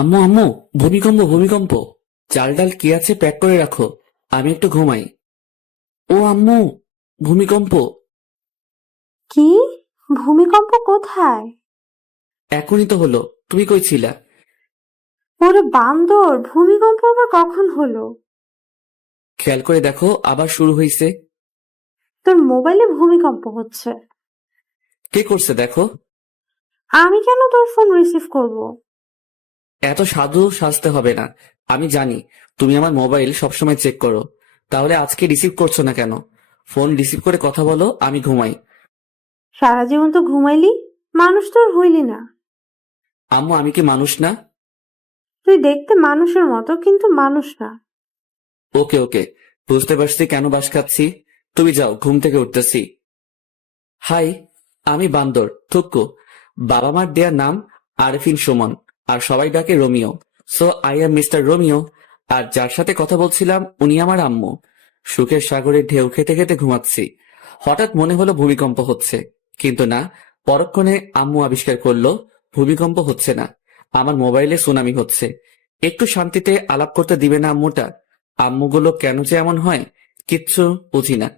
আম্মু আম্মু, ভূমিকম্প ভূমিকম্প। চাল ডাল কি আছে প্যাক করে রাখো, আমি একটু ঘুমাই। ও আম্মু, ভূমিকম্প। কি? ভূমিকম্প কোথায়? এখনই তো হলো, তুমি কই ছিলা? ওরে বান্দর, ভূমিকম্প আবার কখন হলো? খেয়াল করে দেখো, আবার শুরু হইছে। তোর মোবাইলে ভূমিকম্প হচ্ছে। কে করছে দেখো। আমি কেন তোর ফোন রিসিভ করব? এত সাধু সাজতে হবে না। আমি জানি তুমি আমার মোবাইল সবসময় চেক করো, তাহলে আজকে রিসিভ করছো না কেন? ফোন রিসিভ করে কথা বলো, আমি ঘুমাই। সারা জীবন তো ঘুমাইলি, মানুষ তোর হইলি না। আম্মু, আমি কি মানুষ না? তুই দেখতে মানুষের মতো, কিন্তু মানুষ না। ওকে ওকে, বুঝতে পারছি কেন বাস খাচ্ছি। তুমি যাও, ঘুম থেকে উঠতেছি। হাই, আমি বান্দর থুক্কু। বাবা মার দেয়া নাম আরফিন সুমন, আর সবাই ডাকে Romeo. So I am mister Romeo. আর যার সাথে কথা বলছিলাম উনি আমার আম্মু। সুখের সাগরে ঢেউ খেতে খেতে ঘুমাচ্ছি। হঠাৎ মনে হলো ভূমিকম্প হচ্ছে, কিন্তু না। পরক্ষণে আম্মু আবিষ্কার করলো ভূমিকম্প হচ্ছে না, আমার মোবাইলে সুনামি হচ্ছে। একটু শান্তিতে আলাপ করতে দিবে না আম্মুটা? আম্মুগুলো কেন যে এমন হয়, কিচ্ছু বুঝি না।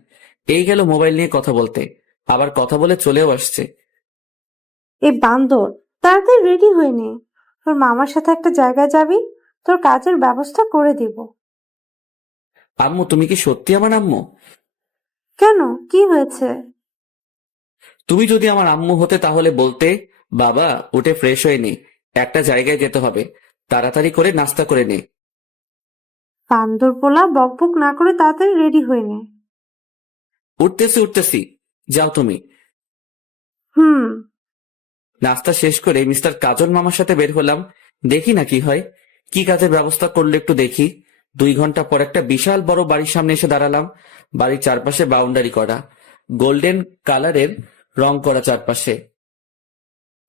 এই গেল মোবাইল নিয়ে কথা বলতে, আবার কথা বলে চলেও আসছে। এই বান্দর, তাড়াতাড়ি রেডি হয়ে নে। তোর মামার সাথে একটা জায়গায় যাবি, তোর কাজের ব্যবস্থা করে দিব। আম্মু, তুমি কি সত্যি আমার আম্মু? কেন, কি হয়েছে? তুমি যদি আমার আম্মু হতে তাহলে বলতে, বাবা উঠে ফ্রেশ হয়ে নে, একটা জায়গায় যেতে হবে, তাড়াতাড়ি করে নাস্তা করে নে। বান্দর পোলা, বকবক না করে তাড়াতাড়ি রেডি হয়ে নে। উঠতেছি উঠতেছি, যাও তুমি। হুম। নাস্তা শেষ করে মিস্টার কাজল মামার সাথে বের হলাম। দেখি না কি হয়, কি কাজের ব্যবস্থা করলে একটু দেখি। 2 ঘন্টা পর একটা বিশাল বড় বাড়ির সামনে এসে দাঁড়ালাম। বাড়ির চারপাশে বাউন্ডারি করা, গোল্ডেন কালারের রং করা চারপাশে।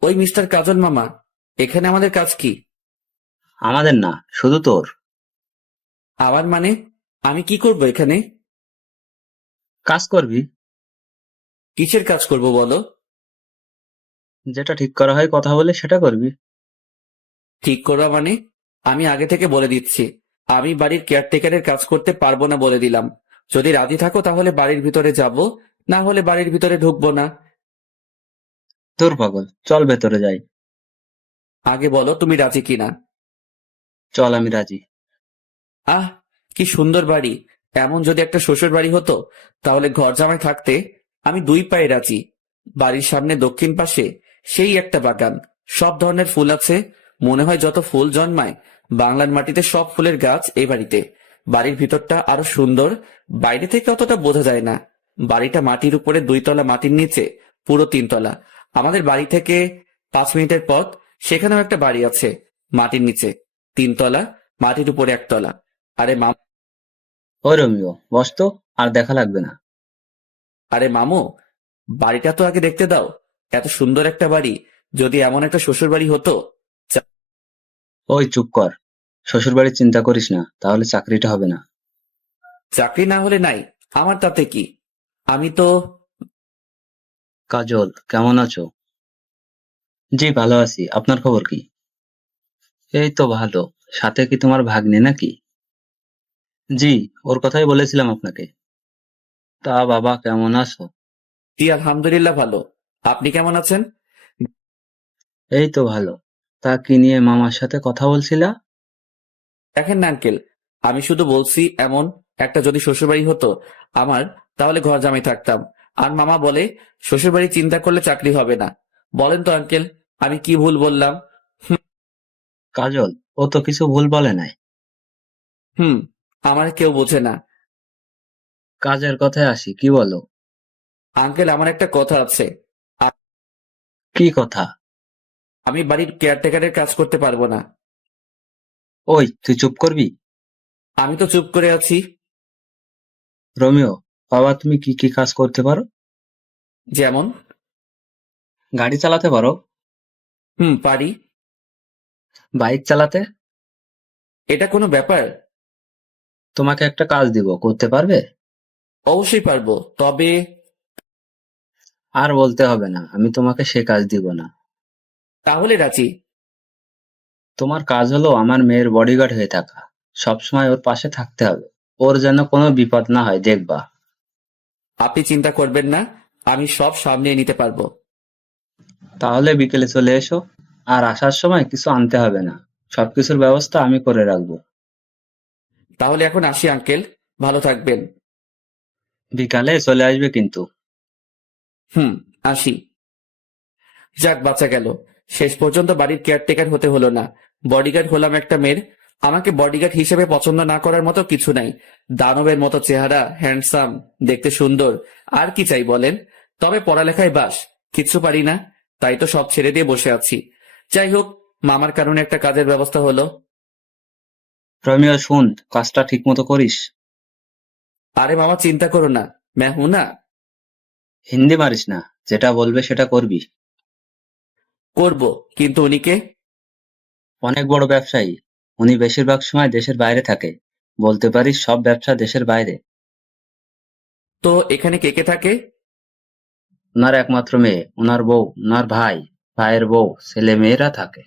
ওই মিস্টার কাজল মামা, এখানে আমাদের কাজ কি? আমাদের না, শুধু তোর। আবার মানে? আমি কি করব এখানে? কাজ করবি। কিসের কাজ করব বলো? যেটা ঠিক করা হয় কথা বলে সেটা করবি। ঠিক করবা মানে? আমি আগে থেকে বলে দিচ্ছি, আমি বাড়ির কেয়ারটেকারের কাজ করতে পারবো না বলে দিলাম। যদি রাজি থাকো তাহলে বাড়ির ভিতরে যাব, না হলে বাড়ির ভিতরে ঢুকবো না। তোর পাগল, চল ভেতরে যাই। আগে বলো তুমি রাজি কিনা। চল, আমি রাজি। আহ, কি সুন্দর বাড়ি। এমন যদি একটা শ্বশুর বাড়ি হতো, তাহলে ঘর জামাই থাকতে আমি 2 পায়ে রাজি। বাড়ির সামনে দক্ষিণ পাশে সেই একটা বাগান, সব ধরনের ফুল আছে। মনে হয় যত ফুল জন্মায় বাংলার মাটিতে সব ফুলের গাছ এই বাড়িতে। বাড়ির ভিতরটা আরো সুন্দর, বাইরে থেকে অতটা বোঝা যায় না। বাড়িটা মাটির উপরে 2 তলা, মাটির নিচে পুরো 3 তলা। আমাদের বাড়ি থেকে 5 মিনিটের পথ, সেখানেও একটা বাড়ি আছে, মাটির নিচে 3 তলা, মাটির উপরে 1 তলা। আরে মাম ওই রোমিও, বস তো, আর দেখা লাগবে না। আরে মামু, বাড়িটা তো আগে দেখতে দাও। এত সুন্দর একটা বাড়ি, যদি এমন একটা শ্বশুর বাড়ি হতো। চা- ওই চুপ কর। শ্বশুর বাড়ির চিন্তা করিস না, তাহলে চাকরিটা হবে না। চাকরি না হলে নাই, আমার তাতে কি। আমি তো। কাজল, কেমন আছো? জি ভালো আছি, আপনার খবর কি? এই তো ভালো। সাথে কি তোমার ভাগ্নে নাকি? জি, ওর কথাই বলেছিলাম আপনাকে। তা বাবা, কেমন আছো? জি আলহামদুলিল্লাহ ভালো। আপনি কেমন আছেন? এই তো ভালো। তা কি নিয়ে মামার সাথে কথা বলছিলা? দেখেন না আঙ্কেল, আমি শুধু বলছি এমন একটা যদি শ্বশুরবাড়ি হতো আমার, তাহলে ঘর জামাই থাকতাম। আর মামা বলে শ্বশুরবাড়ি চিন্তা করলে চাকরি হবে না। বলেন তো আঙ্কেল, আমি কি ভুল বললাম? কাজল, ও তো কিছু ভুল বলে নাই। হুম, আমার কেউ বোঝে না। কাজের কথায় আসি, কি বলো? আঙ্কেল, আমার একটা কথা আছে। আ- কি কথা? আমি বাড়ির কেয়ারটেকারের কাজ করতে পারবো না। ওই তুই চুপ করবি। আমি তো চুপ করে আছি। রোমিও, বাবা তুমি কি কি কাজ করতে পারো? যেমন? গাড়ি চালাতে পারো? হুম, পারি। বাইক চালাতে? এটা কোনো ব্যাপার? তোমাকে একটা কাজ দিব, করতে পারবে? অবশ্যই পারবো, তবে। আর বলতে হবে না, আমি তোমাকে সে কাজ দিব না। তাহলে রাজি। তোমার কাজ হলো আমার মেয়ের বডিগার্ড হয়ে থাকা, সবসময় ওর পাশে থাকতে হবে, ওর যেন কোনো বিপদ না হয় দেখবা। আপনি চিন্তা করবেন না, আমি সব সামলিয়ে নিতে পারবো। তাহলে বিকেলে চলে এসো, আর আসার সময় কিছু আনতে হবে না, সবকিছুর ব্যবস্থা আমি করে রাখবো। তাহলে এখন আসি আঙ্কেল, ভালো থাকবেন। বিকালে চলে আসবে কিন্তু। হুম, আসি। যাক, বাঁচা গেল। শেষ পর্যন্ত বাড়ির কেয়ারটেকার হতে হলো না, বডিগার্ড হলাম একটা মেয়ের। আমাকে বডিগার্ড হিসেবে পছন্দ না করার মতো কিছু নাই। দানবের মতো চেহারা, হ্যান্ডসাম, দেখতে সুন্দর, আর কি চাই বলেন? তবে পড়ালেখায় বাস, কিচ্ছু পারি না, তাই তো সব ছেড়ে দিয়ে বসে আছি। যাই হোক, মামার কারণে একটা কাজের ব্যবস্থা হলো। রমিও শুন, কাজটা ঠিক মতো করিস। আরে মামা, চিন্তা করো না, मैं हूं না। হিন্দি মারিস না, যেটা বলবে সেটা করবি। করব, কিন্তু উনিকে। অনেক বড় ব্যবসায়ী, উনি বেশিরভাগ সময় দেশের বাইরে থাকে, বলতে পারিস সব ব্যবসা দেশের বাইরে। তো এখানে কে কে থাকে? ওনার একমাত্র মেয়ে, ওনার বউ, ওনার ভাই, ভাইয়ের বউ, ছেলে মেয়েরা থাকে।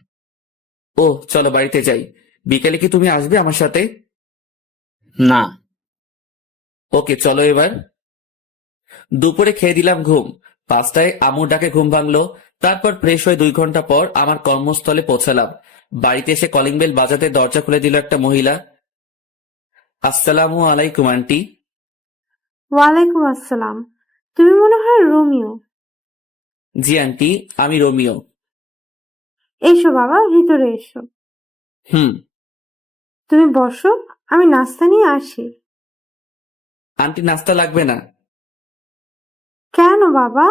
ও, চলো বাড়িতে যাই। বিকেলে কি তুমি আসবে আমার সাথে? না। ওকে, চলো এবার। দুপুরে খেয়ে দিলাম ঘুম। 5টায় আম্মুর ডাকে ঘুম ভাঙলো। তারপর ফ্রেশ হয়ে 2 ঘন্টা পর আমার কর্মস্থলে পৌঁছালাম। বাড়িতে এসে কলিং বেল বাজাতে দরজা খুলে দিল একটা মহিলা। আসসালামু আলাইকুম আন্টি। ওয়ালাইকুম আসসালাম। তুমি মনে হয় রোমিও। জি আন্টি, আমি রোমিও। এসো বাবা, ভিতরে এসো। হুম। তুমি বসো, আমি নাস্তা নিয়ে আসি। আন্টি, নাস্তা লাগবে না। কেন বাবা?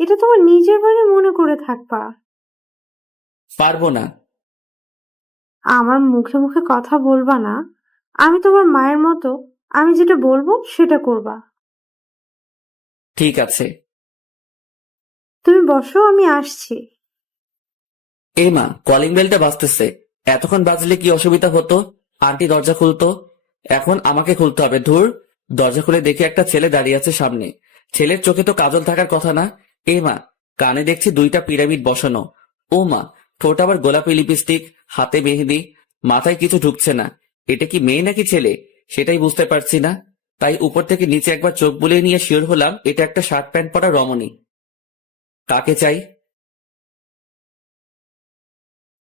এটা তোমার নিজের বাড়ি মনে করে থাকবা। পারবো না। আমার মুখে মুখে কথা বলবা না। আমি তোমার মায়ের মতো, আমি যেটা বলবো সেটা করবা। ঠিক আছে। তুমি বসো, আমি আসছি। এই মা, কলিং বেলটা বাজতেছে। এতক্ষণ বাজলে কি অসুবিধা হতো? আন্টি দরজা খুলতো। এখন আমাকে খুলতে হবে, ধুর। দরজা খুলে দেখি একটা ছেলে দাঁড়িয়ে আছে সামনে। ছেলের চোখে তো কাজল থাকার কথা না। এই মা, কানে দেখছি 2টা পিরামিড বসানো। ও মা, ঠোঁট আবার গোলাপি লিপস্টিক, হাতে মেহেদি, মাথায় কিছু ঢুকছে না। এটা কি মেয়ে নাকি ছেলে সেটাই বুঝতে পারছি না। তাই উপর থেকে নিচে একবার চোখ বুলিয়ে নিয়ে শিওর হলাম এটা একটা শার্ট প্যান্ট পরা রমণী। কাকে চাই?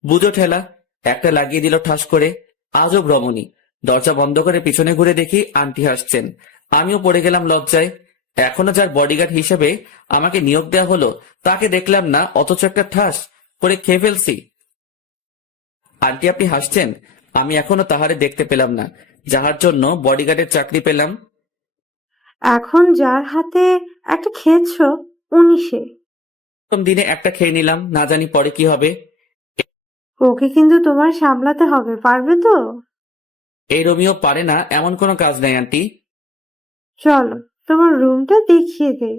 বুঝো ঠেলা, একটা লাগিয়ে দিল ঠাস করে। আজব রমণী। দরজা বন্ধ করে পিছনে ঘুরে দেখি আন্টি হাসছেন। আমিও পড়ে গেলাম লজ্জায়। এখনো যার বডিগার্ড হিসেবে আমাকে নিয়োগ দেওয়া হলো, তাকে দেখলাম না, অথচ একটা ঠাস করে খেয়ে ফেলছি। আন্টি, আপনি হাসছেন? আমি এখনো তাহারে দেখতে পেলাম না, যাহার জন্য বডিগার্ডের চাকরি পেলাম। এখন যার হাতে একটা খেয়েছো, উনি সে। প্রথম দিনে একটা খেয়ে নিলাম, না জানি পরে কি হবে। ওকে কিন্তু তোমার সামলাতে হবে, পারবে তো? এই রোমিও পারে না এমন কোনো কাজ নাই আন্টি। চলো, তোমার রুমটা দেখিয়ে দেই।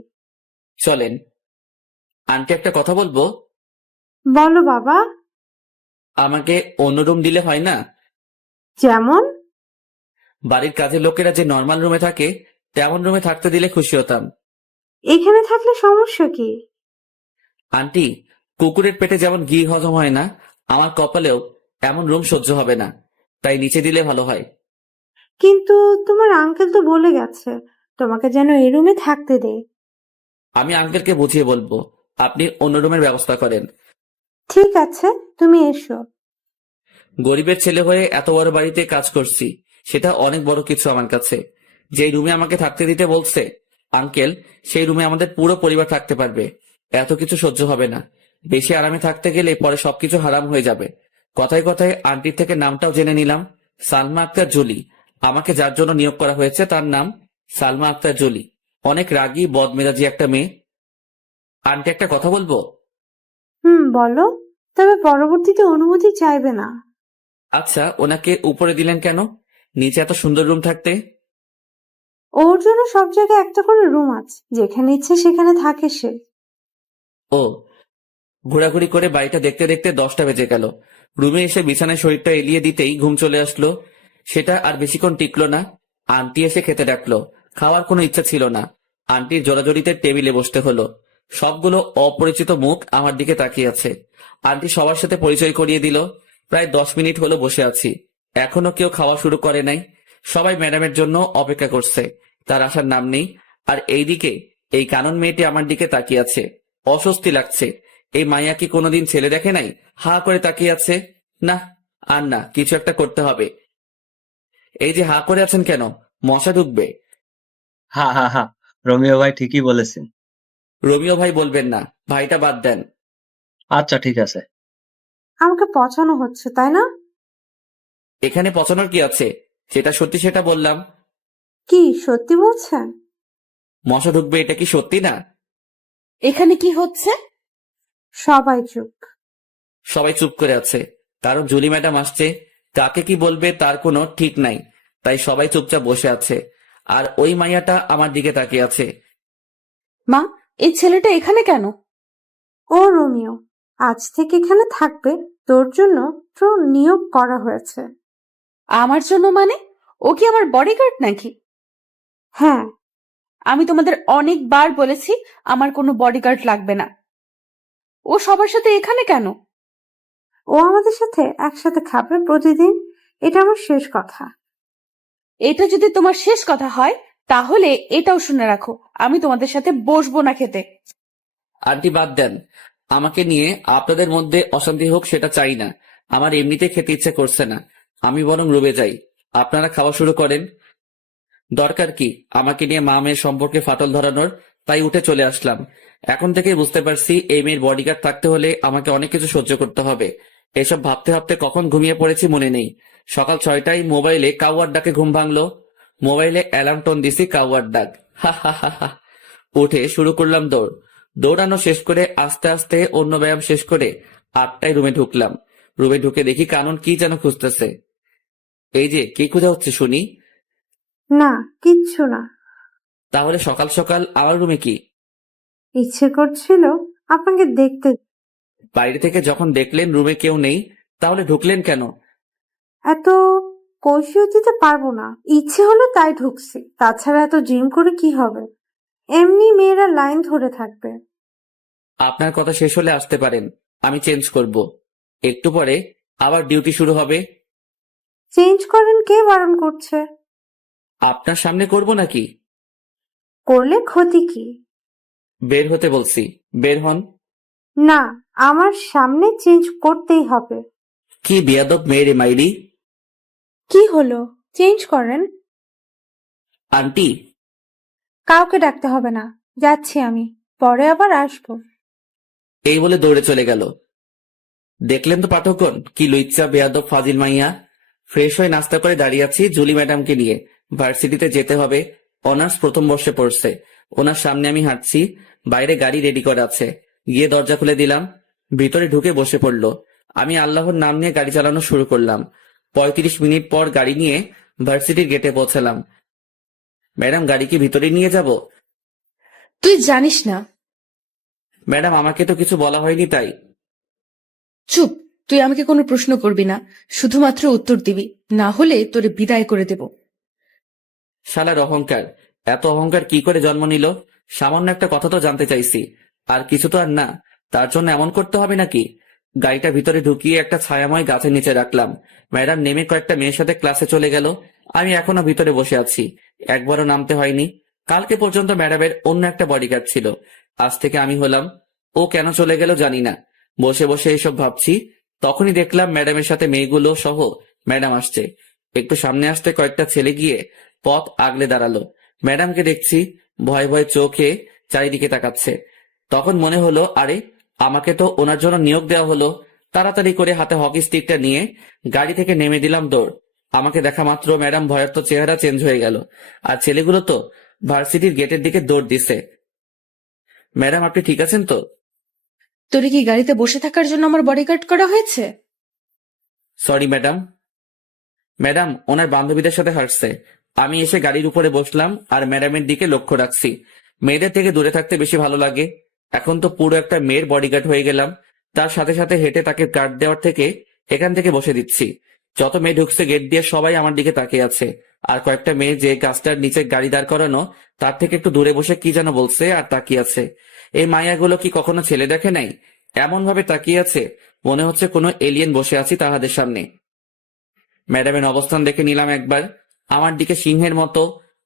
চলেন। আন্টি, একটা কথা বলবো। বলো বাবা। আমাকে অন্য রুম দিলে হয় না? যেমন? বাড়ির কাজের লোকেরা যে নর্মাল রুমে থাকে, তেমন রুমে থাকতে দিলে খুশি হতাম। এখানে থাকলে সমস্যা কি? আন্টি, কুকুরের পেটে যেমন ঘি হজম হয় না, আমার কপালেও এমন রুম সহ্য হবে না, তাই নিচে দিলে ভালো হয়। কিন্তু তোমার আঙ্কেল তো বলে গেছে তোমাকে যেন এই রুমে থাকতে দেয়। আমি আঙ্কেলকে বুঝিয়ে বলবো, আপনি অন্য রুমের ব্যবস্থা করেন। ঠিক আছে, তুমি এসো। গরিবের ছেলে হয়ে এত বড় বাড়িতে কাজ করছি, সেটা অনেক বড় কিছু আমার কাছে। যেই রুমে আমাকে থাকতে দিতে বলছে আঙ্কেল, সেই রুমে আমাদের পুরো পরিবার থাকতে পারবে। এত কিছু সহ্য হবে না। বেশি আরামে থাকতে গেলে পরে সবকিছু হারাম হয়ে যাবে। কথায় কথায় আন্টির থেকে নামটাও জেনে নিলাম। সালমা আক্তার জলি। আমাকে যার জন্য নিয়োগ করা হয়েছে তার নাম সালমা আক্তার জলি। অনেক রাগী বদমেজাজি একটা মেয়ে। আন্টি, একটা কথা বলবো। বলো। তবে পরবর্তীতে অনুমতি চাইবে না। আচ্ছা, ওনাকে উপরে দিলেন কেন, নিচে এত সুন্দর রুম থাকতে? ওর জন্য সব জায়গায় একটা করে রুম আছে, যেখানে ইচ্ছে সেখানে থাকে সে। ও, ঘোরাঘুরি করে বাড়িটা দেখতে দেখতে 10টা বেজে গেল। রুমে এসে বিছানায় শরীরটা এলিয়ে দিতেই ঘুম চলে আসলো। সেটা আর বেশিক্ষণ টিকলো না। আন্টি এসে খেতে ডাকলো। খাওয়ার কোনো ইচ্ছা ছিল না। আন্টির জোরাজোরিতে টেবিলে বসতে হলো। সবগুলো অপরিচিত মুখ আমার দিকে তাকিয়ে আছে। আন্টি সবার সাথে পরিচয় করিয়ে দিল। প্রায় 10 মিনিট হলো বসে আছি, এখনো কেউ খাওয়া শুরু করে নাই। সবাই ম্যাডামের জন্য অপেক্ষা করছে, তার আসার নাম নেই। আর এইদিকে এই কানন মেয়েটি আমার দিকে তাকিয়ে আছে, অস্বস্তি লাগছে। এই মাইয়া কি কোনোদিন ছেলে দেখে নাই? হা করে তাকিয়ে আছে। না, আর না, কিছু একটা করতে হবে। এই যে হা করে আছেন কেন? মশা ঢুকবে। হা হা হা, রোমিও ভাই ঠিকই বলেছেন। রোমিও ভাই বলবেন না, ভাইটা বাদ দেন। আচ্ছা ঠিক আছে। আমাকে পচানো হচ্ছে তাই না? এখানে পচানোর কি আছে? যেটা সত্যি সেটা বললাম। কি সত্যি বলছেন? মশা ঢুকবে এটা কি সত্যি না? এখানে কি হচ্ছে? সবাই চুপ। সবাই চুপ করে আছে, কারণ জুলি ম্যাডাম আসছে। কাকে কি বলবে তার কোনো ঠিক নাই, তাই সবাই চুপচাপ বসে আছে। আর ওই মাইয়াটা আমার দিকে তাকিয়ে আছে। মা, এই ছেলেটা এখানে কেন? ও রোমিও, আজ থেকে এখানে থাকবে। তোর জন্য তো নিয়োগ করা হয়েছে। আমার জন্য মানে? ও কি আমার বডিগার্ড নাকি? হ্যাঁ, আমি তোমাদের অনেকবার বলেছি আমার কোনো বডিগার্ড লাগবে না। ও সবার সাথে এখানে কেন? ও আমাদের সাথে একসাথে খাবে প্রতিদিন। এটা আমার শেষ কথা। এটা যদি তোমার শেষ কথা হয় তাহলে এটাও শুনে রাখো, আমি তোমাদের সাথে বসবো না খেতে। আন্টি বাদ দেন, আমাকে নিয়ে আপনাদের মধ্যে অশান্তি হোক সেটা চাই না। আমার এমনিতে খেতে ইচ্ছে করছে না, আমি বরং রুমে যাই। আপনারা খাওয়া শুরু করেন। দরকার কি আমাকে নিয়ে মা মেয়ের সম্পর্কে ফাটল ধরানোর? তাই উঠে চলে আসলাম। এখন থেকেই বুঝতে পারছি এই মেয়ের বডিগার্ড থাকতে হলে আমাকে অনেক কিছু সহ্য করতে হবে। এসব ভাবতে ভাবতে কখন ঘুমিয়ে পড়েছি মনে নেই। সকাল 6টায় মোবাইলে কাউয়ার ডাকে ঘুম ভাঙলো। মোবাইলে অ্যালার্ম টোন দিছি কাউয়ার ডাক। হা হা হা হা। উঠে শুরু করলাম দৌড়। দৌড়ানো শেষ করে আস্তে আস্তে অন্য ব্যায়াম শেষ করে 8টায় রুমে ঢুকলাম। রুমে ঢুকে দেখি কানন কি যেন খুঁজতেছে। এই যে কি খোঁজা হচ্ছে শুনি? না, কিচ্ছু না। তাহলে সকাল সকাল আমার রুমে কি? ইচ্ছে করছিল আপনাকে দেখতে। বাইরে থেকে যখন দেখলেন রুমে কেউ নেই, তাহলে ঢুকলেন কেন? এত কৈফিয়ত দিতে পারবো না। ইচ্ছে হলো তাই ঢুকছি। তাছাড়া এত জিম করে কি হবে? এমনি মেয়েরা লাইন ধরে থাকবে। আপনার কথা শেষ হলে আসতে পারেন, আমি চেঞ্জ করব। একটু পরে আবার ডিউটি শুরু হবে। চেঞ্জ করেন, কে বারণ করছে? আপনার সামনে করব নাকি? করলে ক্ষতি কি? বের হতে বলছি, বের হন। না, আমার সামনে চেঞ্জ করতেই হবে। কি বেয়াদব মেয়ে মাইরি! কি হলো? চেঞ্জ করেন। আন্টি! কাউকে ডাকতে হবে না, যাচ্ছি আমি, পরে আবার আসবো। এই বলে দৌড়ে চলে গেল। দেখলেন তো পাঠকগণ, কি লুইচ্চা বেয়াদব ফাজিল মাইয়া। ফ্রেশ হয়ে নাস্তা করে দাঁড়িয়ে আছি জুলি ম্যাডামকে নিয়ে। ভার্সিটিতে যেতে হবে, অনার্স প্রথম বর্ষে পড়ছে। ওনার সামনে আমি হাঁটছি, বাইরে গাড়ি রেডি করা আছে। গিয়ে দরজা খুলে দিলাম, ভিতরে ঢুকে বসে পড়লো। আমি আল্লাহর নাম নিয়ে গাড়ি চালানো শুরু করলাম। 35 মিনিট পর গাড়ি নিয়ে ভার্সিটির গেটে পৌঁছালাম। ম্যাডাম, গাড়ি কি ভিতরে নিয়ে যাব? তুই জানিস না। ম্যাডাম, আমাকে তো কিছু বলা হয়নি তাই। চুপ, তুই আমাকে কোনো প্রশ্ন করবি না, শুধুমাত্র উত্তর দিবি, না হলে তোরে বিদায় করে দেব। শালার অহংকার! এত অহংকার কি করে জন্ম নিল? সামান্য একটা কথা তো জানতে চাইছি, আর কিছু তো আর না, তার জন্য এমন করতে হবে নাকি? গাড়িটা ভিতরে ঢুকিয়ে একটা ছায়াময় গাছের নিচে রাখলাম। ম্যাডাম নেমে কয়েকটা মেয়ের সাথে ক্লাসে চলে গেল। আমি এখনো ভিতরে বসে আছি, একবারও নামতে হয়নি। কালকে পর্যন্ত ম্যাডামের অন্য একটা বডিগার্ড ছিল, আজ থেকে আমি হলাম। ও কেন চলে গেল জানি না। বসে বসে এসব ভাবছি, তখনই দেখলাম ম্যাডামের সাথে মেয়েগুলো সহ ম্যাডাম আসছে। একটু সামনে আসতে কয়েকটা ছেলে গিয়ে পথ আগলে দাঁড়ালো। ম্যাডামকে দেখছি, ভয় ভয় চোখে চারিদিকে তাকাচ্ছে। তখন মনে হলো, আরে, আমাকে তো ওনার জন্য নিয়োগ দেওয়া হলো। তাড়াতাড়ি করে হাতে হকি স্টিকটা নিয়ে গাড়ি থেকে নেমে দিলাম দৌড়। আমাকে দেখা মাত্র ম্যাডাম ভয়ার্ত চেহারা চেঞ্জ হয়ে গেল, আর ছেলেগুলো তো ভার্সিটির গেটের দিকে দৌড় দিছে। ম্যাডাম, আপনি ঠিক আছেন তো? তোরে কি গাড়িতে বসে থাকার জন্য আমার বডিগার্ড করা হয়েছে? Sorry madam. ম্যাডাম ওনার বান্ধবীদের সাথে হাঁটছে। আমি এসে গাড়ির উপরে বসলাম আর ম্যাডামের দিকে লক্ষ্য রাখছি। মেয়েদের থেকে দূরে থাকতে বেশি ভালো লাগে। এখন তো পুরো একটা মেয়ের বডিগার্ড হয়ে গেলাম। তার সাথে সাথে হেঁটে তাকে গার্ড দেওয়ার থেকে এখান থেকে বসে দিচ্ছি। যত মেয়ে ঢুকছে গেট দিয়ে সবাই আমার দিকে তাকিয়ে আছে। আর কয়েকটা মেয়ে যে গাছটার নিচে গাড়ি দাঁড় করানো, তার থেকে একটু দূরে বসে কি যেন বলছে আর তাকিয়ে আছে। এই মায়াগুলো কি কখনো ছেলে দেখে নাই? এমন ভাবে তাকিয়ে আছে মনে হচ্ছে কোনো এলিয়েন বসে আছি তাহাদের সামনে। ম্যাডামের অবস্থান দেখে নিলাম একবার। আমার দিকে সিংহের মতো,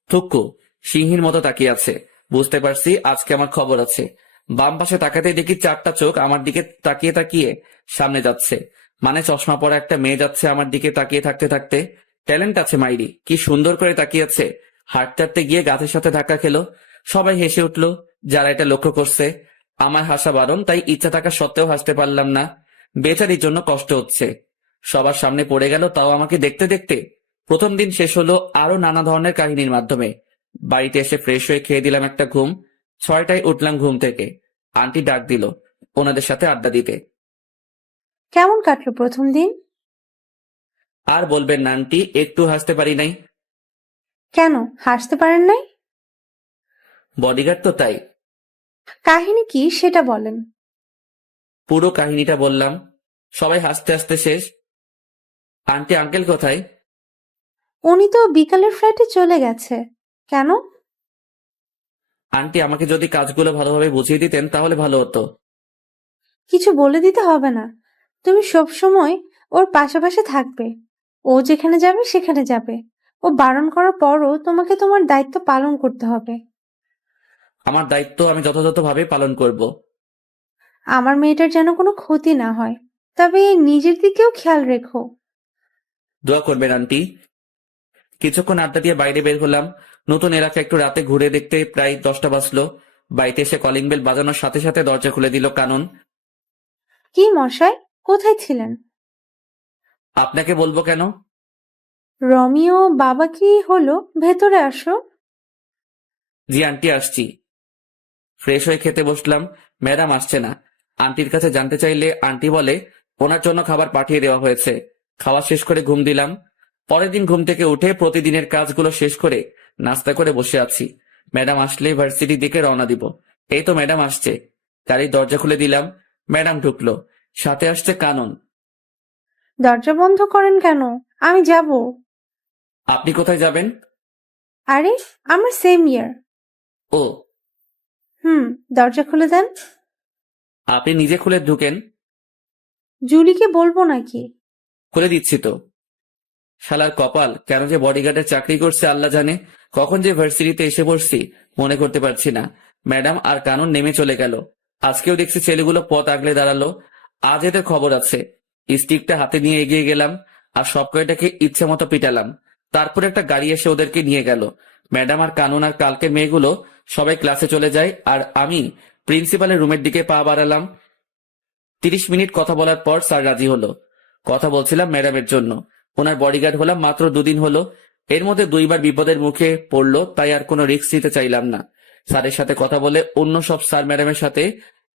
থুক্কু, সিংহীর মতো তাকিয়ে আছে। বুঝতে পারছি আজকে আমার খবর আছে। বাম পাশে তাকাতেই দেখি 4টা চোখ আমার দিকে তাকিয়ে তাকিয়ে সামনে যাচ্ছে। মানে চশমা পরা একটা মেয়ে যাচ্ছে আমার দিকে তাকিয়ে থাকতে থাকতে। ট্যালেন্ট আছে মাইরি, কি সুন্দর করে তাকিয়েছে। হাঁটতে হাঁটতে গিয়ে গাছের সাথে ধাক্কা খেলো। সবাই হেসে উঠলো যারা এটা লক্ষ্য করছে। আমার হাসা বারণ, তাই ইচ্ছা থাকা সত্ত্বেও হাসতে পারলাম না। বেচারির জন্য কষ্ট হচ্ছে। সবার সামনে পড়ে গেল, তাও আমাকে দেখতে দেখতে। প্রথম দিন শেষ হলো আরো নানা ধরনের কাহিনীর মাধ্যমে। বাড়িতে এসে ফ্রেশ হয়ে খেয়ে দিলাম একটা ঘুম। 6টায় উঠলাম ঘুম থেকে। আন্টি ডাক দিল ওনাদের সাথে আড্ডা দিতে। কেমন কাটলো প্রথম দিন? আর বলবেন না আন্টি, একটু হাসতে পারি নাই। কেন হাসতে পারেন নাই? বডিগার্ড তো তাই। কাহিনী কি সেটা বলেন। পুরো কাহিনীটা বললাম। সবাই হাসতে হাসতে শেষ। আন্টি আঙ্কেল কোথায়? উনি তো বিকালের ফ্লাইটে চলে গেছে। কেন? আন্টি আমাকে যদি কাজগুলো ভালোভাবে বুঝিয়ে দিতেন তাহলে ভালো হতো। কিছু বলে দিতে হবে না। তুমি সব সময় ওর পাশাপাশি থাকবে। ও যেখানে যাবে সেখানে যাবে। ও বারণ করার পরও তোমাকে তোমার দায়িত্ব পালন করতে হবে। আমার দায়িত্ব আমি যথাযথভাবে পালন করব। আমার মেয়েটার যেন কোনো ক্ষতি না হয়। তবে নিজের দিকেও খেয়াল রেখো। দোয়া করবেন আন্টি। কিছুক্ষণ আড্ডা দিয়ে বাইরে বের হলাম। নতুন এলাকা একটু রাতে ঘুরে দেখতে প্রায় 10টা বাজলো। বাড়িতে এসে কলিং বেল বাজানোর সাথে সাথে দরজা খুলে দিল কানন। কি মশাই, কোথায় ছিলেন? আপনাকে বলবো কেন? রমিও বাবা কি হলো, ভেতরে আসো। জি আন্টি আসছি। ফ্রেশ হয়ে খেতে বসলাম। ম্যাডাম আসছে না। আন্টির কাছে জানতে চাইলে আন্টি বলে ওনার জন্য খাবার পাঠিয়ে দেওয়া হয়েছে। খাওয়া শেষ করে ঘুম দিলাম। পরের দিন ঘুম থেকে উঠে প্রতিদিনের কাজগুলো শেষ করে নাস্তা করে বসে আছি। ম্যাডাম আসলে ভার্সিটির দিকে রওনা দিব। এই তো ম্যাডাম আসছে। গাড়ির দরজা খুলে দিলাম। ম্যাডাম ঢুকলো। সাথে আসছে কানন। দরজা বন্ধ করেন কেন? আমি যাব। আপনি কোথায় যাবেন? আরে, আমার সেম ইয়ার। ও, দরজা খুলে দেন। আপনি নিজে খুলে ঢুকেন। জুলিকে বলবো নাকি? খুলে দিচ্ছি তো। শালার কপাল, কেন যে বডিগার্ডের চাকরি করছে আল্লাহ জানে। কখন যে ভার্সিটিতে এসে পড়ছি মনে করতে পারছি না। ম্যাডাম আর কানন নেমে চলে গেল। আজকেও দেখছি ছেলেগুলো পথ আগলে দাঁড়ালো। আজ এদের খবর আছে। স্টিকটা হাতে নিয়ে এগিয়ে গেলাম আর সব কয়টাকে ইচ্ছে মতো পিটালাম। তারপর একটা গাড়ি এসে ওদেরকে নিয়ে গেল। ম্যাডাম আর কানন আর কালকের মেয়েগুলো সবাই ক্লাসে চলে যায় আর আমি প্রিন্সিপালের রুমের দিকে পা বাড়ালাম। 30 মিনিট কথা বলার পর স্যার রাজি হলো। কথা বলছিলাম ম্যাডামের জন্য। ওনার বডিগার্ড হলাম মাত্র 2 দিন হলো। এর মধ্যে 2বার বিপদের মুখে পড়লো, তাই আর কোনো রিস্ক নিতে চাইলাম না। স্যারের সাথে কথা বলে অন্য সব স্যার ম্যাডামের সাথে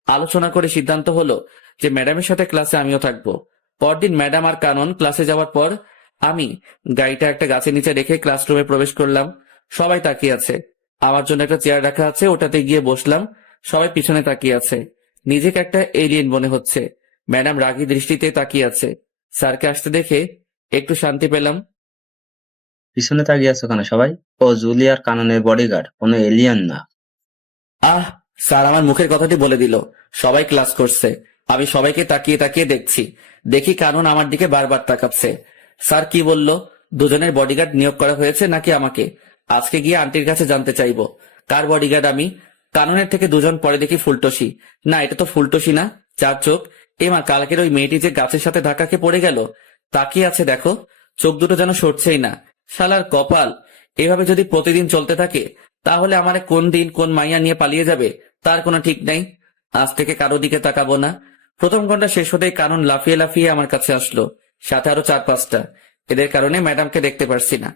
আলোচনা করে সিদ্ধান্ত হলো যে ম্যাডামের সাথে ক্লাসে আমিও থাকবো। পরদিন ম্যাডাম আর কানন ক্লাসে যাওয়ার পর আমি গাড়িটা একটা গাছের নিচে রেখে ক্লাসরুমে প্রবেশ করলাম। সবাই তাকিয়ে আছে। আমার জন্য একটা চেয়ার রাখা আছে, ওটাতে গিয়ে বসলাম। সবাই পিছনে তাকিয়ে আছে। নিজেকে একটা এলিয়েন মনে হচ্ছে। ম্যাডাম রাগী দৃষ্টিতে তাকিয়ে আছে। স্যারকে আসতে দেখে একটু শান্তি পেলাম। পিছনে তাকিয়ে আছো কেন সবাই? ও জুলিয়ার কাননের বডিগার্ড, কোনো এলিয়ান না। আহ, স্যার আমার মুখের কথাটি বলে দিল। সবাই ক্লাস করছে। আমি সবাইকে তাকিয়ে তাকিয়ে দেখছি। দেখি কানন আমার দিকে বারবার তাকাচ্ছে। স্যার কি বলল? দুজনের বডিগার্ড নিয়োগ করা হয়েছে নাকি আমাকে? আজকে গিয়ে আন্টির কাছে জানতে চাইবো কার বডিগার্ড আমি। কাননের থেকে 2জন পরে দেখি ফুলটসি। না, এটা তো ফুলটসি না, 4 চোখ। এমা, কালকের ওই মেয়েটি যে গাছের সাথে ধাক্কা খেয়ে পড়ে গেল, তাকিয়ে আছে দেখো। চোখ দুটো যেন সরছেই না। শালার কপাল, এভাবে যদি প্রতিদিন চলতে থাকে তাহলে আমারে কোন দিন কোন মাইয়া নিয়ে পালিয়ে যাবে তার কোনো ঠিক নাই। আজ থেকে কারো দিকে তাকাবো না। প্রথম ঘন্টা শেষ হতেই কানন লাফিয়ে লাফিয়ে আমার কাছে আসলো, সাথে আরো 4-5টা। এদের কারণে ম্যাডামকে দেখতে পারছি না।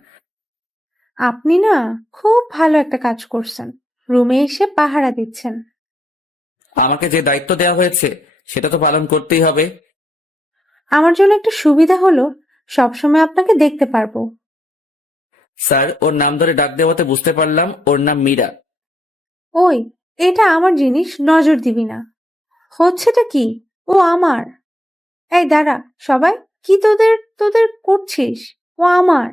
আপনি না খুব ভালো একটা কাজ করছেন। রুমে এসে পাহারা দিচ্ছেন। আমাকে যে দায়িত্ব দেওয়া হয়েছে সেটা তো পালন করতেই হবে। আমার জন্য একটা সুবিধা হলো, সবসময় আপনাকে দেখতে পারবো। স্যার, ওর নাম ধরে ডাক দেওয়াতে বুঝতে পারলাম ওর নাম মীরা। ওই, এটা আমার জিনিস, নজর দিবি না। হচ্ছেটা কি? ও আমার। এই দাঁড়া সবাই, কি তোদের তোদের করছিস? ও আমার।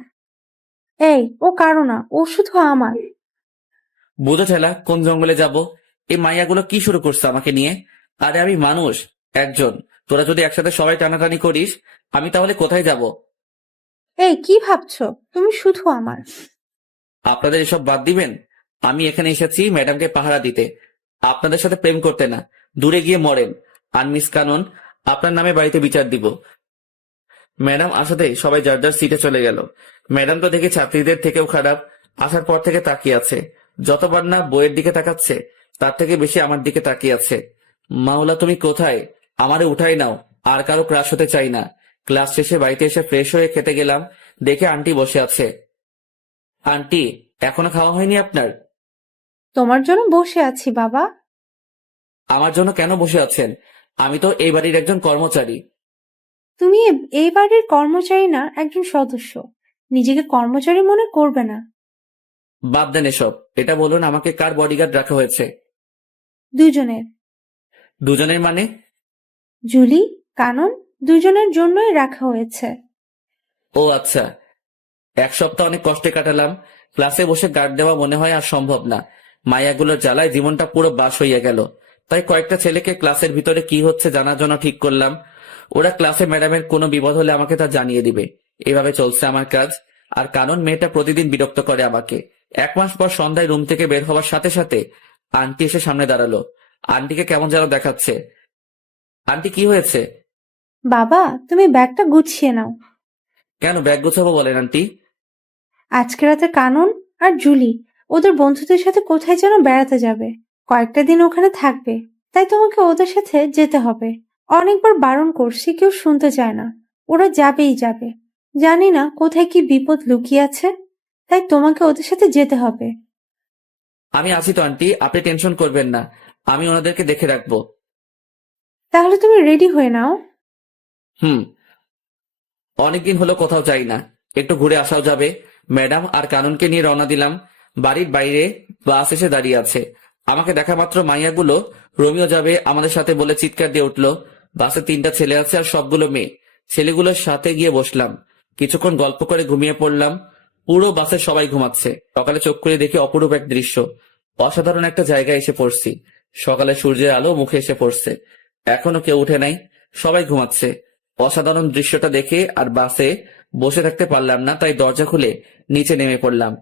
এই, ও কারো না, ও শুধু আমার। বুঝো ঠেলা, কোন জঙ্গলে যাব? এই মাইয়াগুলো কি শুরু করছে আমাকে নিয়ে? আরে আমি মানুষ একজন, তোরা যদি একসাথে সবাই টানাটানি করিস, আমি তাহলে কোথায় যাব? এই কি ভাবছো? তুমি শুধু আমার। আপনাদের এসব বাদ দিবেন। আমি এখানে এসেছি ম্যাডামকে পাহারা দিতে, আপনাদের সাথে প্রেম করতে না। দূরে গিয়ে মরেন। আর মিস কানন, আপনার নামে বাড়িতে বিচার দিব। ম্যাডাম আসাতে সবাই যার যার সিটে চলে গেল। ম্যাডাম তো দেখে ছাত্রীদের থেকেও খারাপ। আসার পর থেকে তাকিয়ে আছে। যতবার না বইয়ের দিকে তাকাচ্ছে, তার থেকে বেশি আমার দিকে তাকিয়ে আছে। মাওলা, তুমি কোথায়? আমারে উঠাই নাও। আর কারো ক্রাশ হতে চাই না। ক্লাস শেষে বাড়িতে এসে ফ্রেশ হয়ে খেতে গেলাম, দেখে আন্টি বসে আছে। আন্টি, এখনো খাওয়া হয়নি আপনার? তোমার জন্য বসে আছি বাবা। আমার জন্য কেন বসে আছেন? আমি তো এই বাড়ির একজন কর্মচারী। তুমি এই বাড়ির কর্মচারী না, একজন সদস্য। নিজেকে কর্মচারী মনে করবে না। বাদ দেন এসব। এটা বলুন, আমাকে কার বডিগার্ড রাখা হয়েছে? দুজনের। দুজনের মানে? জুলি, কানন, দুজনের জন্যই রাখা হয়েছে। ও আচ্ছা। এক সপ্তাহ অনেক কষ্টে কাটালাম। ক্লাসে বসে গার্ড দেওয়া মনে হয় আর সম্ভব না। মায়াগুলোর জ্বালায় জীবনটা পুরো বাস হইয়া গেল। তাই কয়েকটা ছেলেকে ক্লাসের ভিতরে কি হচ্ছে জানার জন্য ঠিক করলাম। ওরা ক্লাসে ম্যাডামের কোনো বিপদ হলে আমাকে তা জানিয়ে দিবে। এভাবে চলছে আমার কাজ। আর কানন মেয়েটা প্রতিদিন বিরক্ত করে আমাকে। 1 মাস পর সন্ধ্যায় রুম থেকে বের হওয়ার সাথে সাথে আন্টি এসে সামনে দাঁড়ালো। আন্টিকে কেমন যেন দেখাচ্ছে। আন্টি, কি হয়েছে? বাবা, তুমি ব্যাগটা গুছিয়ে নাও। কেন ব্যাগ গোছাবো বলেন আন্টি? আজকে রাতে কানন আর জুলি ওদের বন্ধুদের সাথে কোথায় যেন বেড়াতে যাবে। কয়েকটা দিন ওখানে থাকবে। তাই তোমাকে ওদের সাথে যেতে হবে। অনেকবার বারণ করছি, কেউ শুনতে চায় না। ওরা যাবেই যাবে। জানি না কোথায় কি বিপদ লুকিয়ে আছে। তাই তোমাকে ওদের সাথে যেতে হবে। আমি আছি তো আন্টি, আপনি টেনশন করবেন না। আমি ওনাদেরকে দেখে রাখবো। তাহলে তুমি রেডি হয়ে নাও। হুম। অনেকদিন হলো কোথাও যাই না, একটু ঘুরে আসাও যাবে। ম্যাডাম আর কানুনকে নিয়ে রওনা দিলাম। বাড়ির বাইরে বাস এসে দাঁড়িয়ে আছে। আমাকে দেখা মাত্র মাইয়াগুলো রোমিও যাবে আমাদের সাথে বলে চিৎকার দিয়ে উঠলো। বাসে 3টা ছেলে আছে আর সবগুলো মেয়ে। ছেলেগুলোর সাথে গিয়ে বসলাম। কিছুক্ষণ গল্প করে ঘুমিয়ে পড়লাম। পুরো বাসে সবাই ঘুমাচ্ছে। সকালে চোখ খুলে দেখি অপরূপ এক দৃশ্য। অসাধারণ একটা জায়গায় এসে পড়ছি। সকালে সূর্যের আলো মুখে এসে পড়ছে। এখনো কেউ উঠে নাই, সবাই ঘুমাচ্ছে। অসাধারণ দৃশ্যটা দেখে আর বাসে বসে থাকতে পারলাম না, তাই দরজা খুলে নিচে নেমে পড়লাম।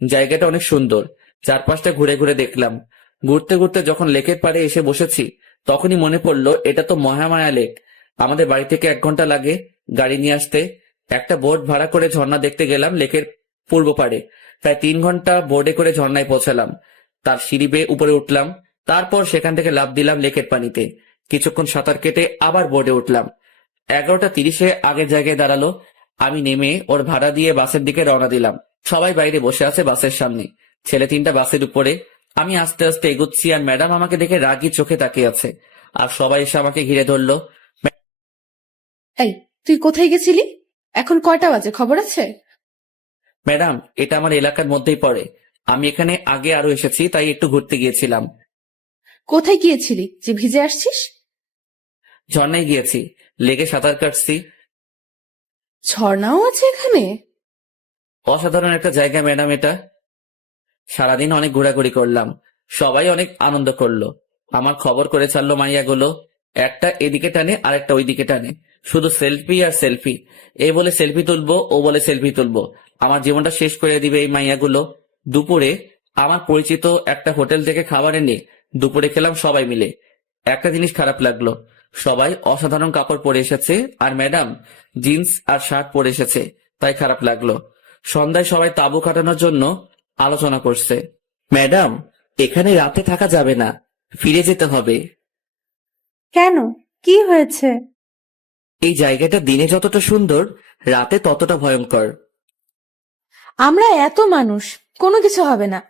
জায়গাটা অনেক সুন্দর। চারপাশটা ঘুরে ঘুরে দেখলাম। ঘুরতে ঘুরতে যখন লেকের পাড়ে এসে বসেছি, তখনই মনে পড়লো এটা তো মহামায়া লেক। আমাদের বাড়ি থেকে 1 ঘন্টা লাগে গাড়ি নিয়ে আসতে। একটা বোট ভাড়া করে ঝর্ণা দেখতে গেলাম লেকের পূর্ব পাড়ে। প্রায় 3 ঘন্টা বোর্ডে করে ঝর্ণায় পৌঁছালাম। তার সিঁড়ি বেয়ে উপরে উঠলাম। তারপর সেখান থেকে লাফ দিলাম লেকের পানিতে। কিছুক্ষণ সাঁতার কেটে আবার বোর্ডে উঠলাম। 11টা 30-এ আগের জায়গায় দাঁড়ালো। আমি নেমে ওর ভাড়া দিয়ে বাসের দিকে রওনা দিলাম। সবাই বাইরে বসে আছে বাসের সামনে। ছেলে 3টা বাসের উপরে। আমি আস্তে আস্তে এগুচ্ছি আর ম্যাডাম আমাকে দেখে রাগী চোখে তাকিয়ে আছে। আর সবাই এসে আমাকে ঘিরে ধরলো। এই, তুই কোথায় গেছিলি? এখন কয়টা বাজে খবর আছে? ম্যাডাম, এটা আমার এলাকার মধ্যেই পড়ে। আমি এখানে আগে আরো এসেছি, তাই একটু ঘুরতে গিয়েছিলাম। কোথায় গিয়েছিলি যে ভিজে আসছিস? ঝর্ণায় গিয়েছি, লেগে সাঁতার কাটছি। ঝর্ণাও আছে এখানে? অসাধারণ একটা জায়গা ম্যাডাম এটা। সারাদিন অনেক ঘোরাঘুরি করলাম। সবাই অনেক আনন্দ করলো। আমার খবর করে ছাড়লো মাইয়াগুলো। একটা এদিকে টানে আর একটা ওইদিকে টানে। শুধু সেলফি আর সেলফি। এ বলে সেলফি তুলবো, ও বলে সেলফি তুলবো। আমার জীবনটা শেষ করে দিবে এই মাইয়াগুলো। দুপুরে আমার পরিচিত একটা হোটেল থেকে খাবার এনে দুপুরে খেলাম সবাই মিলে। একটা জিনিস খারাপ লাগলো, সবাই অসাধারণ কাপড় পরে এসেছে আর ম্যাডাম জিন্স আর শার্ট পরে এসেছে, তাই খারাপ লাগলো। সন্ধ্যায় সবাই তাঁবু কাটানোর জন্য আলোচনা করছে। ম্যাডাম, এখানে রাতে থাকা যাবে না, ফিরে যেতে হবে। কেন? কি হয়েছে? এই জায়গাটা দিনে যতটা সুন্দর, রাতে ততটা ভয়ঙ্কর। আমরা এত মানুষ, কোনো কিছু হবে না।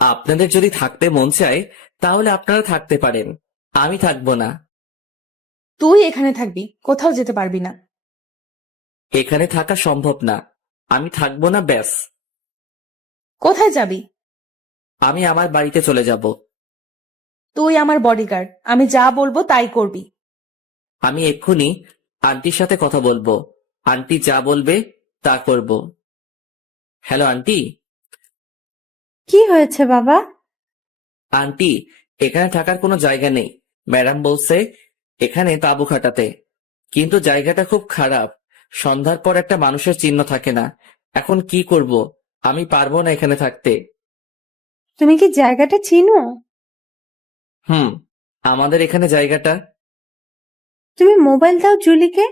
আপনাদের যদি থাকতে মন চায়, তাহলে আপনারা থাকতে পারেন। আমি থাকবো না। তুই এখানে থাকবি, কোথাও যেতে পারবি না। এখানে থাকা সম্ভব না। আমি থাকবো না, ব্যাস। কোথায় যাবি? আমি আমার বাড়িতে চলে যাব। তুই আমার বডিগার্ড, আমি যা বলবো তাই করবি। আমি এক্ষুনি আন্টির সাথে কথা বলবো। আন্টি যা বলবে তা করব। Hello aunty. কি হয়েছে বাবা? আন্টি, এখানে থাকার কোনো জায়গা নেই। ম্যাডাম বলছে এখানে তাঁবু খাটাতে, কিন্তু জায়গাটা খুব খারাপ। সন্ধ্যার পর একটা মানুষের চিহ্ন থাকে না। এখন কি করব? আমি পারবো না এখানে থাকতে। তুমি কি জায়গাটা চিনো? হুম, আমাদের এখানে জায়গাটা। তুমি মোবাইল দাও জুলিকে।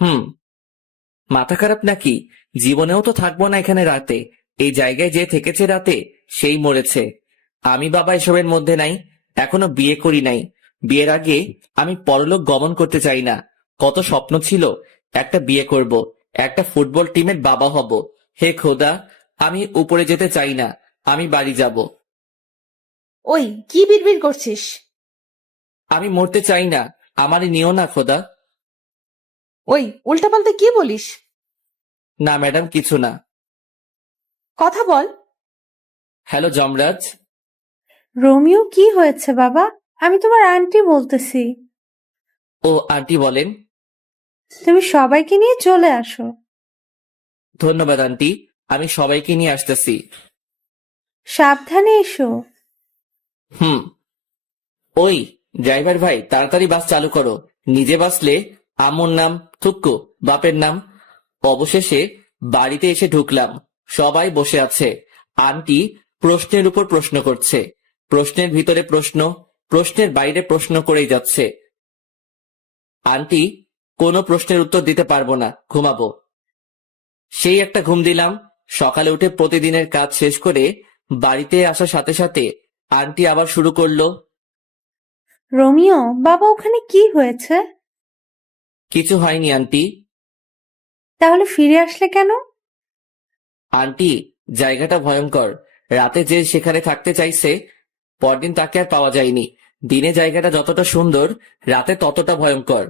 হুম, মাথা খারাপ নাকি? জীবনেও তো থাকবো না এখানে রাতে। এই জায়গায় যে থেকেছে রাতে সেই মরেছে। আমি বাবা এসবের মধ্যে নাই। এখনো বিয়ে করি নাই। বিয়ের আগে আমি পরলোক গমন করতে চাই না। কত স্বপ্ন ছিল, একটা বিয়ে করব, একটা ফুটবল টিমের বাবা হব। হে খোদা, আমি উপরে যেতে চাই না। আমি বাড়ি যাব। ওই কি বিড়বিড় করছিস? আমি মরতে চাই না। আমারই নিও না খোদা। ওই উল্টাপাল্টা কি বলিস? না ম্যাডাম, কিছু না। কথা বল। হ্যালো যমরাজ। রোমিও, কি হয়েছে বাবা? আমি তোমার আন্টি বলতেছি। ও আন্টি বলেন। তুমি সবাইকে নিয়ে চলে আসো। ধন্যবাদ আন্টি, আমি সবাইকে নিয়ে আসতেছি। সাবধানে এসো। হুম। ওই ড্রাইভার ভাই, তাড়াতাড়ি বাস চালু করো। নিজে বাসলে আম্মুর নাম থুক্কু, বাপের নাম। অবশেষে বাড়িতে এসে ঢুকলাম। সবাই বসে আছে। আন্টি প্রশ্নের উপর প্রশ্ন করছে। প্রশ্নের ভিতরে প্রশ্ন, প্রশ্নের বাইরে প্রশ্ন করেই যাচ্ছে। আন্টি, কোনো প্রশ্নের উত্তর দিতে পারবো না, ঘুমাবো। সেই একটা ঘুম দিলাম। সকালে উঠে প্রতিদিনের কাজ শেষ করে বাড়িতে আসার সাথে সাথে আন্টি আবার শুরু করলো। রোমিও বাবা, ওখানে কি হয়েছে? কিছু হয়নি আন্টি। তাহলে ফিরে আসলে কেন? আন্টি, জায়গাটা ভয়ঙ্কর। রাতে যে সেখানে থাকতে চাইছে, পরদিন তাকে আর পাওয়া যায়নি। দিনে জায়গাটা যতটা সুন্দর, রাতে ততটা ভয়ঙ্কর।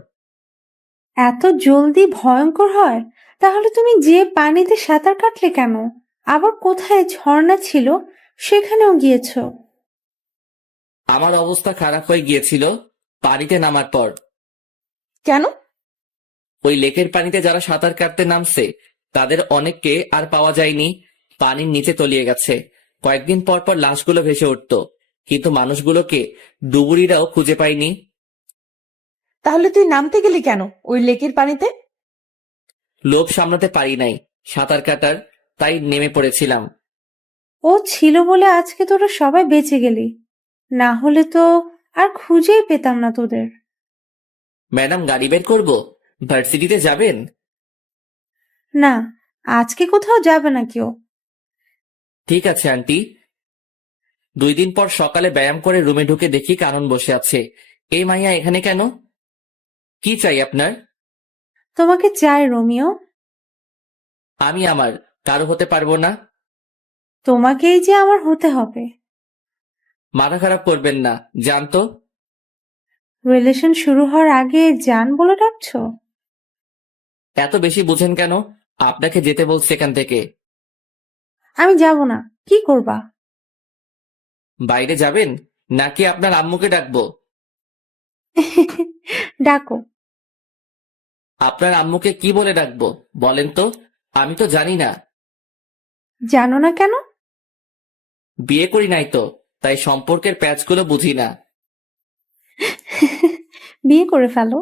এত জলদি ভয়ঙ্কর হয়? তাহলে তুমি যে পানিতে সাঁতার কাটলে কেন? আবার কোথায় ঝর্ণা ছিল সেখানেও গিয়েছো? আমার অবস্থা খারাপ হয়ে গিয়েছিল পানিতে নামার পর। কেন? ওই লেকের পানিতে যারা সাঁতার কাটতে নামছে, তাদের অনেককে আর পাওয়া যায়নি। পানির নিচে তলিয়ে গেছে। কয়েকদিন পর পর লাশগুলো ভেসে উঠতো, কিন্তু মানুষগুলোকে ডুবুরিরাও খুঁজে পায়নি। তাহলে তুই নামতে গেলি কেন ওই লেকের পানিতে? লোভ সামলাতে পারি নাই সাঁতার কাটার, তাই নেমে পড়েছিলাম। ও ছিল বলে আজকে তোরা সবাই বেঁচে গেলি, না হলে তো আর খুঁজেই পেতাম না তোদের। ম্যাডাম, গাড়ি বের করবো? ভার্সিটিতে যাবেন? না, আজকে কোথাও যাবে না কেউ। ঠিক আছে আন্টি। 2 দিন পর সকালে ব্যায়াম করে রুমে ঢুকে দেখি কানন বসে আছে। এই মাইয়া এখানে কেন? কি চাই আপনার? তোমাকে চাই রোমিও। আমি আমার কারো হতে পারবো না। তোমাকেই যে আমার হতে হবে। মাথা খারাপ করবেন না, জানতো। রিলেশন শুরু হওয়ার আগে জান বলে ডাকছো? এত বেশি বুঝেন কেন? আপনাকে যেতে বলছে এখান থেকে। আমি যাব না। কি করবা? বাইরে যাবেন নাকি আপনার আম্মুকে ডাকবো? ডাকো। আপনার আম্মুকে কি বলে ডাকবো বলেন তো? আমি তো জানি না। জানো না কেন? বিয়ে করি নাই তো, তাই সম্পর্কের প্যাচগুলো বুঝি না। বিয়ে করে ফেলো।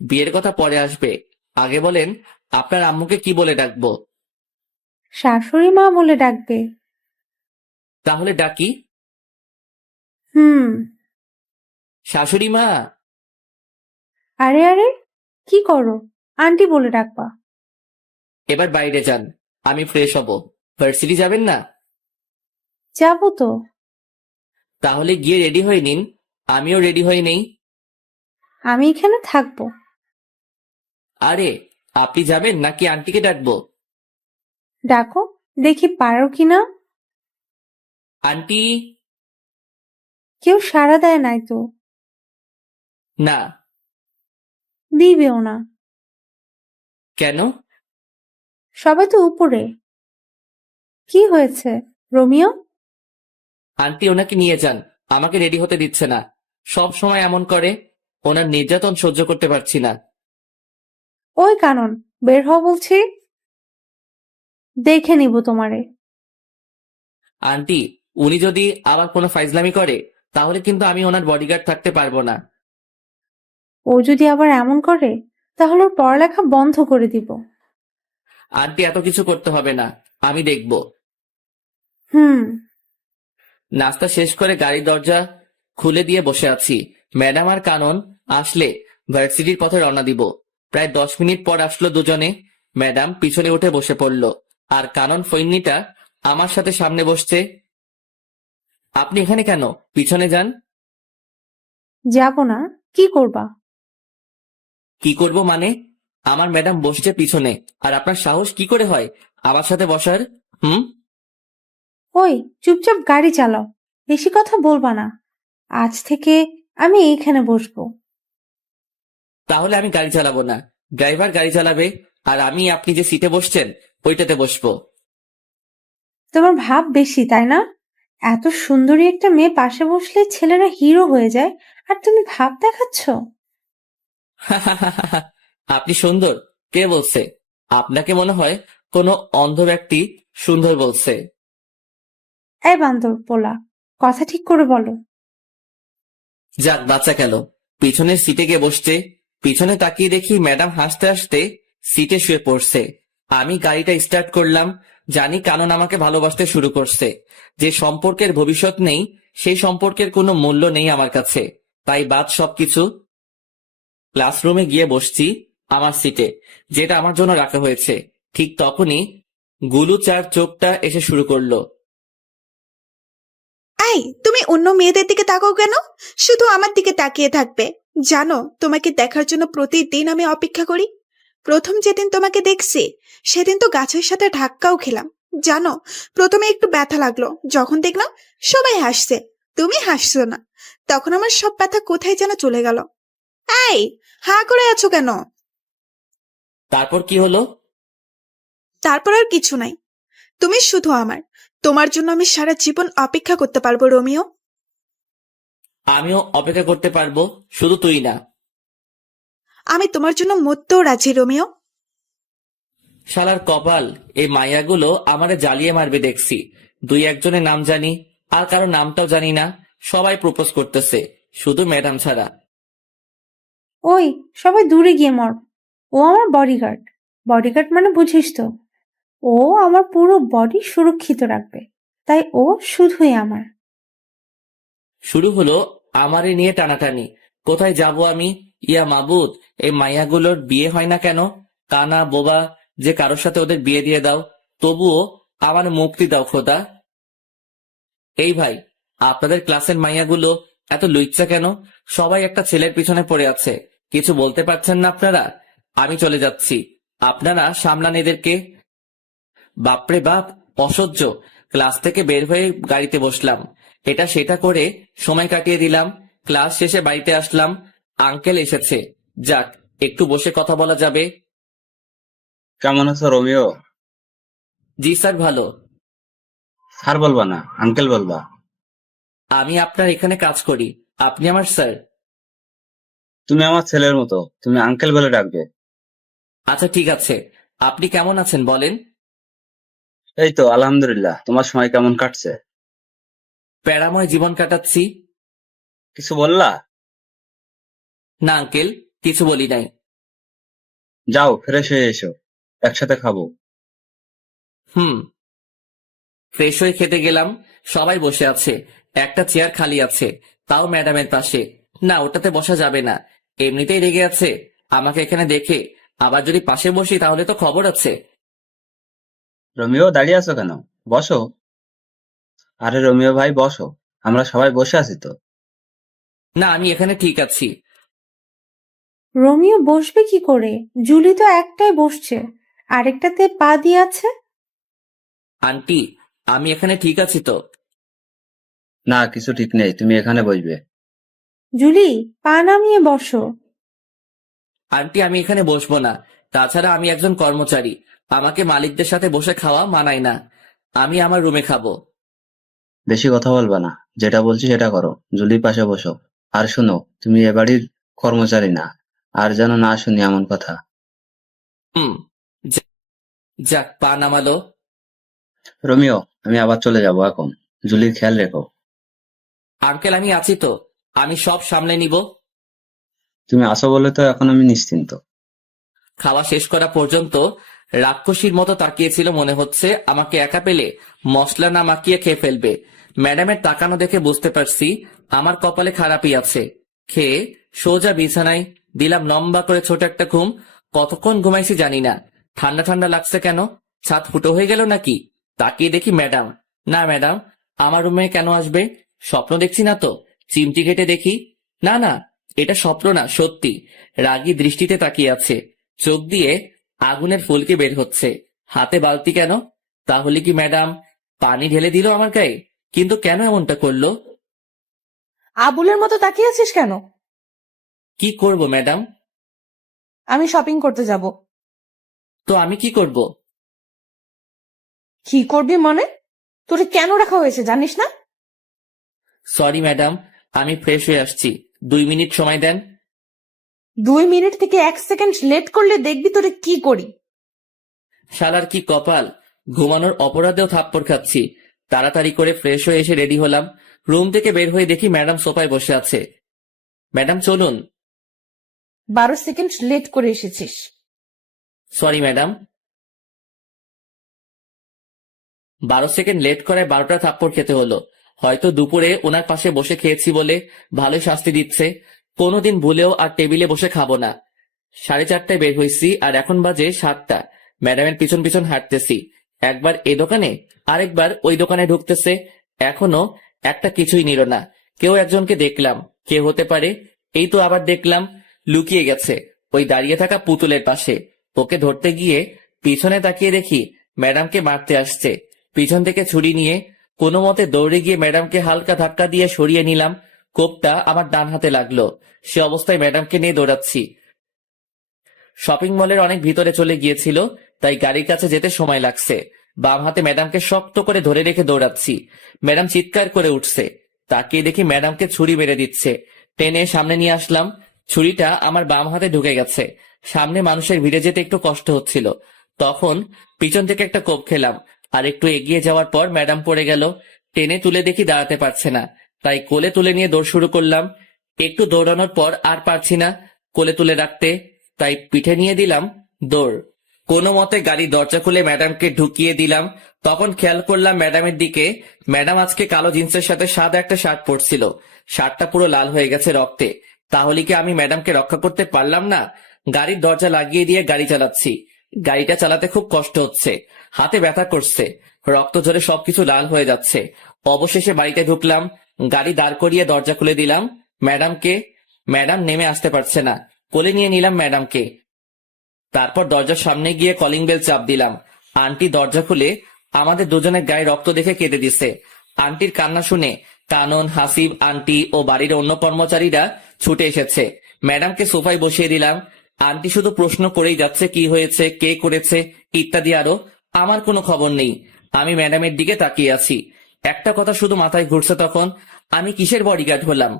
বিয়ের কথা পরে আসবে। আগে বলেন, আপনার আম্মুকে কি বলে ডাকবো? শাশুড়ি মা বলে ডাকবে। তাহলে ডাকি। হুম। শাশুড়ি মা। আরে আরে, কি করো? আন্টি বলে ডাকবা। এবার বাইরে যান, আমি ফ্রেশ হব। ভার্সিটি যাবেন না? যাবো তো। তাহলে গিয়ে রেডি হয়ে নিন। আমিও রেডি হয়ে নেই। আমি এখানে থাকবো। আরে, আপনি যাবেন নাকি আন্টিকে ডাকবো? ডাকো, দেখি পারো কিনা। আন্টি। কেউ সাড়া দেয় নাই তো। না। দিবেও না। কেন? সবাই তো উপরে। কি হয়েছে রোমিও? আন্টি ওনাকে নিয়ে যান, আমাকে রেডি হতে দিচ্ছে না। সব সময় এমন করে। ওনার নির্যাতন সহ্য করতে পারছি না। ওই কানন, বের হও বলছি। দেখে নিব তোমারে। আন্টি, উনি যদি আবার কোনো ফাইজলামি করে তাহলে কিন্তু আমি ওনার বডিগার্ড থাকতে পারবো না। ও যদি আবার এমন করে তাহলে ওর পড়ালেখা বন্ধ করে দিব। আন্টি এত কিছু করতে হবে না, আমি দেখব। হুম। নাস্তা শেষ করে গাড়ির দরজা খুলে দিয়ে বসে আছি। ম্যাডাম আর কানন আসলে ভার্সিটির পথে রওনা দিব। প্রায় 10 মিনিট পর আসলো দুজনে। ম্যাডাম পিছনে উঠে বসে পড়ল, আর কানন ফৈন্নিটা আমার সাথে সামনে বসছে। আপনি এখানে কেন? পিছনে যান। যাব না, কি করবা? কি করব মানে? আমার ম্যাডাম বসছে পিছনে, আর আপনার সাহস কি করে হয় আমার সাথে বসার? হুম? ওই, চুপচাপ গাড়ি চালাও, বেশি কথা বলবা না। আজ থেকে আমি এইখানে বসবো। তাহলে আমি গাড়ি চালাবো না, ড্রাইভার গাড়ি চালাবে, আর আমি আপনি যে সিটে বসছেন ওইটাতে বসবো। তোমার ভাব বেশি, তাই না? এত সুন্দরী একটা মেয়ে পাশে বসলে ছেলেরা হিরো হয়ে যায়, আর তুমি ভাব দেখাচ্ছ। আপনি সুন্দর? কে বলছে? আপনাকে মনে হয় কোনো অন্ধ ব্যক্তি সুন্দর বলছে। এই বান্দর পোলা, কথা ঠিক করে বলো। যাক বাচ্চা গেল। পিছনের সিটে গিয়ে বসছে। পিছনে তাকিয়ে দেখি ম্যাডাম হাসতে হাসতে সিটে শুয়ে পড়ছে। আমি গাড়িটা স্টার্ট করলাম। জানি কানন আমাকে ভালোবাসতে শুরু করছে। যে সম্পর্কের ভবিষ্যৎ নেই, সেই সম্পর্কের কোনো মূল্য নেই আমার কাছে। তাই বাদ সবকিছু। ক্লাসরুমে গিয়ে বসছি আমার সিটে, যেটা আমার জন্য রাখা হয়েছে। ঠিক তখনই গুলু চার চোখটা এসে শুরু করলো। এই, তুমি অন্য মেয়েদের দিকে তাকাও কেন? শুধু আমার দিকে তাকিয়ে থাকবে? জানো, তোমাকে দেখার জন্য প্রতিদিন আমি অপেক্ষা করি। প্রথম যেদিন তোমাকে দেখছি সেদিন তো গাছের সাথে ধাক্কাও খেলাম। জানো, প্রথমে একটু ব্যথা লাগলো, যখন দেখলাম সবাই হাসছে, তুমি হাসছো না, তখন আমার সব ব্যথা কোথায় যেন চলে গেল। এই, হাঁ করে আছো কেন? তারপর কি হলো? তারপর আর কিছু নাই। তুমি শুধু আমার। তোমার জন্য আমি সারা জীবন অপেক্ষা করতে পারবো রোমিও। আমিও অপেক্ষা করতে পারবো, শুধু তুই না। আমি তোমার জন্য মরতেও রাজি রোমিও। শালার কপাল, এই মাইয়াগুলো আমারে জ্বালিয়ে মারবে দেখছি। দুই একজনের নাম জানি, আর কারো নামটাও জানি না। সবাই প্রপোজ করতেছে, শুধু ম্যাডাম ছাড়া। ওই, সবাই দূরে গিয়ে মর। ও আমার বডিগার্ড। বডিগার্ড মানে বুঝিস তো? ও আমার পুরো বডি সুরক্ষিত রাখবে, তাই ও শুধুই আমার। শুরু হলো আমারে নিয়ে টানাটানি। কোথায় যাব আমি? ইয়া মাবুদ, এই মাইয়াগুলোর বিয়ে হয় না কেন? কানা বোবা, যে কারোর সাথে ওদের বিয়ে দিয়ে দাও, তবুও আমার মুক্তি দাও খোদা। এই ভাই, আপনাদের ক্লাসের মাইয়াগুলো এত লুইচ্চা কেন? সবাই একটা ছেলের পিছনে পড়ে আছে, কিছু বলতে পারছেন না আপনারা? আমি চলে যাচ্ছি, আপনারা সামলান এদেরকে। বাপরে বাপ, অসহ্য। ক্লাস থেকে বের হয়ে গাড়িতে বসলাম। এটা সেটা করে সময় কাটিয়ে দিলাম। ক্লাস শেষে বাড়িতে আসলাম। আঙ্কেল এসেছে, যাক একটু বসে কথা বলা যাবে। কেমন আছো রোমিও? জি স্যার, ভালো। স্যার বলবা না, আঙ্কেল বলবা। আমি আপনার এখানে কাজ করি, আপনি আমার স্যার। তুমি আমার ছেলের মতো, তুমি আঙ্কেল বলে ডাকবে। আচ্ছা ঠিক আছে। আপনি কেমন আছেন বলেন? এই তো আলহামদুলিল্লাহ। তোমার সময় কেমন কাটছে? প্যারাময় জীবন কাটাচ্ছি। কিছু বললা? না আঙ্কেল, কিছু বলি নাই। যাও ফ্রেশ হয়ে এসো, একসাথে খাবো। হুম। ফ্রেশ হয়ে খেতে গেলাম। সবাই বসে আছে, একটা চেয়ার খালি আছে, তাও ম্যাডামের পাশে। না, ওটাতে বসা যাবে না, এমনিতেই রেগে আছে আমাকে এখানে দেখে। আবার যদি পাশে বসি তাহলে তো খবর আছে। রোমিও দাঁড়িয়ে আছো কেন? বসো। আরে রোমিও ভাই বসো, আমরা সবাই বসে আছি তো। না, আমি এখানে ঠিক আছি। রোমিও বসবে কি করে? জুলি তো একটাই বসছে, আরেকটাতে পা দিয়ে আছে। আন্টি, আমি এখানে ঠিক আছি তো? না, কিছু ঠিক নেই, তুমি এখানে বসবে। জুলি, পা নামিয়ে বসো। আন্টি, আমি এখানে বসবো না। তাছাড়া আমি একজন কর্মচারী, আমাকে মালিকদের সাথে বসে খাওয়া মানায় না। আমি আমার রুমে খাবো। বেশি কথা বলবা না, যেটা বলছি সেটা করো। জুলির পাশে বসো। আর শোনো, তুমি এ বাড়ির কর্মচারী না, আর যেন না শুনি এমন কথা। হুম। যাক, পা নামালো। রোমিও, আমি আবার চলে যাব এখন। জুলির খেয়াল রেখো। আঙ্কেল আমি আছি তো, আমি সব সামলে নিব। তুমি আসো বলে তো এখন আমি নিশ্চিন্ত। খাওয়া শেষ করা পর্যন্ত রাক্ষসীর মতো তাকিয়েছিল, মনে হচ্ছে আমাকে একা পেলে মশলা না মাখিয়ে খেয়ে ফেলবে। ম্যাডামের তাকানো দেখে বুঝতে পারছি আমার কপালে খারাপই আছে। খেয়ে সোজা বিছানায় দিলাম লম্বা করে ছোট একটা ঘুম। কতক্ষণ ঘুমাইছি জানি না। ঠান্ডা ঠান্ডা লাগছে কেন? ছাদ ফুটো হয়ে গেল নাকি? তাকিয়ে দেখি ম্যাডাম। না ম্যাডাম আমার রুমে কেন আসবে? স্বপ্ন দেখছি না তো? চিমটি কেটে দেখি, না না, এটা স্বপ্ন না, সত্যি। রাগী দৃষ্টিতে তাকিয়ে আছে, চোখ দিয়ে আগুনের ফুলকি বের হচ্ছে। হাতে বালতি কেন? তাহলে কি ম্যাডাম পানি ঢেলে দিল আমার গায়ে? কিন্তু কেন এমনটা করলো? আবুলের মতো তাকিয়ে আছিস কেন? কি করব ম্যাডাম? আমি শপিং করতে যাব। তো আমি কি করব? কি করবি মানে? তোরে কেন রাখা হয়েছে জানিস না? সরি ম্যাডাম, আমি ফ্রেশ হয়ে আসছি, 2 মিনিট সময় দেন। 2 মিনিট থেকে 1 সেকেন্ড লেট করলে দেখবি তোরে কি করি। শালার কি কপাল, ঘুমানোর অপরাধেও থাপ্পড় খাচ্ছি। তাড়াতাড়ি করে ফ্রেশ হয়ে এসে রেডি হলাম। রুম থেকে বের হয়ে দেখি ম্যাডাম সোফায় বসে আছে। ম্যাডাম চলুন। 12 সেকেন্ড লেট করে এসেছিস। Sorry madam. 12 সেকেন্ড লেট করায় 12টা থাপ্পড় খেতে হলো। হয়তো দুপুরে ওনার পাশে বসে খেয়েছি বলে ভালোই শাস্তি দিচ্ছে। কোনোদিন ভুলেও আর টেবিলে বসে খাবো না। 4:30টায় বের হয়েছি আর এখন বাজে 7টা। ম্যাডামের পিছন পিছন হাঁটতেছি, একবার এ দোকানে আরেকবার ওই দোকানে ঢুকতেছে। এখনো একটা কিছুই নিল না। কেউ একজনকে দেখলাম, কে হতে পারে? এই তো আবার দেখলাম লুকিয়ে গেছে ওই দাঁড়িয়ে থাকা পুতুলের পাশে। ওকে ধরতে গিয়ে পিছনে তাকিয়ে দেখি ম্যাডামকে মারতে আসছে। পিছন থেকে ছুরি নিয়ে কোনো মতে দৌড়ে গিয়ে ম্যাডামকে হালকা ধাক্কা দিয়ে সরিয়ে নিলাম। কোপটা আমার ডান হাতে লাগলো। সে অবস্থায় ম্যাডামকে নিয়ে দৌড়াচ্ছি। শপিং মলের অনেক ভিতরে চলে গিয়েছিল, তাই গাড়ির কাছে যেতে সময় লাগছে। বাম হাতে ম্যাডামকে শক্ত করে ধরে রেখে দৌড়াচ্ছি। ম্যাডাম চিৎকার করে উঠছে। তাকিয়ে দেখি ম্যাডামকে ছুরি মেরে দিচ্ছে। টেনে সামনে নিয়ে আসলাম। ছুরিটা আমার বাম হাতে ঢুকে গেছে। সামনে মানুষের ভিড়ে যেতে একটু কষ্ট হচ্ছিল। তখন পিছন থেকে একটা কোপ খেলাম। আর একটু এগিয়ে যাওয়ার পর ম্যাডাম পড়ে গেল। টেনে তুলে দেখি দাঁড়াতে পারছে না, তাই কোলে তুলে নিয়ে দৌড় শুরু করলাম। একটু দৌড়ানোর পর আর পারছি না কোলে তুলে রাখতে, তাই পিঠে নিয়ে দিলাম দৌড়। কোনো মতে গাড়ির দরজা খুলে ম্যাডামকে ঢুকিয়ে দিলাম। তখন খেয়াল করলাম ম্যাডামের দিকে। ম্যাডাম আজকে কালো জিন্সের সাথে সাদা একটা শার্ট পরছিল। শার্টটা পুরো লাল হয়ে গেছে রক্তে। তাহলে কি আমি ম্যাডামকে রক্ষা করতে পারলাম না? গাড়ির দরজা লাগিয়ে দিয়ে গাড়ি চালাচ্ছি। গাড়িটা চালাতে খুব কষ্ট হচ্ছে, হাতে ব্যথা করছে, রক্ত ঝরে সবকিছু লাল হয়ে যাচ্ছে। অবশেষে বাড়িতে ঢুকলাম, গাড়ি দাঁড় করিয়ে দরজা খুলে দিলাম। ম্যাডাম নেমে আসতে পারছে না। কোলে নিয়ে নিলাম ম্যাডামকে। তারপর দরজার সামনে গিয়ে কলিং বেল চাপ দিলাম। আন্টি দরজা খুলে আমাদের দুজনের গায়ে রক্ত দেখে কেঁদে দিছে। আন্টির কান্না শুনে কানন, হাসিব আন্টি ও বাড়ির অন্য কর্মচারীরা ছুটে এসেছে। ম্যাডামকে সোফায় বসিয়ে দিলাম। আন্টি শুধু প্রশ্ন করেই যাচ্ছে, কি হয়েছে, কে করেছে, ইত্যাদি আরো। আমার কোনো খবর নেই। আমি ম্যাডামের দিকে তাকিয়ে আছি। একটা কথা শুধু মাথায় ঘুরছে তখন, আমি কিসের বডিগার্ড হলাম?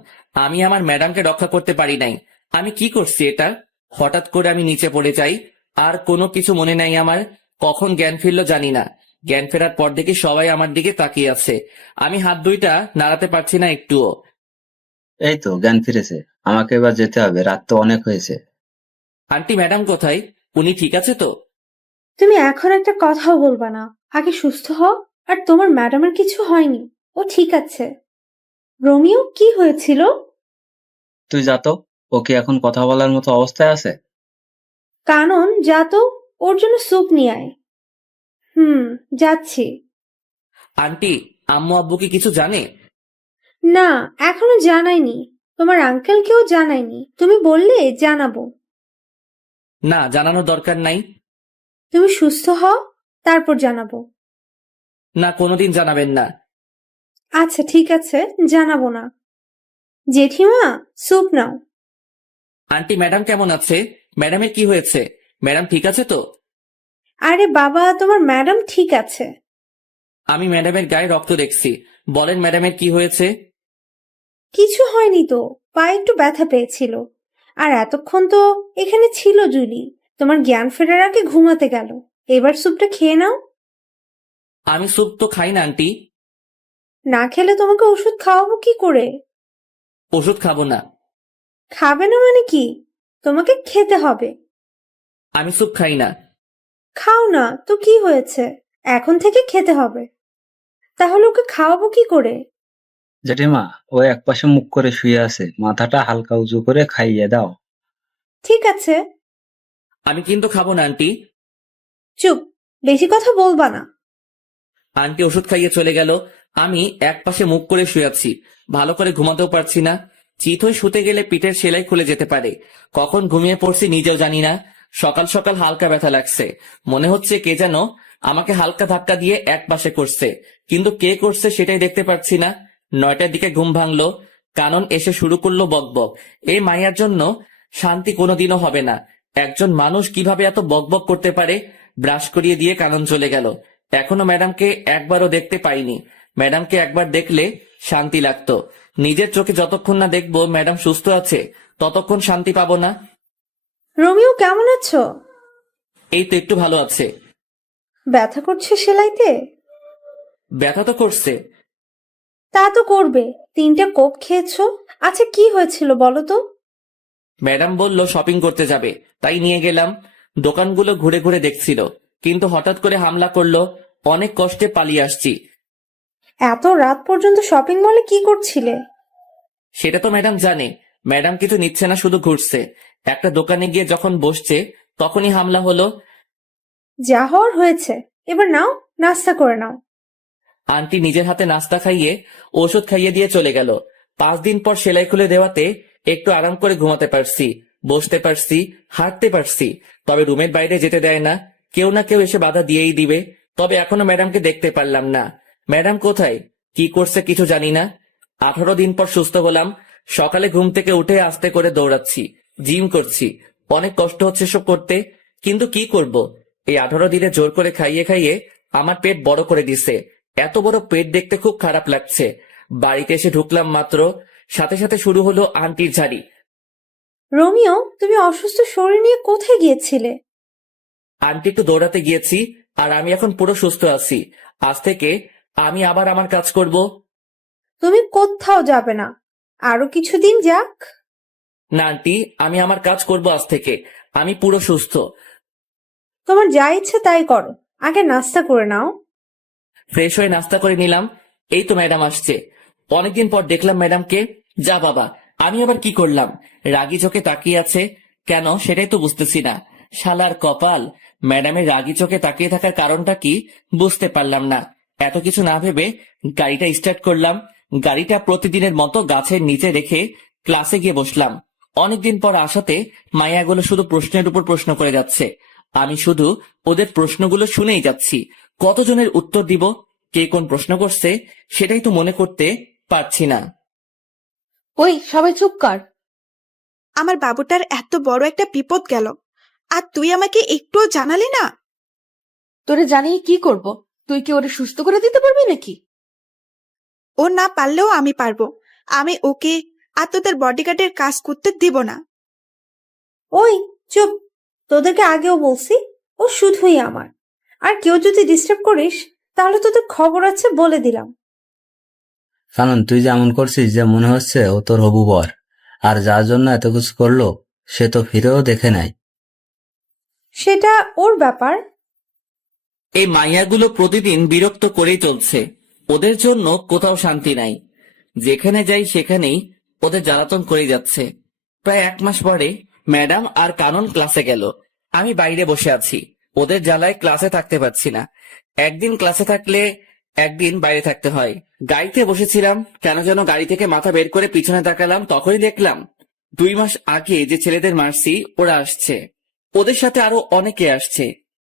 আমি আমার ম্যাডামকে রক্ষা করতে পারি নাই। আমি কি করছি এটা? হঠাৎ করে আমি নিচে পড়ে যাই, আর কোনো কিছু মনে নাই আমার। কখন জ্ঞান ফিরলো জানি না। জ্ঞান ফেরার পর দেখি সবাই আমার দিকে তাকিয়ে আছে। আমি হাত দুইটা নাড়াতে পারছি না একটুও। এই তো জ্ঞান ফিরেছে, আমাকে এবার যেতে হবে, রাত তো অনেক হয়েছে। আন্টি ম্যাডাম কোথায়? উনি ঠিক আছে তো? তুমি এখন একটা কথাও বলবা না, আগে সুস্থ হও। আর তোমার ম্যাডামের কিছু হয়নি, ও ঠিক আছে। রোমিও কি হয়েছিল? তুই যা তো, ও কি এখন কথা বলার মতো অবস্থায় আছে? কানন যা তো, ওর জন্য স্যুপ নিয়ে আয়। যাচ্ছি। আন্টি আম্মু আব্বু কি কিছু জানে? না, এখনো জানাইনি। তোমার আঙ্কেলকেও জানাইনি, তুমি বললে জানাবো। না, জানানোর দরকার নাই। তুমি সুস্থ হও, তারপর জানাবো। না, কোনোদিন জানাবেন না। আচ্ছা ঠিক আছে, জানাবো না। জেঠিমা, স্যুপ নাও। আন্টি ম্যাডাম কেমন আছে? ম্যাডামের কি হয়েছে? ম্যাডাম ঠিক আছে তো? আরে বাবা, তোমার ম্যাডাম ঠিক আছে। আমি ম্যাডামের গায়ে রক্ত দেখছি। বলেন ম্যাডামের কি হয়েছে? কিছু হয়নি তো, পায়ে একটু ব্যথা পেয়েছিল। আর এতক্ষণ তো এখানে ছিল জুলি, তোমার জ্ঞান ফেরার আগে ঘুমাতে গেল। এবার স্যুপটা খেয়ে নাও। আমি স্যুপ তো খাই না আন্টি। না খেলে তোমাকে ওষুধ খাওয়াবো কি করে? ওষুধ খাবো না। খাবে না মানে কি? তোমাকে খেতে হবে। আমি স্যুপ খাই না। খাও না তো কি হয়েছে, এখন থেকে খেতে হবে। তাহলে ওকে খাওয়াবো কি করে? জেঠিমা, ও একপাশে মুখ করে শুয়ে আছে, মাথাটা হালকা উঁচু করে খাইয়ে দাও। ঠিক আছে। আমি কিন্তু খাবো না আন্টি। চুপ, বেশি কথা বলবা না। আন্টি ওষুধ খাইয়ে চলে গেল। আমি একপাশে মুখ করে শুয়ে আছি, ভালো করে ঘুমাতেও পারছি না। চিত হয়ে শুতে গেলে পিঠের সেলাই খুলে যেতে পারে। কখন ঘুমিয়ে পড়ছি নিজেও জানি না। সকাল সকাল হালকা ব্যথা লাগছে, মনে হচ্ছে কে যেন আমাকে হালকা ধাক্কা দিয়ে একপাশে করছে, কিন্তু কে করছে সেটাই দেখতে পাচ্ছি না। 9টার দিকে ঘুম ভাঙলো। কানন এসে শুরু করলো বকবক। এই মাইয়ার জন্য শান্তি কোনোদিনও হবে না। একজন মানুষ কিভাবে এত বকবক করতে পারে? ব্রাশ করিয়ে দিয়ে কানন চলে গেল। এখনো ম্যাডামকে একবারও দেখতে পাইনি। ম্যাডামকে একবার দেখলে শান্তি লাগতো। নিজের চোখে যতক্ষণ না দেখবো ম্যাডাম সুস্থ আছে, ততক্ষণ শান্তি পাবো না। রোমিও কেমন আছো? এই তো একটু ভালো আছে। ব্যথা করছে সেলাইতে? ব্যথা তো করছে। তা তো করবে, 3টে কোক খেয়েছো। আচ্ছা কি হয়েছিল বলো তো? ম্যাডাম বলল শপিং করতে যাবে, তাই নিয়ে গেলাম। দোকানগুলো ঘুরে ঘুরে দেখছিল, কিন্তু হঠাৎ করে হামলা করলো। অনেক কষ্টে পালিয়ে আসছি। এত রাত পর্যন্ত শপিং মলে কি করছিলে? সেটা তো ম্যাডাম জানে। ম্যাডাম কিছু নিচ্ছে না, শুধু ঘুরছে। একটা দোকানে গিয়ে যখন বসছে তখনই হামলা হলো। যা হওয়ার হয়েছে, এবার নাও, নাস্তা করে নাও। আন্টি নিজের হাতে নাস্তা খাইয়ে ওষুধ খাইয়ে দিয়ে চলে গেল। 5 দিন পর সেলাই খুলে দেওয়াতে একটু আরাম করে ঘুমাতে পারছি, বসতে পারছি, হাঁটতে পারছি। তবে রুমের বাইরে যেতে দেয় না, কেউ না কেউ এসে বাধা দিয়েই দিবে। তবে এখনো ম্যাডামকে দেখতে পারলাম না। ম্যাডাম কোথায়, কি করছে কিছু জানি না। 18 দিন পর সুস্থ হলাম। সকালে ঘুম থেকে উঠে আস্তে করে দৌড়াচ্ছি, জিম করছি। অনেক কষ্ট হচ্ছে সব করতে, কিন্তু কি করব? এই 18 দিনে জোর করে খাইয়ে খাইয়ে আমার পেট বড় করে দিছে। এত বড় পেট দেখতে খুব খারাপ লাগছে। বাড়িতে এসে ঢুকলাম মাত্র, সাথে সাথে শুরু হলো আন্টির ঝাড়ি। রোমিও, তুমি অসুস্থ শরীর নিয়ে কোথায় গিয়েছিলে? আন্টি একটু দৌড়াতে গিয়েছি, আর আমি এখন পুরো সুস্থ আছি। আজ থেকে আমি আবার আমার কাজ করব। তুমি কোথাও যাবে না, আরো কিছুদিন যাক। না আন্টি, আমি আমার কাজ করব আজ থেকে। আমি পুরো সুস্থ। তোমার যা ইচ্ছে তাই করো, আগে নাস্তা করে নাও। ফ্রেশ হয়ে নাস্তা করে নিলাম। এই তো ম্যাডাম আসছে। অনেকদিন পর দেখলাম ম্যাডামকে। যা বাবা, আমি আবার কি করলাম? রাগী চোখে তাকিয়ে আছে কেন সেটাই তো বুঝতেছি না। শালার কপাল, ম্যাডামের রাগী চোখে তাকিয়ে থাকার কারণটা কি বুঝতে পারলাম না। এত কিছু না ভেবে গাড়িটা স্টার্ট করলাম। গাড়িটা প্রতিদিনের মতো গাছের নিচে রেখে ক্লাসে গিয়ে বসলাম। অনেকদিন পর আসাতে মায়াগুলো শুধু প্রশ্নের উপর প্রশ্ন করে যাচ্ছে। আমি শুধু ওদের প্রশ্নগুলো শুনেই যাচ্ছি। কতজনের উত্তর দিব, কে কোন প্রশ্ন করছে সেটাই তো মনে করতে পারছি না। ওই সবাই চুপ কর। আমার বাবুটার এত বড় একটা বিপদ গেল, আর তুই আমাকে একটুও জানালি না। তোরে জানিয়ে কি করব? তুই কি ওরে সুস্থ করে দিতে পারবি নাকি? ও না পারলেও আমি পারবো। আমি ওকে আর তোদের বডিগার্ডের কাজ করতে দিব না। ওই চুপ, তোদেরকে আগেও বলছি ও শুধুই আমার। আর কেউ যদি ডিস্টার্ব করিস তাহলে তোদের খবর আছে, বলে দিলাম। কারণ তুই যে এমন করছিস যে মনে হচ্ছে ও তোর হবু বর, আর যার জন্য এত কিছু করলো সে তো ফিরেও দেখে নাই। সেটা ওর ব্যাপার। এই মাইয়াগুলো প্রতিদিন বিরক্ত করেই চলছে। ওদের জন্য কোথাও শান্তি নাই। যেখানে যাই সেখানেই ওদের জ্বালাতন করে যাচ্ছে। প্রায় 1 মাস পরে ম্যাডাম আর কানন ক্লাসে গেল। আমি বাইরে বসে আছি। ওদের জ্বালায় ক্লাসে থাকতে পারছি না। একদিন ক্লাসে থাকলে একদিন বাইরে থাকতে হয়। গাড়িতে বসেছিলাম, কেন যেন গাড়ি থেকে মাথা বের করে পিছনে তাকালাম, তখনই দেখলাম 2 মাস আগে যে ছেলেদের মারছি ওরা আসছে। ওদের সাথে আরো অনেকে আসছে।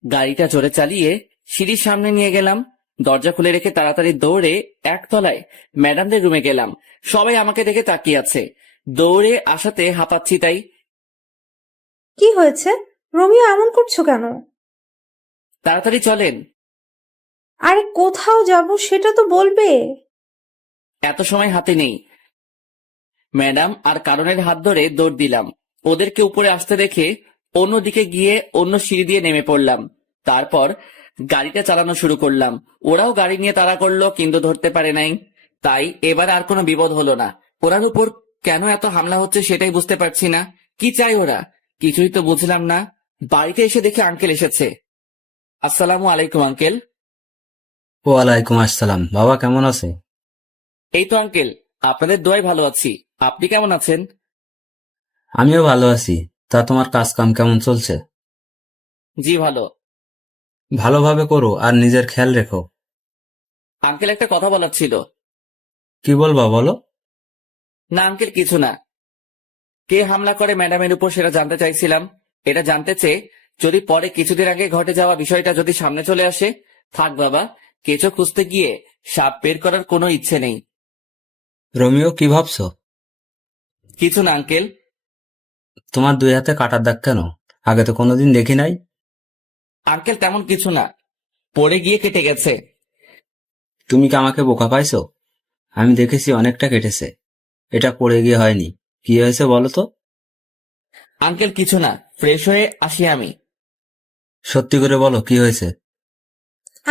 গাড়িটা জোরে চালিয়ে সিঁড়ির সামনে নিয়ে গেলাম। দরজা খুলে রেখে তাড়াতাড়ি দৌড়ে একতলায় ম্যাডামদের রুমে গেলাম। সবাই আমাকে দেখে তাকিয়ে আছে। দৌড়ে আসাতে হাঁপাচ্ছি তাই। কি হয়েছে? রোমিও এমন করছো কেন? তাড়াতাড়ি চলেন। আরে কোথাও যাব সেটা তো বলবে। এত সময় হাতে নেই। ম্যাডাম আর কারণের হাত ধরে দৌড় দিলাম। ওদেরকে উপরে আসতে দেখে অন্যদিকে গিয়ে অন্য সিঁড়ি দিয়ে নেমে পড়লাম। তারপর গাড়িটা চালানো শুরু করলাম। ওরাও গাড়ি নিয়ে তাড়া করলো, কিন্তু ধরতে পারে নাই। তাই এবার আর কোনো বিপদ হলো না। ওরার উপর কেন এত হামলা হচ্ছে সেটাই বুঝতে পারছি না। কি চাই ওরা? কিছুই তো বুঝলাম না। বাড়িতে এসে দেখি আঙ্কেল এসেছে। আসসালামু আলাইকুম আঙ্কেল। ওয়ালাইকুম আসসালাম। বাবা কেমন আছে? এই তো আঙ্কেল, আপনাদের দোয়ায় ভালো আছি। আপনি কেমন আছেন? আমিও ভালো আছি। তা তোমার কাজ কাম কেমন চলছে? জি ভালো। ভালোভাবে করো আর নিজের খেয়াল রেখো। আঙ্কেল একটা কথা বলার ছিল। কি বলবা বলো। না আঙ্কেল কিছু না। কে হামলা করে ম্যাডামের উপর সেটা জানতে চাইছিলাম। এটা জানতে চেয়ে যদি পরে কিছুদিন আগে ঘটে যাওয়া বিষয়টা যদি সামনে চলে আসে, থাক বাবা, কেঁচো খুঁজতে গিয়ে সাপ বের করার কোনো ইচ্ছে নেই। রোমিও কি ভাবছো? কিছু না আঙ্কেল। তোমার দুই হাতে কাটার দাগ কেন? আগে তো কোনোদিন দেখি নাই। আঙ্কেল তেমন কিছু না, পড়ে গিয়ে কেটে গেছে। তুমি কি আমাকে বোকা পাইছো? আমি দেখেছি অনেকটা কেটেছে। এটা পড়ে গিয়ে হয়নি। কি হয়েছে বলো তো? আঙ্কেল কিছু না, ফ্রেশ হয়ে আসি আমি। সত্যি করে বলো কি হয়েছে।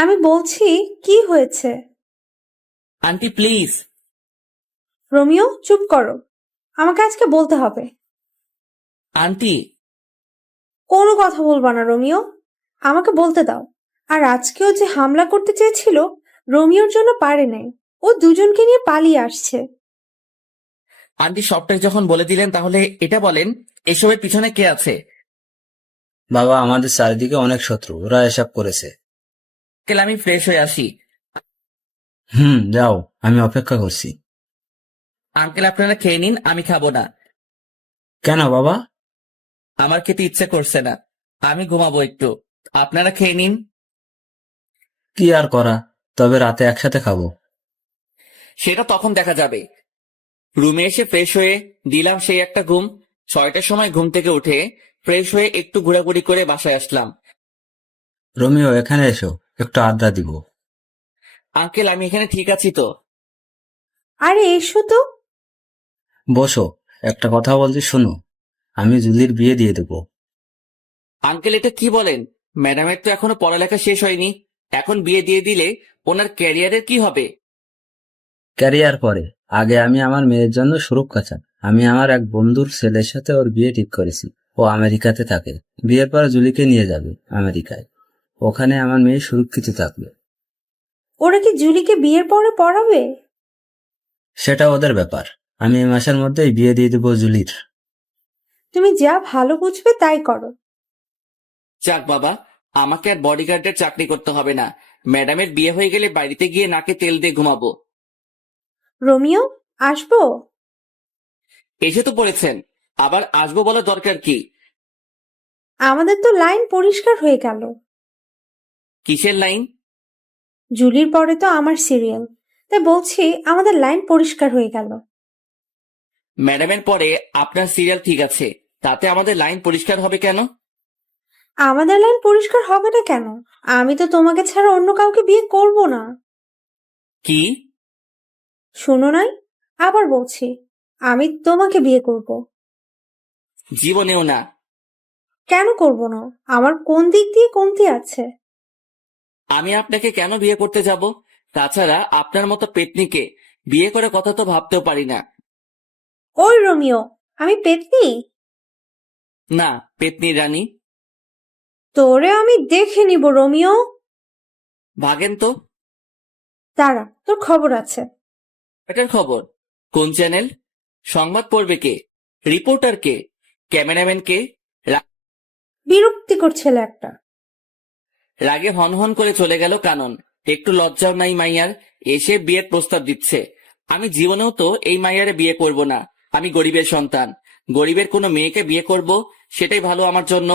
আমি বলছি কি হয়েছে। Aunty please. রোমিও চুপ করো, আমাকে আজকে বলতে হবে। আন্টি। কোনো কথা বলবা না রোমিও, আমাকে বলতে দাও। আর আজকেও যে হামলা করতে চেয়েছিল, রোমিওর জন্য পারে নাই। ও দুজনকে নিয়ে পালিয়ে আসছে। আন্টি সবটাই যখন বলে দিলেন তাহলে এটা বলেন, এসবের পিছনে কে আছে? বাবা, আমাদের চারিদিকে অনেক শত্রু, ওরা এসব করেছে। আঙ্কেল আমি ফ্রেশ হয়ে আসি। যাও, আমি অপেক্ষা করছি। আঙ্কেল আপনারা খেয়ে নিন, আমি খাবো না। কেন বাবা? আমার খেতে ইচ্ছে করছে না, আমি ঘুমাবো একটু। আপনারা খেয়ে নিন। কি আর করা, তবে রাতে একসাথে খাবো। সেটা তখন দেখা যাবে। রুমে এসে ফ্রেশ হয়ে দিলাম সেই একটা ঘুম। 6টার সময় ঘুম থেকে উঠে ফ্রেশ হয়ে একটু ঘোরাঘুরি করে বাসায় আসলাম। রোমিও এখানে এসো, একটু আড্ডা দিব। আঙ্কেল আমি এখানে ঠিক আছি তো। আরে এসো তো। বসো, একটা কথা বলছি শোনো। আমি জুলির বিয়ে দিয়ে দেবো। আঙ্কেল এটা কি বলেন? ম্যাডামের তো এখনো পড়ালেখা শেষ হয়নি, এখন বিয়ে দিয়ে দিলে ওনার ক্যারিয়ারের কি হবে? ক্যারিয়ার পরে, আগে আমি আমার মেয়ের জন্য সুরক্ষা চাই। আমি আমার এক বন্ধুর ছেলের সাথে ওর বিয়ে ঠিক করেছি। ও আমেরিকাতে থাকে। বিয়ের পর জুলিকে নিয়ে যাবে আমেরিকায়। ওখানে আমার মেয়ে সুরক্ষিত থাকবে। ওরা কি জুলিকে বিয়ের পরে পড়াবে? সেটা ওদের ব্যাপার। আমি এই মাসের মধ্যেই বিয়ে দিয়ে দেবো জুলির। তুমি যা ভালো বুঝবে তাই করো। যাক বাবা, আমাকে আর বডিগার্ডের চাকরি করতে হবে না। ম্যাডামের বিয়ে হয়ে গেলে বাড়িতে গিয়ে নাকে তেল দিয়ে ঘুমাবো। রোমিও আসবো? এসে তো পড়েছেন, আবার আসবো বলার দরকার কি? আমাদের তো লাইন পরিষ্কার হয়ে গেল। কিসের লাইন? জুলির পরে তো আমার সিরিয়াল, তাই বলছি আমাদের লাইন পরিষ্কার হয়ে গেল। ম্যাডামের পরে আপনার সিরিয়াল ঠিক আছে, তাতে আমাদের লাইন পরিষ্কার হবে কেন? আমাদের লাইন পরিষ্কার হবে না কেন? আমি তো তোমাকে ছাড়া অন্য কাউকে বিয়ে করব না। কি? শুনো নাই? আবার বলছি, আমি তোমাকে বিয়ে করব। জীবনেও না। কেন করব না? আমার কোন দিক দিয়ে কমতি আছে? আমি আপনাকে কেন বিয়ে করতে যাব? তাছাড়া আপনার মতো পেতনিকে বিয়ে করে কথা তো ভাবতেও পারি না। ওই রোমিও, আমি পেতনি? না, পেতনির রানী। তোরে আমি দেখে নিব রোমিও। ভাগেন তো। দাঁড়া, তোর খবর আছে। এটার খবর? কোন চ্যানেল? সংবাদ পড়বে কে? রিপোর্টার কে? ক্যামেরাম্যান কে? বিরক্তিকর ছেলে একটা। রাগে হনহন করে চলে গেল কানন। একটু লজ্জাও নাই মাইয়ার, এসে বিয়ের প্রস্তাব দিচ্ছে। আমি জীবনেও তো এই মাইয়ারে বিয়ে করব না। আমি গরিবের সন্তান, গরিবের কোনো মেয়েকে বিয়ে করব, সেটাই ভালো আমার জন্য।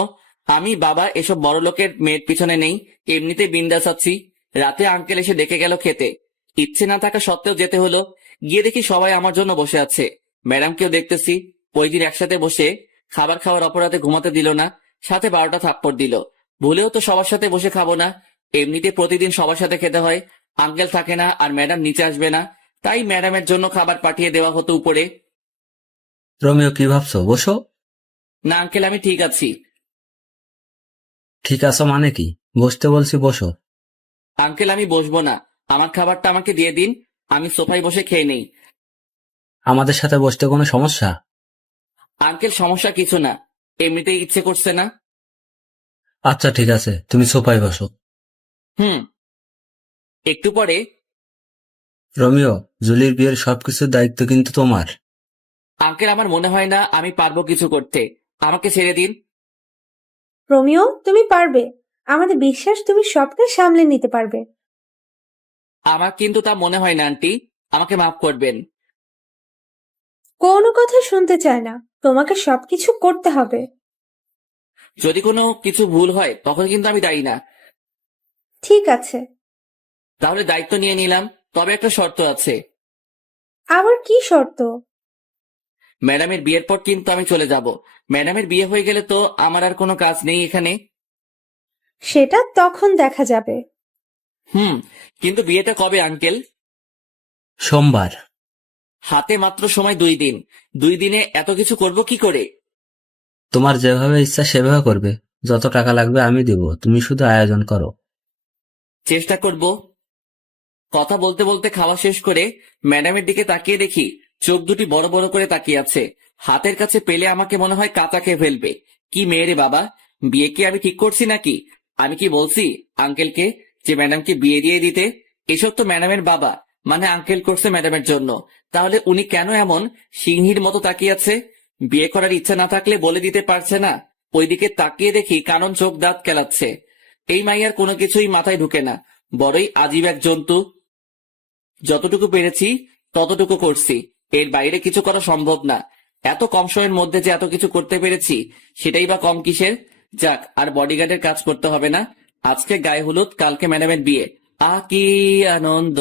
আমি বাবা এসব বড় লোকের মেয়ের পিছনে নেই, এমনিতে বিন্দাস আছি। রাতে আঙ্কেল এসে ডেকে গেল খেতে, ইচ্ছে না থাকা সত্ত্বেও যেতে হলো। গিয়ে দেখি সবাই আমার জন্য বসে আছে, ম্যাডামকেও দেখতেছি। ওই দিন একসাথে বসে খাবার খাওয়ার অপরাধে ঘুমাতে দিল না, সাথে 12টা থাপ্পড় দিল। ভুলেও তো সবার সাথে বসে খাবো না, এমনিতে প্রতিদিন সবার সাথে খেতে হয়। আঙ্কেল থাকে না আর ম্যাডাম নিচে আসবে না, তাই ম্যাডামের জন্য খাবার পাঠিয়ে দেওয়া হতো উপরে। রোমিও কি ভাবছো? বসো। না আঙ্কেল আমি ঠিক আছি। ঠিক আছো মানে কি? বসতে বলছি বসো। আঙ্কেল আমি বসবো না, আমার খাবারটা আমাকে দিয়ে দিন। আমি সোফায় বসে খেয়ে নেই। আমাদের সাথে বসতে কোনো সমস্যা? আঙ্কেল, সমস্যা কিছু না, এমনিতেই ইচ্ছে করছে না। আচ্ছা ঠিক আছে, তুমি সোফায় বসো। হুম। একটু পরে, রোমিও, জুলির বিয়ের সবকিছুর দায়িত্ব কিন্তু তোমার। আঙ্কেল, আমার মনে হয় না আমি পারবো কিছু করতে, আমাকে ছেড়ে দিন। রোমিও, তুমি পারবে। আমাদের বিশ্বাস তুমি সবটা সামলে নিতে পারবে। আমার কিন্তু তা মনে হয় না আন্টি, আমাকে মাফ করবেন। কোনো কথা শুনতে চায় না, তোমাকে সবকিছু করতে হবে। যদি কোনো কিছু ভুল হয় তখন কিন্তু আমি দায়ী না। ঠিক আছে। তাহলে দায়িত্ব নিয়ে নিলাম, তবে একটা শর্ত আছে। আবার কি শর্ত? ম্যাডামের বিয়ের পর কিন্তু আমি চলে যাব। ম্যাডামের বিয়ে হয়ে গেলে তো আমার আর কোনো কাজ নেই এখানে। সেটা তখন দেখা যাবে। হুম। কিন্তু বিয়েটা কবে আঙ্কেল? সোমবার। হাতে মাত্র সময় 2 দিন। 2 দিনে এত কিছু করব কি করে? তোমার যেভাবে ইচ্ছা সেভাবে করবে। যত টাকা লাগবে আমি দিব, তুমি শুধু আয়োজন করো। চেষ্টা করব। কথা বলতে বলতে খাওয়া শেষ করে ম্যাডামের দিকে তাকিয়ে দেখি চোখ দুটি বড় বড় করে তাকিয়ে আছে। হাতের কাছে পেলে আমাকে মনে হয় কাঁচা খেয়ে ফেলবে। কি মেয়ে রে বাবা, বিয়ে কি আমি ঠিক করছি নাকি? আমি কি বলছি আঙ্কেলকে যে ম্যাডামকে বিয়ে দিয়ে দিতে? এসব তো ম্যাডামের বাবা মানে আঙ্কেল করছে ম্যাডামের জন্য। তাহলে উনি কেন এমন সিংহীর মতো তাকিয়ে আছে? বিয়ে করার ইচ্ছা না থাকলে বলে দিতে পারছে না? ওইদিকে তাকিয়ে দেখি কানন চোখ দাঁত কেলাচ্ছে। এই মাইয়ার কোনো কিছুই মাথায় ঢুকে না, বড়ই আজীব এক জন্তু। যতটুকু পেরেছি ততটুকু করছি, এর বাইরে কিছু করা সম্ভব না। এত কম সময়ের মধ্যে যে এত কিছু করতে পেরেছি সেটাই বা কম কিসের? যাক, আর বডিগার্ডের কাজ করতে হবে না। আজকে গায়ে হলুদ, কালকে ম্যাডামের বিয়ে। কি আনন্দ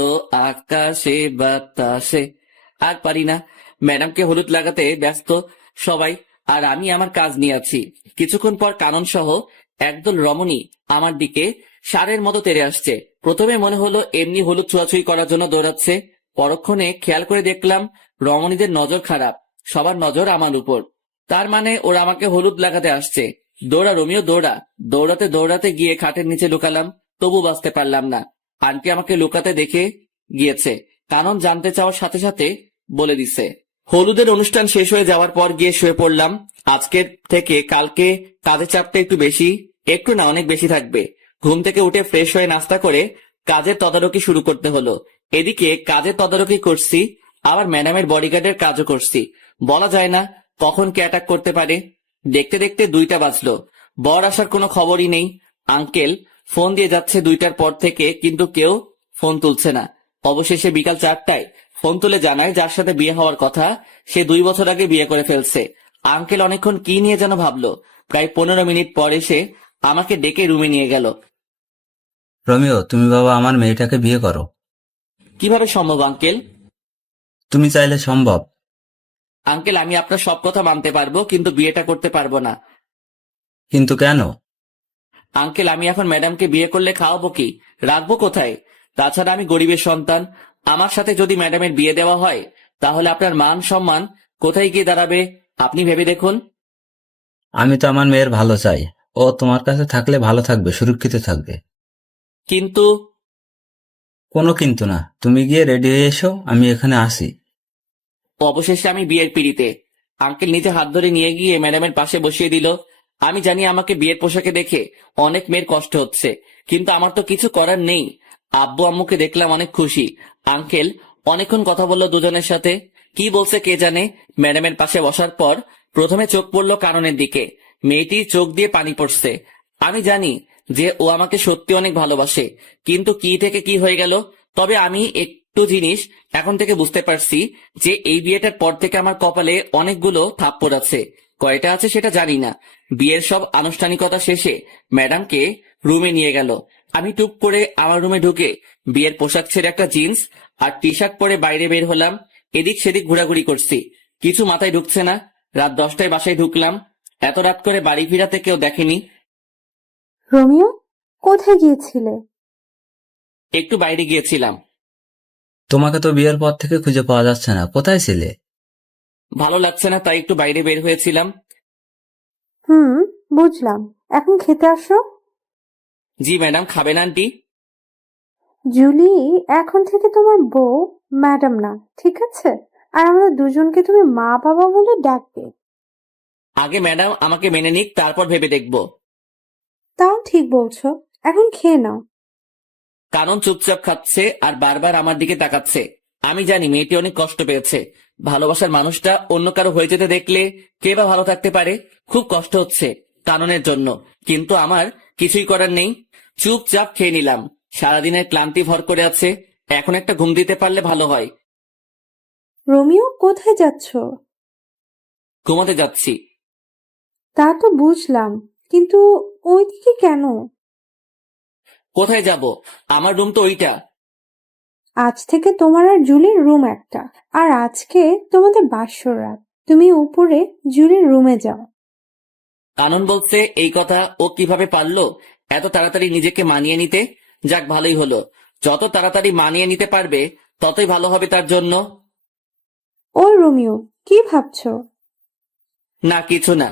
আকাশে বাতাসে। আর পারি না, ম্যাডামকে হলুদ লাগাতে ব্যস্ত সবাই, আর আমি আমার কাজ নিয়ে আছি। কিছুক্ষণ পর কানন সহ একদল রমণী আমার দিকে ষাঁড়ের মতো তেড়ে আসছে। প্রথমে মনে হলো এমনি হলুদ ছোঁয়াছুঁই করার জন্য দৌড়াচ্ছে। পরক্ষণে খেয়াল করে দেখলাম রমণীদের নজর খারাপ, সবার নজর আমার উপর। তার মানে ওরা আমাকে হলুদ লাগাতে আসছে। দৌড়া রোমিও দৌড়া। দৌড়াতে দৌড়াতে গিয়ে খাটের নিচে লুকালাম, তবু বাঁচতে পারলাম না। আন্টি আমাকে লুকাতে দেখে গিয়েছে। কানন জানতে চাওয়ার সাথে সাথে বলে দিছে। হলুদের অনুষ্ঠান শেষ হয়ে যাওয়ার পর গিয়ে শুয়ে পড়লাম। আজকের থেকে কালকে কাজের চাপটা একটু বেশি, একটু না অনেক বেশি থাকবে। ঘুম থেকে উঠে ফ্রেশ হয়ে নাস্তা করে কাজের তদারকি শুরু করতে হলো। এদিকে কাজের তদারকি করছি, আবার ম্যাডামের বডিগার্ডের কাজও করছি। বলা যায় না কখন কে অ্যাটাক করতে পারে। দেখতে দেখতে 2টা বাজলো। বর আসার কোনো খবরই নেই। আঙ্কেল ফোন দিয়ে যাচ্ছে 2টার পর থেকে, কিন্তু কেউ ফোন তুলছে না। অবশেষে বিকাল 4টায় ফোন তুলে জানায় যার সাথে বিয়ে হওয়ার কথা সে 2 বছর আগে বিয়ে করে ফেলছে। আঙ্কেল অনেকক্ষণ কি নিয়ে যেন ভাবলো। প্রায় 15 মিনিট পর এসে আমাকে ডেকে রুমে নিয়ে গেল। রোমিও, তুমি বাবা আমার মেয়েটাকে বিয়ে করো। কিভাবে সম্ভব আঙ্কেল? তুমি চাইলে সম্ভব। আঙ্কেল, আমি আপনার সব কথা মানতে পারবো, কিন্তু বিয়েটা করতে পারবো না। কিন্তু কেন? আঙ্কেল, আমি এখন ম্যাডামকে বিয়ে করলে খাওয়াবো কি, রাখবো কোথায়? তাছাড়া আমি গরিবের সন্তান। আমার সাথে যদি ম্যাডামের বিয়ে দেওয়া হয় তাহলে আপনার মান সম্মান কোথায় গিয়ে দাঁড়াবে আপনি ভেবে দেখুন। আমি তো আমার মেয়ের ভালো চাই। ও তোমার কাছে থাকলে ভালো থাকবে, সুরক্ষিত থাকবে। কিন্তু কোনো কিন্তু না, তুমি গিয়ে রেডি হয়ে এসো, আমি এখানে আসি। অবশেষে আমি বিয়ের পিড়িতে। আঙ্কেল নিজে হাত ধরে নিয়ে গিয়ে ম্যাডামের পাশে বসিয়ে দিল। আমি জানি আমাকে বিয়ের পোশাকে দেখে অনেক মেয়ের কষ্ট হচ্ছে, কিন্তু আমার তো কিছু করার নেই। আব্বু আম্মুকে দেখলাম অনেক খুশি। আঙ্কেল অনেকক্ষণ কথা বললো দুজনের সাথে, কি বলছে কে জানে। ম্যাডামের পাশে বসার পর প্রথমে চোখ পড়লো কাননের দিকে। মেয়েটির চোখ দিয়ে পানি পড়ছে। আমি জানি যে ও আমাকে সত্যি অনেক ভালোবাসে, কিন্তু কি থেকে কি হয়ে গেল। তবে আমি একটু জিনিস এখন থেকে বুঝতে পারছি যে এই বিয়েটার পর থেকে আমার কপালে অনেকগুলো থাপ্পড় আছে। কয়টা আছে সেটা জানি না। বিয়ের সব আনুষ্ঠানিকতা শেষে ম্যাডামকে রুমে নিয়ে গেল। আমি টুক করে আমার রুমে ঢুকে বিয়ের পোশাক ছেড়ে একটা জিন্স আর টি শার্ট পরে বাইরে বের হলাম। এদিক সেদিক ঘোরাঘুরি করছি, কিছু মাথায় ঢুকছে না। রাত 10টায় বাসায় ঢুকলাম। এত রাত করে বাড়ি ফিরাতে কেউ দেখেনি। রোমিও, কোথায় গিয়েছিলে? একটু বাইরে গিয়েছিলাম। তোমাকে তো বিয়ের পর থেকে খুঁজে পাওয়া যাচ্ছে না, কোথায় ছিলে? ভালো লাগছে না তাই একটু বাইরে বের হয়েছিলাম। বুঝলাম। এখন খেতে আসো। জি ম্যাডাম, খাবেন আন্টি? জুলি এখন থেকে তোমার বউ, ম্যাডাম না, ঠিক আছে? আর আমরা দুজনকে তুমি মা বাবা বলে ডাকবে। আগে ম্যাডাম আমাকে মেনে নিক, তারপর ভেবে দেখবো। তাও ঠিক বলছো। এখন খেয়ে নাও। কানন চুপচাপ খাচ্ছে আর বারবার আমার দিকে তাকাচ্ছে। আমি জানি মেয়েটি অনেক কষ্ট পেয়েছে। ভালোবাসার মানুষটা অন্য কারো হয়ে যেতে দেখলে কে বা ভালো থাকতে পারে। খুব কষ্ট হচ্ছে কাননের জন্য, কিন্তু আমার কিছুই করার নেই। চুপচাপ খেয়ে নিলাম। সারাদিনের ক্লান্তি ভর করে আছে, এখন একটা ঘুম দিতে পারলে ভালো হয়। রোমিও, কোথায় যাচ্ছ? ঘুমাতে যাচ্ছি। তা তো বুঝলাম, কিন্তু ওইদিকে কেন? কোথায় যাব? আমার রুম তো ওইটা। আজ থেকে তোমার আর জুলির রুম একটা, আর আজকে তোমাদের বাসর রাত। তুমি উপরে জুলির রুমে যাও। কানন বলছে এই কথা ও কিভাবে পারলো এত তাড়াতাড়ি নিজেকে মানিয়ে নিতে? যাক, ভালোই হলো। যত তাড়াতাড়ি মানিয়ে নিতে পারবে ততই ভালো হবে তার জন্য। ওই রোমিও, কি ভাবছো? না, কিছু না।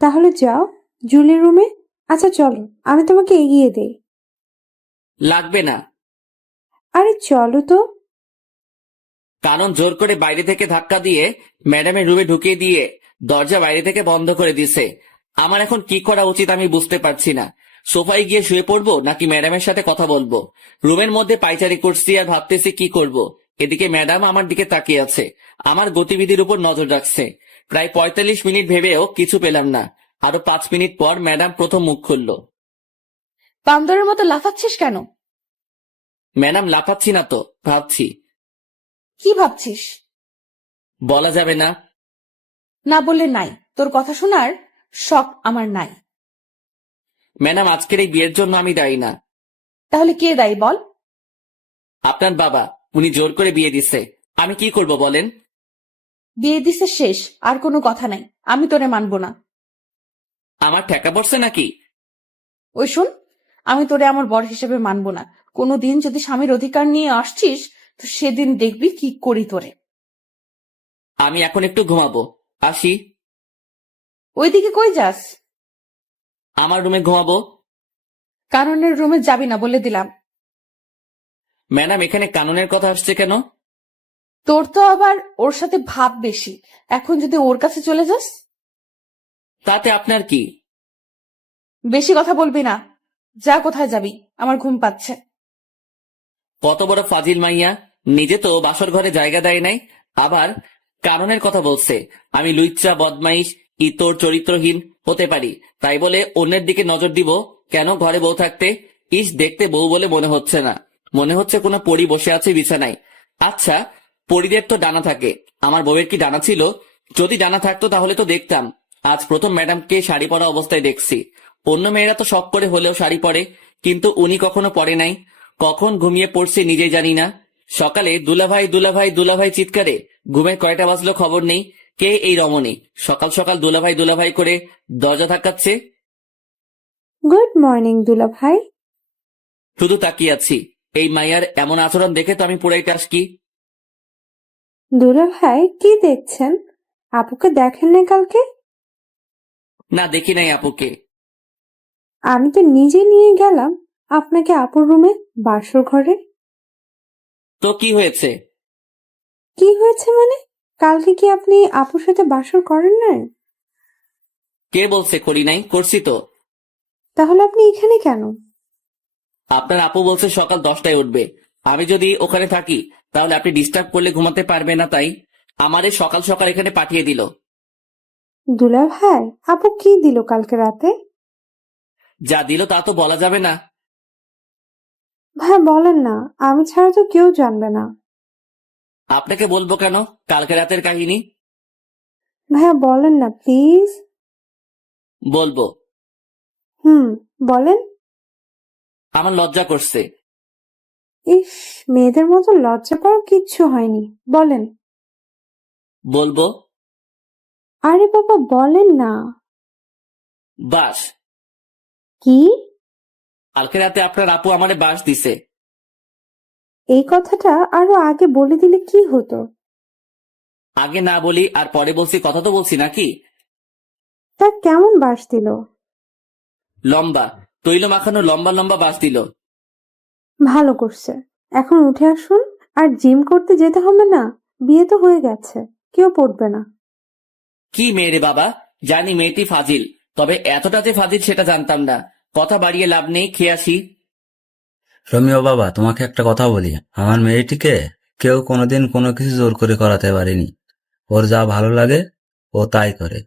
তাহলে যাও জুলির রুমে। আচ্ছা চলো, আমি তোমাকে এগিয়ে দেই। লাগবে না। আরে চলো তো। কানন জোর করে বাইরে থেকে ধাক্কা দিয়ে ম্যাডামের রুমে ঢুকিয়ে দিয়ে দরজা বাইরে থেকে বন্ধ করে দিছে। আমার এখন কি করা উচিত আমি বুঝতে পারছি না। সোফায় গিয়ে শুয়ে পড়বো নাকি ম্যাডামের সাথে কথা বলবো? রুমের মধ্যে পায়চারি করছি আর ভাবতেছি কি করব। এদিকে ম্যাডাম আমার দিকে তাকিয়ে আছে, আমার গতিবিধির উপর নজর রাখছে। প্রায় ৪৫ মিনিট ভেবেও কিছু পেলাম না। আরো ৫ মিনিট পর ম্যাডাম প্রথম মুখ খুলল। বান্দরের মতো লাফাচ্ছিস কেন? ম্যাডাম, লাফাচ্ছি না তো, ভাবছি। কি ভাবছিস? বলা যাবে না। না বললে নাই, তোর কথা শোনার শখ আমার নাই। ম্যাডাম, আজকের এই বিয়ের জন্য আমি দায়ী না। তাহলে কে দায়ী বল? আপনার বাবা, উনি জোর করে বিয়ে দিছে। আমি কি করব বলেন? বিয়ে দিছে শেষ, আর কোনো কথা নাই। আমি তোরে মানবো না। আমার ঠেকা পড়ছে নাকি? ওই শুন, আমি তোরে আমার বর হিসেবে মানবো না। কোনোদিন যদি স্বামীর অধিকার নিয়ে আসছিস তো সেদিন দেখবি কি করি তোরে। আমি এখন একটু ঘুমাবো, আসি। ওইদিকে কই যাস? আমার রুমে ঘুমাবো। কারণের রুমে যাবি না বলে দিলাম। ম্যাডাম, এখানে কানুনের কথা আসছে কেন? তোর তো আবার ওর সাথে ভাব বেশি। এখন যদি ওর কাছে চলে যাস? তাতে আপনার কি? বেশি কথা বলবি না। যা, কোথায় যাবি? আমার ঘুম পাচ্ছে। কত বড় ফাজিল মাইয়া, নিজে তো বাসর ঘরে জায়গা দেয় নাই, আবার কানুনের কথা বলছে। আমি লুইচ্চা, বদমাইশ, ইতর, চরিত্রহীন হতে পারি, তাই বলে অন্যের দিকে নজর দিব কেন? ঘরে বউ থাকতে ইস, দেখতে বউ বলে মনে হচ্ছে না, মনে হচ্ছে কোনো পরী বসে আছে বিছানায়। আচ্ছা, পরীদের তো ডানা থাকে, আমার বউয়ের কি ডানা ছিল? যদি ডানা থাকতো তাহলে তো দেখতাম। আজ প্রথম ম্যাডামকে শাড়ি পরা অবস্থায় দেখছি। অন্য মেয়েরা তো শখ করে হলেও শাড়ি পরে, কিন্তু উনি কখনো পরে নাই। কখন ঘুমিয়ে পড়ছে নিজেই জানি না। সকালে দুলাভাই দুলাভাই দুলাভাই চিৎকারে ঘুমের কয়টা বাজলো খবর নেই। কে এই রমণী সকাল সকাল দুলাভাই দুলাভাই করে দরজা ধাক্কাচ্ছে? গুড মর্নিং দুলা ভাই। শুধু তাকিয়ে আছি। এই মাইয়ার এমন আচরণ দেখে তো আমি পুরাই টাসকি। দুলা ভাই, কি দেখছেন? আপুকে দেখেন না কালকে? না, দেখি নাই আপুকে। আমি তো নিজে নিয়ে গেলাম আপনাকে আপুর রুমে, বাসর ঘরে। তো কি হয়েছে? কি হয়েছে মানে? কালকে কি আপনি আপুর সাথে বাসর করেন নাই? কে বলছে করি নাই? করছি তো। তাহলে আপনি এখানে কেন? আপনার আপু বলছে সকাল 10টায় উঠবে। আমি যদি ওখানে থাকি তাহলে আপনি ডিস্টার্ব করলে ঘুমাতে পারবে না, তাই আমারে সকাল সকাল এখানে পাঠিয়ে দিল। দুলা ভাই, আপু কি দিল কালকে রাতে? যা দিল তা তো বলা যাবে না। ভাই বলেন না, আমি ছাড়া তো কেউ জানবে না। আপনাকে বলবো কেন কালকে রাতের কাহিনী? ভাইয়া বলেন না প্লিজ। বলবো। বলেন। আমার লজ্জা করছে। ইস, মেয়েদের মতো লজ্জা পাওয়ার কিচ্ছু হয়নি, বলেন। বলবো। আরে বাবা বলেন না। বাস। কি? কালকে রাতে আপনার আপু আমারে বাস দিছে। এই কথাটা আরো আগে বলে দিলে কি হতো? আগে না বলি আর পরে বলছি, কথা তো বলছি নাকি? তা কেমন বাস দিল? লম্বা, তৈল মাখানো লম্বা লম্বা বাস দিল। ভালো করছে। এখন উঠে আসুন। আর জিম করতে যেতে হবে না, বিয়ে তো হয়ে গেছে, কেউ পড়বে না। কি মেয়ে রে বাবা, জানি মেয়েটি ফাজিল, তবে এতটা যে ফাজিল সেটা জানতাম না। কথা বাড়িয়ে লাভ নেই, খেয়ে আসি। রোমিও বাবা, তোমাকে একটা কথা বলি, আমার মেয়েটিকে কেউ কোনোদিন কোনো কিছু জোর করে করাতে পারেনি। ওর যা ভালো লাগে ও তাই করে।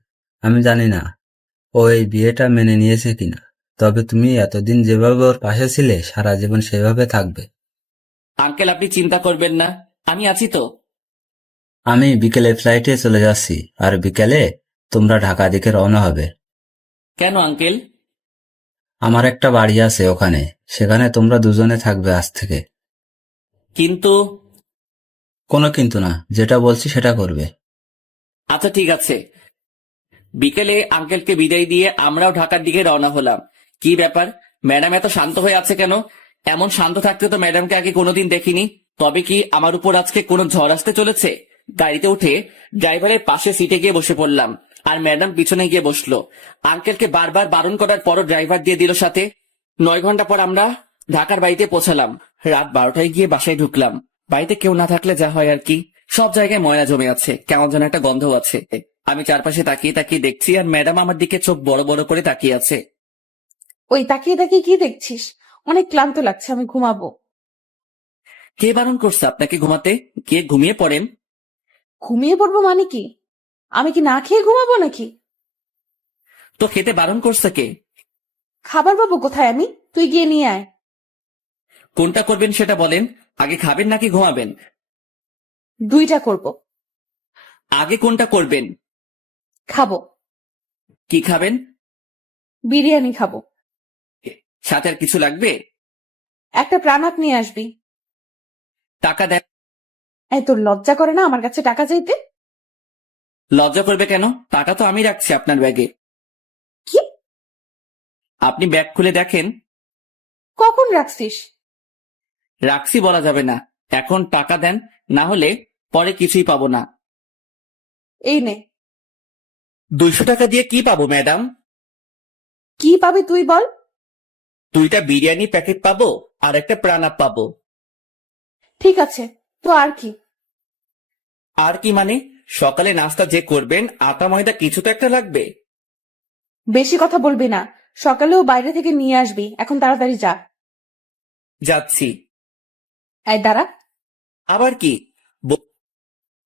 আমি জানি না ও এই বিয়েটা মেনে নিয়েছে কিনা, তবে তুমি এতদিন যেভাবে ওর পাশে ছিলে সারা জীবন সেভাবে থাকবে। আঙ্কেল, আপনি চিন্তা করবেন না, আমি আছি তো। আমি বিকেলে ফ্লাইটে চলে যাচ্ছি, আর বিকেলে তোমরা ঢাকা দিকে রওনা হবে। কেন আঙ্কেল? আমার একটা বাড়ি আছে ওখানে, সেখানে তোমরা দুজনে থাকবে আজ থেকে। কিন্তু কোনো কিন্তু না, যেটা বলছি সেটা করবে। আচ্ছা ঠিক আছে। বিকেলে আঙ্কেলকে বিদায় দিয়ে আমরাও ঢাকার দিকে রওনা হলাম। কি ব্যাপার, ম্যাডাম এত শান্ত হয়ে আছে কেন? এমন শান্ত থাকতে তো ম্যাডামকে আগে কোনোদিন দেখিনি। তবে কি আমার উপর আজকে কোনো ঝড় আসতে চলেছে? গাড়িতে উঠে ড্রাইভারের পাশে সিটে গিয়ে বসে পড়লাম, আর ম্যাডাম পিছনে গিয়ে বসলো। আঙ্কেলকে বারবার বারণ করার পরও ড্রাইভার দিয়ে দিল সাথে। 9 ঘন্টা পর আমরা ঢাকার বাড়িতে পৌঁছালাম। রাত 12টায় গিয়ে বাসায় ঢুকলাম। বাড়িতে কেউ না থাকলে যা হয় আর কি, সব জায়গায় ময়লা জমে আছে, কেমন যেন একটা গন্ধ আছে। আমি চারপাশে তাকিয়ে তাকিয়ে দেখছি, আর ম্যাডাম আমার দিকে চোখ বড় বড় করে তাকিয়ে আছে। ওই তাকিয়ে তাকিয়ে কি দেখছিস? অনেক ক্লান্ত লাগছে, আমি ঘুমাবো। কে বারণ করছে আপনাকে ঘুমাতে? কে ঘুমিয়ে পড়েন। ঘুমিয়ে পড়বো মানে কি? আমি কি না খেয়ে ঘুমাবো নাকি? তো খেতে বারণ করছে কে? খাবার পাবো কোথায় আমি? তুই গিয়ে নিয়ে আয়। কোনটা করবেন সেটা বলেন। আগে খাবেন নাকি ঘুমাবেন? দুইটা করব। আগে কোনটা করবেন? খাবো। কি খাবেন? বিরিয়ানি খাবো। সাথে আর কিছু লাগবে? একটা প্রাণাত নিয়ে আসবি। টাকা দেন। এই, তোর লজ্জা করে না আমার কাছে টাকা চাইতে? লজ্জা করবে কেন? টাকা তো আমি রাখছি আপনার ব্যাগে। কি? আপনি ব্যাগ খুলে দেখেন। কখন রাখছিস? রাখছি বলা যাবে না। এখন টাকা দেন, না হলে পরে কিছুই পাবো না। এই নে। 200 টাকা দিয়ে কি পাবো ম্যাডাম? কি পাবি তুই বল? 2টা বিরিয়ানি প্যাকেট পাবো, আর একটা প্রাণাপ পাবো। ঠিক আছে, তো আর কি? আর কি মানে? সকালে নাস্তা যে করবেন, আটা ময়দা কিছু তো একটা লাগবে। বেশি কথা বলবি না। সকালেও বাইরে থেকে নিয়ে আসবি, এখন তাড়াতাড়ি যা। যাচ্ছি। এই দাঁড়া। আবার কি?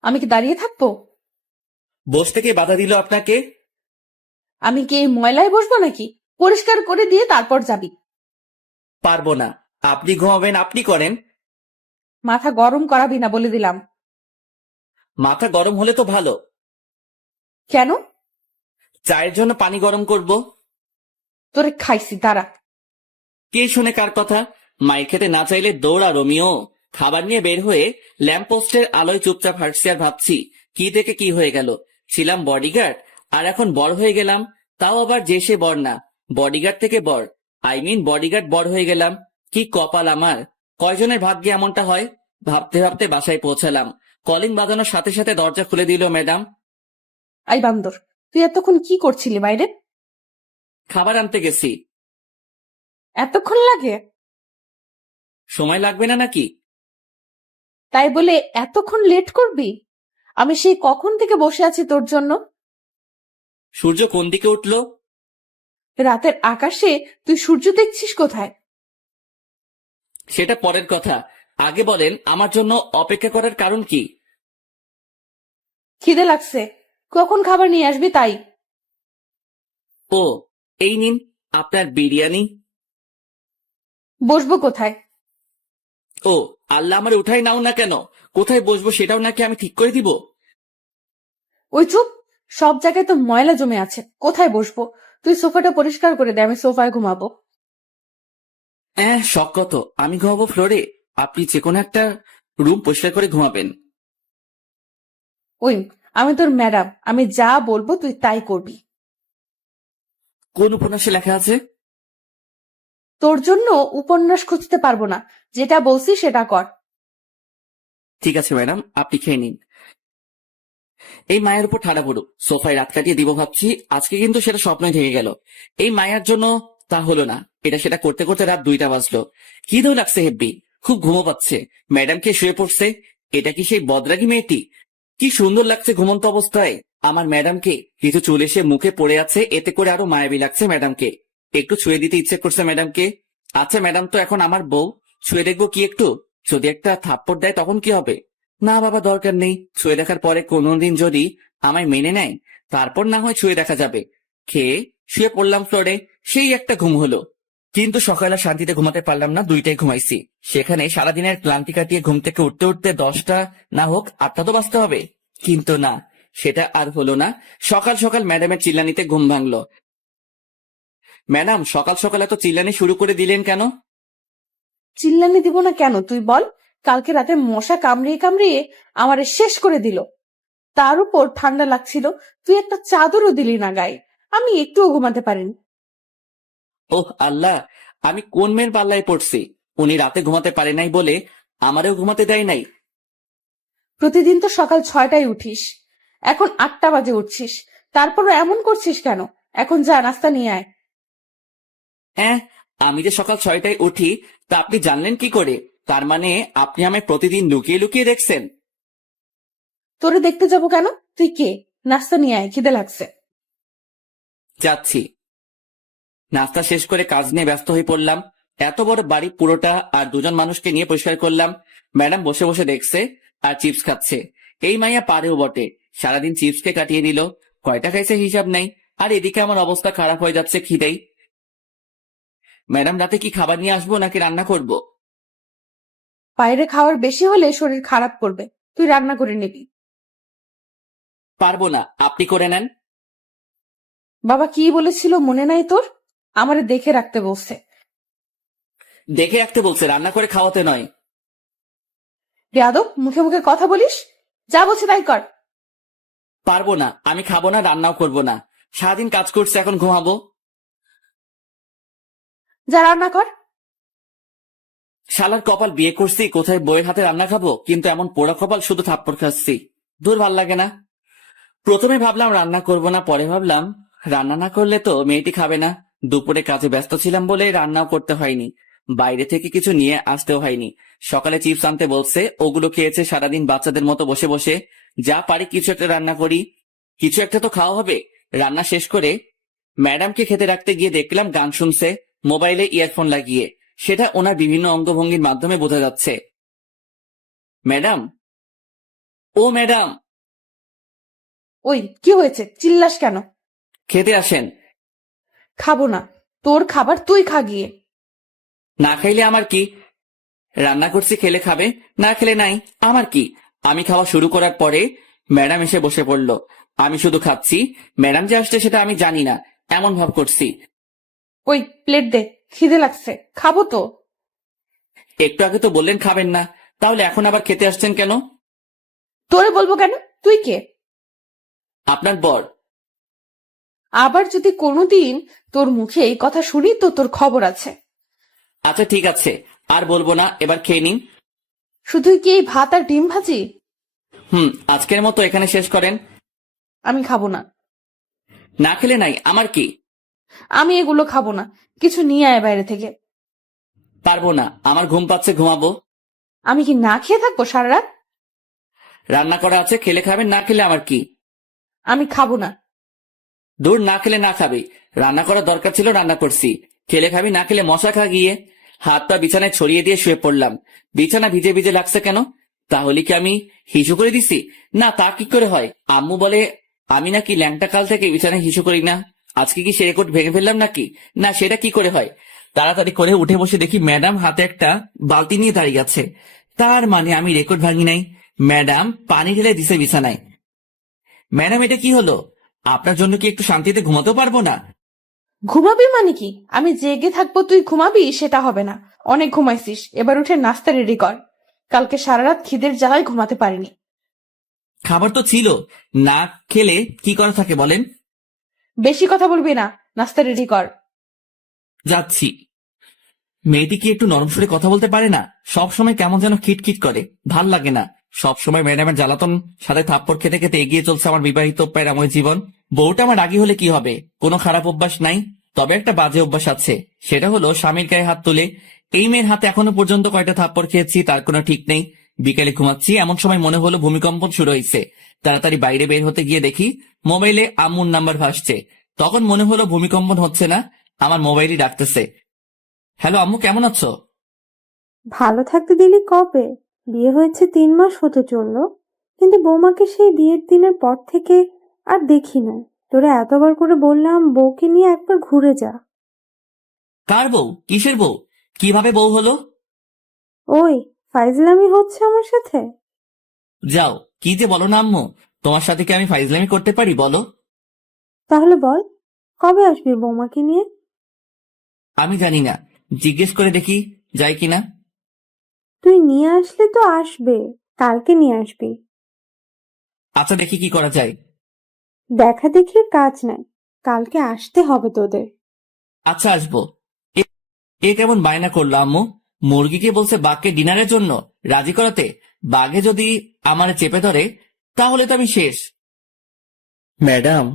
আমি কি দাঁড়িয়ে থাকবো? বস থেকে বাধা দিল আপনাকে? আমি কি এই ময়লায় বসবো নাকি? পরিষ্কার করে দিয়ে তারপর যাবি। পারবো না। আপনি ঘুমাবেন, আপনি করেন। মাথা গরম করাবি না বলে দিলাম। মাথা গরম হলে তো ভালো। কেন? চায়ের জন্য পানি গরম করব। তোরে খাইছি, দাঁড়া। কে শুনে কার কথা? মায়ের খেতে না চাইলে দৌড়া রোমিও। খাবার নিয়ে বের হয়ে ল্যাম্পপোস্টের আলোয় চুপচাপ হাঁটছি আর ভাবছি, কি থেকে কি হয়ে গেল। ছিলাম বডিগার্ড, আর এখন বড় হয়ে গেলাম। তাও আবার যে সে বর না, বডিগার্ড থেকে বর। বডিগার্ড বড় হয়ে গেলাম। কি কপাল আমার! কয়জনের ভাগ্যে এমনটা হয়? ভাবতে ভাবতে বাসায় পৌঁছালাম। কলিং বাজানোর সাথে সাথে দরজা খুলে দিল ম্যাডাম। আই বান্দর, তুই এতক্ষণ কি করছিলি বাইরে? খাবার আনতে গেছি। এতক্ষণ লাগে? সময় লাগবে না নাকি? তাই বলে এতক্ষণ লেট করবি? আমি সেই কখন থেকে বসে আছি তোর জন্য। সূর্য কোন দিকে উঠলো? রাতের আকাশে তুই সূর্য দেখছিস কোথায়? সেটা পরের কথা। আগে বলেন, আমার জন্য অপেক্ষা করার কারণ কি? খিদে লাগছে, কখন খাবার নিয়ে আসবি তাই। ও, এই নিন আপনার বিরিয়ানি। বসবো কোথায়? ও আল্লাহ, আমার উঠাই নাও না কেন? কোথায় বসবো সেটাও নাকি আমি ঠিক করে দিব? ওই চুপ। সব জায়গায় তো ময়লা জমে আছে, কোথায় বসবো? তুই সোফাটা পরিষ্কার করে দে, আমি সোফায় ঘুমাবো। শখ কত, আমি ঘুমাবো ফ্লোরে, আপনি যে কোনো একটা রুম পরিষ্কার করে ঘুমাবেন। ওই, আমি তোর ম্যাডাম, আমি যা বলবো তুই তাই করবি। কোন উপন্যাসে লেখা আছে? তোর জন্য উপন্যাস খুঁজতে পারবো না, যেটা বলছি সেটা কর। ঠিক আছে ম্যাডাম, আপনি খেয়ে নিন। এই মায়ের উপর ঠাড়া পড়ুক, সোফায় রাত কাটিয়ে দিব ভাবছি, আজকে কিন্তু সেটা স্বপ্নই থেকে গেল। এই মায়ের জন্য তা হলো না। এটা সেটা করতে করতে রাত 2টা বাজলো। কি দৌ লাগছে হেব্বি, খুব ঘুমো পাচ্ছে। ম্যাডাম কে শুয়ে পড়ছে। এটা কি সেই বদরাগী মেয়েটি? কি সুন্দর লাগছে ঘুমন্ত অবস্থায় আমার ম্যাডামকে। কিছু চুল এসে মুখে পড়ে আছে, এতে করে আরো মায়াবী লাগছে ম্যাডামকে। একটু ছুঁয়ে দিতে ইচ্ছে করছে ম্যাডামকে। আচ্ছা ম্যাডাম তো এখন আমার বউ, ছুঁয়ে দেখবো কি একটু? যদি একটা থাপ্পড় দেয় তখন কি হবে? না বাবা, দরকার নেই। ছুঁয়ে দেখার পরে কোনোদিন যদি আমায় মেনে নেয়, তারপর না হয় ছুঁয়ে দেখা যাবে। খেয়ে শুয়ে পড়লাম ফ্লোরে, সেই একটা ঘুম হলো। কিন্তু সকালে শান্তিতে ঘুমাতে পারলাম না, 2টায় ঘুমাইছি। সেখানে সারাদিনের ক্লান্তি কাটিয়ে ঘুম থেকে উঠতে উঠতে 10টা না হোক 8টা তো বাজতে হবে। কিন্তু না, সেটা আর হলো না। সকাল সকাল ম্যাডামের চিল্লানিতে ঘুম ভাঙলো। ম্যাডাম সকাল সকাল এত চিল্লানি শুরু করে দিলেন কেন? চিল্লানি দিব না কেন তুই বল? কালকে রাতে মশা কামড়িয়ে কামড়িয়ে আমারে শেষ করে দিল। তার উপর ঠান্ডা লাগছিল, তুই একটা চাদরও দিলি না গায়ে। আমি একটুও ঘুমাতে পারিনি। ওহ আল্লাহ, আমি কোন মেয়ের পাল্লায় পড়ছি? উনি রাতে ঘুমাতে পারে নাই বলে আমারেও ঘুমাতে দেয় নাই। প্রতিদিন তো সকাল 6টায় উঠিস, এখন 8টা বাজে উঠছিস, তারপরও এমন করছিস কেন? এখন যা, নাস্তা নিয়ে আয়। হ্যাঁ, আমি যে সকাল 6টায় উঠি তা আপনি জানলেন কি করে? তার মানে আপনি আমায় প্রতিদিন লুকিয়ে লুকিয়ে দেখছেন? তোরে দেখতে যাব কেন? তুই কে? নাস্তা নিয়ে আয়, খিদে লাগছে। যাচ্ছি। নাস্তা শেষ করে কাজ নিয়ে ব্যস্ত হয়ে পড়লাম। এত বড় বাড়ি পুরোটা আর 2জন মানুষকে নিয়ে পরিষ্কার করলাম। ম্যাডাম বসে বসে দেখছে আর চিপস খাচ্ছে। এই মাইয়া পারেও বটে, সারাদিন চিপসকে কাটিয়ে দিল। কয়টা খাইছে হিসাব নাই। আর এদিকে আমার অবস্থা খারাপ হয়ে যাচ্ছে খিদেই। ম্যাডাম রাতে কি খাবার নিয়ে আসবো নাকি রান্না করব? বাইরে খাওয়ার বেশি হলে শরীর খারাপ করবে, তুই রান্না করে নিবি। পারবো না, আপনি করে নেন। বাবা কি বলেছিল মনে নাই তোর? আমারে দেখে রাখতে বলছে। দেখে রাখতে বলছে, রান্না করে খাওয়াতে নয়। বেয়াদব, মুখে মুখে কথা বলিস। যা বলছে তাই কর। পারবো না, আমি খাবো না, রান্নাও করব না। সারাদিন কাজ করছে, এখন ঘুমাবো। যা রান্না কর। শালার কপাল, বিয়ে করছি কোথায় বইয়ের হাতে রান্না খাবো, কিন্তু এমন পোড়া কপাল, শুধু থাপ্পড় খাচ্ছি। দূর, ভাল লাগে না। প্রথমে ভাবলাম রান্না করব না, পরে ভাবলাম রান্না না করলে তো মেয়েটি খাবে না। দুপুরে কাজে ব্যস্ত ছিলাম বলে রান্নাও করতে হয়নি, বাইরে থেকে কিছু নিয়ে আসতেও হয়নি। সকালে চিপস আনতে বলছে, ওগুলো খেয়েছে সারাদিন বাচ্চাদের মতো বসে বসে। যা পারি কিছু একটা রান্না করি, কিছু একটা তো খাওয়া হবে। রান্না শেষ করে ম্যাডামকে খেতে রাখতে গিয়ে দেখলাম গান শুনছে মোবাইলে ইয়ারফোন লাগিয়ে। সেটা ওনার বিভিন্ন অঙ্গভঙ্গির মাধ্যমে বোঝা যাচ্ছে। ম্যাডাম, ও ম্যাডাম, ওই কি হয়েছে, চিল্লাস কেন? খেতে আসেন। খাবো না, তোর খাবার তুই খা গিয়ে। না খাইলে আমার কি? রান্না করছি, খেলে খাবে, না খেলে নাই, আমার কি? আমি খাওয়া শুরু করার পরে ম্যাডাম এসে বসে পড়ল। আমি শুধু খাচ্ছি, ম্যাডাম যে আসছে সেটা আমি জানি না, এমন ভাব করছি। ওই প্লেট দে, খিদে লাগছে, খাবো তো। একটু আগে তো বললেন খাবেন না, তাহলে এখন আবার খেতে আসছেন কেন? তোরে বলবো কেন? তুই কে? আপনার বর। আবার যদি কোনোদিন তোর মুখে এই কথা শুনি তো তোর খবর আছে। আচ্ছা ঠিক আছে, আর বলবো না, এবার খেয়ে নিন। শুধুই কি এই ভাত আর ডিম ভাজি? আজকের মতো এখানে শেষ করেন। আমি খাবো না। না খেলে নাই, আমার কি? আমি এগুলো খাবো না, কিছু নিয়ে আয় বাইরে থেকে। পারবো না, আমার ঘুম পাচ্ছে, ঘুমাবো। আমি কি না খেয়ে থাকবো সারা রাত? রান্না করা আছে, খেলে খাবেন, না খেলে আমার কি? আমি খাবো না। দূর, না খেলে না খাবে। রান্না করার দরকার ছিল, রান্না করছি। খেলে খাবি, না খেলে মশা খা গিয়ে। হাত পা বিছানায় ছড়িয়ে দিয়ে শুয়ে পড়লাম। বিছানা ভিজে ভিজে লাগছে কেন? তাহলে কি আমি হিসু করে দিছি? না, তা কি করে হয়? আম্মু বলে আমি নাকি ল্যাংটা কাল থেকে বিছানায় হিসু করি না। আজকে কি সে রেকর্ড ভেঙে ফেললাম নাকি? না, সেটা কি করে হয়? তাড়াতাড়ি করে উঠে বসে দেখি ম্যাডাম হাতে একটা বালতি নিয়ে দাঁড়িয়ে আছে। তার মানে আমি রেকর্ড ভাঙি নাই। ম্যাডাম পানি ঢেলে দিছে বিছানায়। ম্যাডাম, এটা কি হলো? আপনার জন্য কি একটু শান্তিতে ঘুমাতেও পারবো না? ঘুমাবি মানে কি? আমি জেগে থাকবো তুই ঘুমাবি, সেটা হবে না। অনেক ঘুমাইছিস, এবার উঠে নাস্তা রেডি কর। কালকে সারা রাত খিদের জ্বালায় ঘুমাতে পারিনি। খাবার তো ছিল, না খেলে কি করা থাকে বলেন? বেশি কথা বলবি না, নাস্তা রেডি কর। যাচ্ছি। মেয়েটি কি একটু নরম সুরে কথা বলতে পারে না? সব সময় কেমন যেন খিটখিট করে, ভাল লাগে না। সব সময় ম্যাডামের জ্বালাতন সাথে থাপ্পড় খেতে খেতে এগিয়ে চলছে আমার বিবাহিত প্যারাময় জীবন। বউটা আমার রাগী হলে কি হবে? কোনো খারাপ অভ্যাস নাই, তবে একটা বাজে অভ্যাস আছে, সেটা হলো স্বামীর গায়ে হাত তুলে। এই মেয়ের হাতে এখনো পর্যন্ত কয়টা থাপ্পড় খেয়েছি তার কোনো ঠিক নেই। বিকেলে ঘুমাচ্ছি, এমন সময় মনে হলো ভূমিকম্প শুরু হয়েছে। তাড়াতাড়ি বাইরে বের হতে গিয়ে দেখি মোবাইলে আম্মুর নাম্বার ভাসছে। তখন মনে হলো ভূমিকম্পন হচ্ছে না, আমার মোবাইলই ডাকতেছে। হ্যালো আম্মু, কেমন আছো? ভালো থাকতে দিলি কবে? বিয়ে হয়েছে 3 মাস হতে চললো, কিন্তু বৌমাকে সেই বিয়ের দিনের পর থেকে আর দেখি না। তোরা এতবার করে বললাম বউকে নিয়ে একবার ঘুরে যা। কার বউ? কিসের বউ? কিভাবে বউ হলো? ওই ফাইজলামি হচ্ছে আমার সাথে? যাও, কি যে বলো না আম্মু, তোমার সাথে কি আমি ফাইজলামি করতে পারি বলো? তাহলে বল, কবে আসবি বৌমাকে নিয়ে? আমি জানি না, জিজ্ঞেস করে দেখি যাই কিনা। তুই নিয়ে আসলে তো আসবে, কালকে নিয়ে আসবি। আচ্ছা, দেখি কি করা যায়। দেখা দেখির কাজ নাই, কালকে আসতে হবে তোদের। আচ্ছা, আসবো। এ- এ কেমন বায়না করলো আম্মু? মুরগিকে বলছে বাঘকে ডিনারের জন্য রাজি করাতে, বাঘে যদি আমারে চেপে ধরে তাহলে তো আমি শেষ। ম্যাডাম,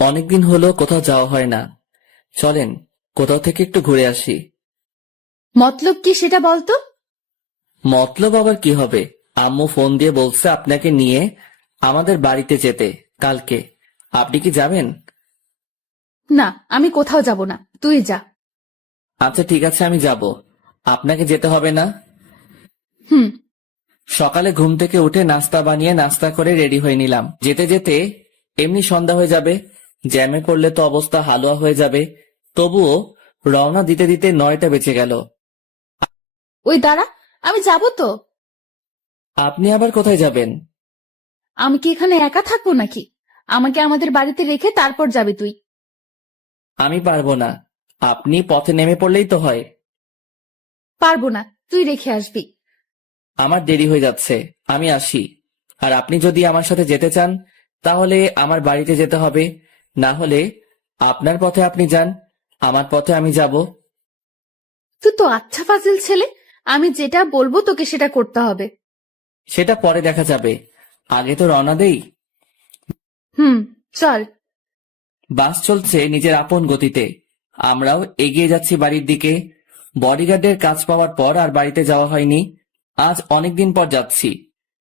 অনেকদিন হলো কোথাও যাওয়া হয় না, চলেন কোথাও থেকে একটু ঘুরে আসি। মতলব কি সেটা বলতো? মতলব আবার কি হবে? আম্মু ফোন দিয়ে বলছে আপনাকে নিয়ে আমাদের বাড়িতে যেতে কালকে। আপনি কি যাবেন? না, আমি কোথাও যাব না, তুই যা। আচ্ছা ঠিক আছে, আমি যাব। আপনাকে যেতে হবে না। হুম। সকালে ঘুম থেকে উঠে নাস্তা বানিয়ে নাস্তা করে রেডি হয়ে নিলাম। যেতে যেতে এমনি সন্ধ্যা হয়ে যাবে, জ্যামে পড়লে তো অবস্থা হালুয়া হয়ে যাবে। তবুও রওনা দিতে দিতে 9টা বেঁচে গেল। ওই দাঁড়া, আমি যাব তো। আপনি আবার কোথায় যাবেন? আমি কি এখানে একা থাকবো নাকি? আমাকে আমাদের বাড়িতে রেখে তারপর যাবি তুই। আমি পারবো না, আপনি পথে নেমে পড়লেই তো হয়। পারবো না, তুই রেখে আসবি। আমার দেরি হয়ে যাচ্ছে, আমি আসি। আর আপনি যদি আমার সাথে যেতে চান তাহলে আমার বাড়িতে যেতে হবে, না হলে আপনার পথে আপনি যান, আমার পথে আমি যাব। তুই তো আচ্ছা ফাজিল ছেলে, আমি যেটা বলবো তোকে সেটা করতে হবে। সেটা পরে দেখা যাবে, আগে তো রওনা দেই। হুম, চল। বাস চলছে নিজের আপন গতিতে, আমরাও এগিয়ে যাচ্ছি বাড়ির দিকে। বডিগার্ডের কাজ পাওয়ার পর আর বাড়িতে যাওয়া হয়নি। আজ অনেকদিন পর যাচ্ছি।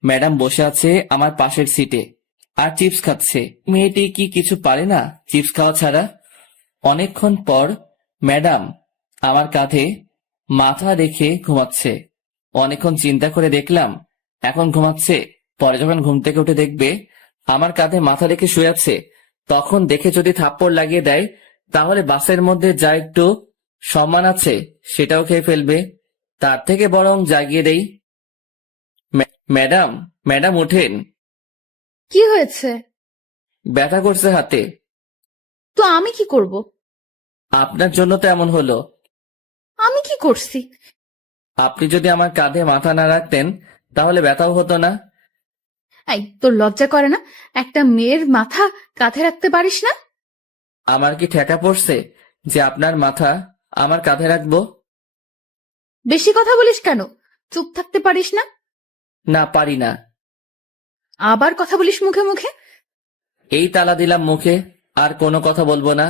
ম্যাডাম বসে আছে আমার পাশের সিটে আর চিপস খাচ্ছে। মেয়েটি কি কিছু পারে না চিপস খাওয়া ছাড়া? অনেকক্ষণ পর ম্যাডাম আমার কাঁধে মাথা রেখে ঘুমাচ্ছে। অনেকক্ষণ চিন্তা করে দেখলাম এখন ঘুমাচ্ছে, পরে যখন ঘুম থেকে উঠে দেখবে আমার কাঁধে মাথা রেখে শুয়ে আছে, তখন দেখে যদি থাপ্পড় লাগিয়ে দেয় তাহলে বাসের মধ্যে যা একটু সম্মান আছে সেটাও খেয়ে ফেলবে। তার থেকে বরং জাগিয়ে দেই। ম্যাডাম, ম্যাডাম ওঠেন। কি হয়েছে? ব্যথা করছে হাতে। তো আমি কি করব? আপনার জন্য তো এমন হলো। আমি কি করছি? আপনি যদি আমার কাঁধে মাথা না রাখতেন তাহলে ব্যথাও হতো না। এই, তোর লজ্জা করে না? একটা মেয়ের মাথা কাঁধে রাখতে পারিস না? আমার কি ঠেকা পড়ছে যে আপনার মাথা আমার কাঁধে রাখবো? বেশি কথা বলিস কেন? চুপ থাকতে পারিস না? না, পারি না। আবার কথা বলিস মুখে মুখে। এই তালা দিলাম মুখে, আর কোনো কথা বলবো না।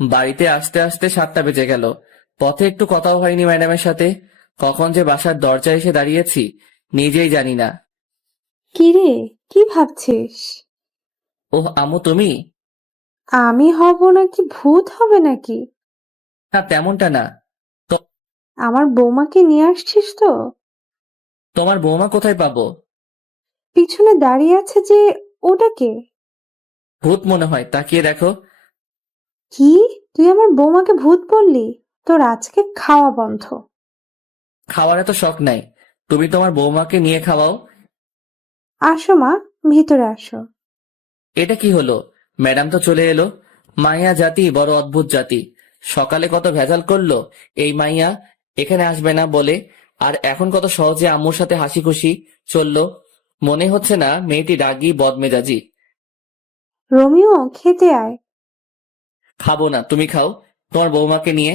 বাড়িতে আসতে আসতে 7টা বেজে গেল। পথে একটু কথাও হয়নি ম্যাডামের সাথে। কখন যে বাসার দরজায় এসে দাঁড়িয়েছি নিজেই জানি না। কিরে, কি ভাবছিস? ওহ আম্মু, তুমি? আমি হব নাকি ভূত হবে নাকি? না, তেমনটা না। আমার বৌমাকে নিয়ে আসছিস তো? তোমার বৌমা কোথায় পাবো? পিছনে দাঁড়িয়ে আছে যে, ওটা কে? ভূত মনে হয়, তাকিয়ে দেখো। কি, তুই আমার বৌমাকে ভূত বললি? তোর আজকে খাওয়া বন্ধ। খাওয়ার এত শখ নাই, তুমি তোমার বৌমাকে নিয়ে খাওয়াও। আসো মা, ভিতরে আসো। এটা কি হলো? ম্যাডাম তো চলে এলো। মাইয়া জাতি বড় অদ্ভুত জাতি। সকালে কত ভেজাল করলো এই মাইয়া এখানে আসবে না বলে, আর এখন কত সহজে আম্মুর সাথে হাসি খুশি চললো। মনে হচ্ছে না মেয়েটি রাগী বদমেজাজি। রোমিও, খেতে আয়। খাবো না, তুমি খাও তোমার বৌমাকে নিয়ে।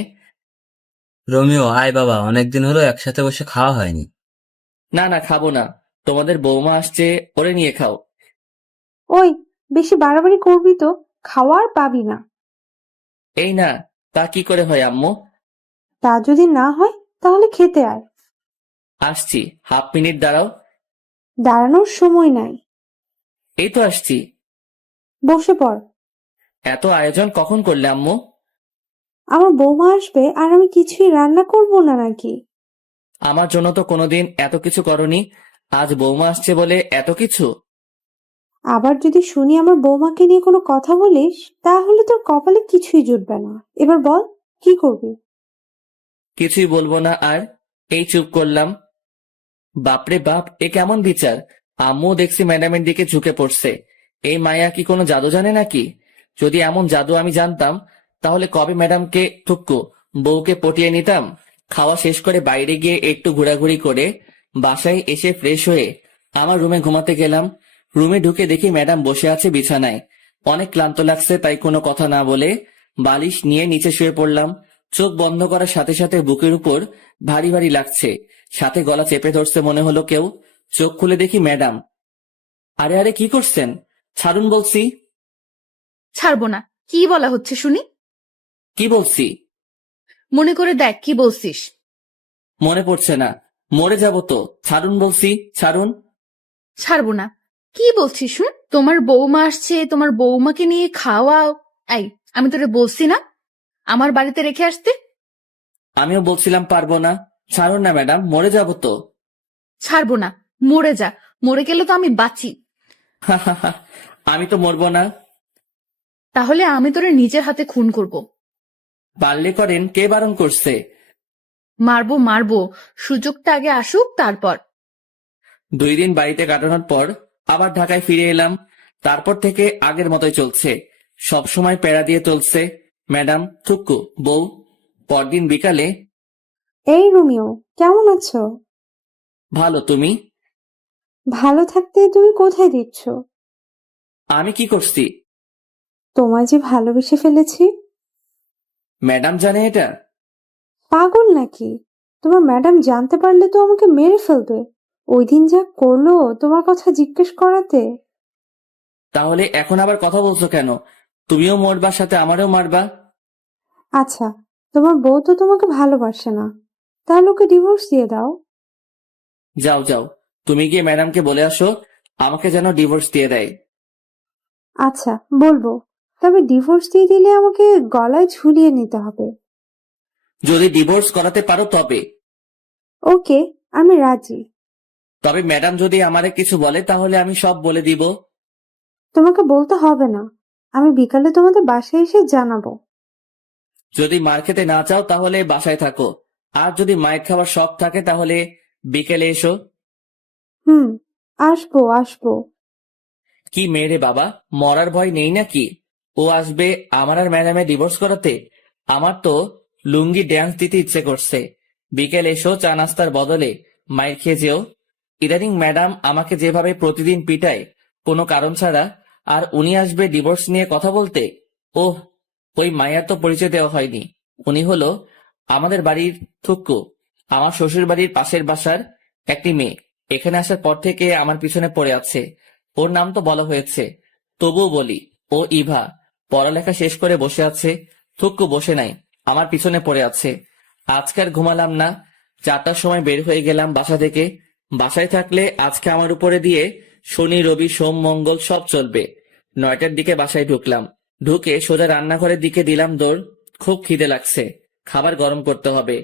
রোমিও, আয় বাবা, অনেকদিন হলো একসাথে বসে খাওয়া হয়নি। না না, খাবো না, তোমাদের বৌমা আসছে, ওরে নিয়ে খাও। ওই, বেশি বাড়াবাড়ি করবি তো খাওয়া আর পাবি না। এই না, তা কি করে হয় আম্মু? তা যদি না হয় তাহলে খেতে আয়। আসছি, হাফ মিনিট দাঁড়াও। দাঁড়ানোর সময় নাই, এই তো আসছি। বসে পড়। এত আয়োজন কখন করলে আম্মু? আমার বৌমা আসবে আর আমি কিছুই রান্না করব না নাকি? আমার জন্য তো কোনোদিন এত কিছু করনি, আজ বৌমা আসছে বলে এত কিছু? আবার যদি শুনি আমার বৌমাকে নিয়ে কোনো কথা বলিস তাহলে তোর কপালে কিছুই জুটবে না। এবার বল, কি করবি? কিছুই বলবো না আর, এই চুপ করলাম। বাপরে বাপ, এ কেমন বিচার! আম্মু দেখছি ম্যাডামের দিকে ঝুঁকে পড়ছে। এই মায়া কি কোনো জাদু জানে নাকি? যদি এমন জাদু আমি জানতাম তাহলে কবে ম্যাডামকে ঠুক্কু বউকে পটিয়ে নিতাম। খাওয়া শেষ করে বাইরে গিয়ে একটু ঘোরাঘুরি করে বাসায় এসে ফ্রেশ হয়ে আমার রুমে ঘুমাতে গেলাম। রুমে ঢুকে দেখি ম্যাডাম বসে আছে বিছানায়। অনেক ক্লান্ত লাগছে তাই কোনো কথা না বলে বালিশ নিয়ে নিচে শুয়ে পড়লাম। চোখ বন্ধ করার সাথে সাথে বুকের উপর ভারী ভারী লাগছে, সাথে গলা চেপে ধরছে মনে হলো কেউ। চোখ খুলে দেখি ম্যাডাম। আরে আরে, কি করছেন? ছাড়ুন বলছি। ছাড়বো না। কি বলা হচ্ছে শুনি? কি বলছি? মনে করে দেখ কি বলছিস। মনে পড়ছে না, মরে যাব তো। ছাড়ুন বলছি, ছাড়ুন। ছাড়বো না। কি বলছিস শুন? তোমার বৌমা আসছে, তোমার বৌমাকে নিয়ে খাওয়াও। এই, আমি তোরে বলছি না আমার বাড়িতে রেখে আসতে? আমিও বলছিলাম পারবো না। ছাড়ুন না ম্যাডাম, মরে যাব তো। ছাড়বো না। মরে যা। মরে গেলে তো আমি বাঁচি। আমি তো মরবো না। তাহলে আমি তোরে নিজের হাতে খুন করব। পারলে করেন, কে বারণ করছে? মারবো মারবো, সুযোগটা আগে আসুক তারপর। 2 দিন বাড়িতে কাটানোর পর আবার ঢাকায় ফিরে এলাম। তারপর থেকে আগের মতোই চলছে, সব সময় প্যারা দিয়ে চলছে। ম্যাডাম, থুক্কু, বউ। পরদিন বিকালে। এই রোমিও, কেমন আছো? ভালো, তুমি? ভালো থাকতে তুমি কোথায় দিচ্ছ? আমি কি করছি? তোমায় যে ভালোবেসে ফেলেছি। ম্যাডাম জানে এটা? পাগল নাকি? তোমার ম্যাডাম জানতে পারলে তো আমাকে মেরে ফেলবে। ওই দিন যা করলো তোমার কথা জিজ্ঞেস করাতে। তাহলে এখন আবার কথা বলছো কেন? তুমিও মরবা, সাথে আমারও মারবা? আচ্ছা, তোমার বউ তো তোমাকে ভালোবাসে না, তাহলে ওকে ডিভোর্স দিয়ে দাও। যাও যাও, তুমি গিয়ে ম্যাডামকে বলে আসো আমাকে যেন ডিভোর্স দিয়ে দেয়। আচ্ছা, বলবো। তবে ডিভোর্স দিয়ে দিলে আমাকে গলায় ঝুলিয়ে নিতে হবে। যদি ডিভোর্স করাতে পারো তবে। ওকে, আমি রাজি। তবে ম্যাডাম যদি আমারে কিছু বলে তাহলে আমি সব বলে দিব। তোমাকে বলতে হবে না, আমি বিকালে তোমাদের বাসায় এসে জানাবো। যদি মার খেতে না চাও তাহলে বাসায় থাকো, আর যদি মায়ের খাবার শখ থাকে তাহলে বিকেলে এসো। হুম, আসবো আসবো। কি মেয়েরে বাবা, মরার ভয় নেই নাকি? ও আসবে আমার আর ম্যাডামের ডিভোর্স করাতে? আমার তো লুঙ্গি ড্যান্স দিতে ইচ্ছে করছে। বিকেল এসো, চা নাস্তার বদলে মাইর খেয়ে যেও। ইদানিং ম্যাডাম আমাকে যেভাবে প্রতিদিন পিটায় কোনো কারণ ছাড়া, আর উনি আসবে ডিভোর্স নিয়ে কথা বলতে। ওহ, ওই মায়ের তো পরিচয় দেওয়া হয়নি। উনি হলো আমাদের বাড়ির থুক্কু, আমার শ্বশুর বাড়ির পাশের বাসার একটি মেয়ে। এখানে আসার পর থেকে আমার পিছনে পড়ে আছে। ওর নাম তো বলা হয়েছে, তবুও বলি, ও ইভা। পড়ালেখা শেষ করে বসে আছে, থুক্কু বসে নাই, আমার পিছনে পড়ে আছে। আজকে আর ঘুমালাম না, 4টার সময় বের হয়ে গেলাম বাসা থেকে। বাসায় থাকলে আজকে আমার উপরে দিয়ে শনি রবি সোম মঙ্গল সব চলবে। 9টার দিকে বাসায় ঢুকলাম। ঢুকে সোজা রান্নাঘরের দিকে দিলাম দৌড়। খুব খিদে লাগছে, খাবার গরম করতে হবে।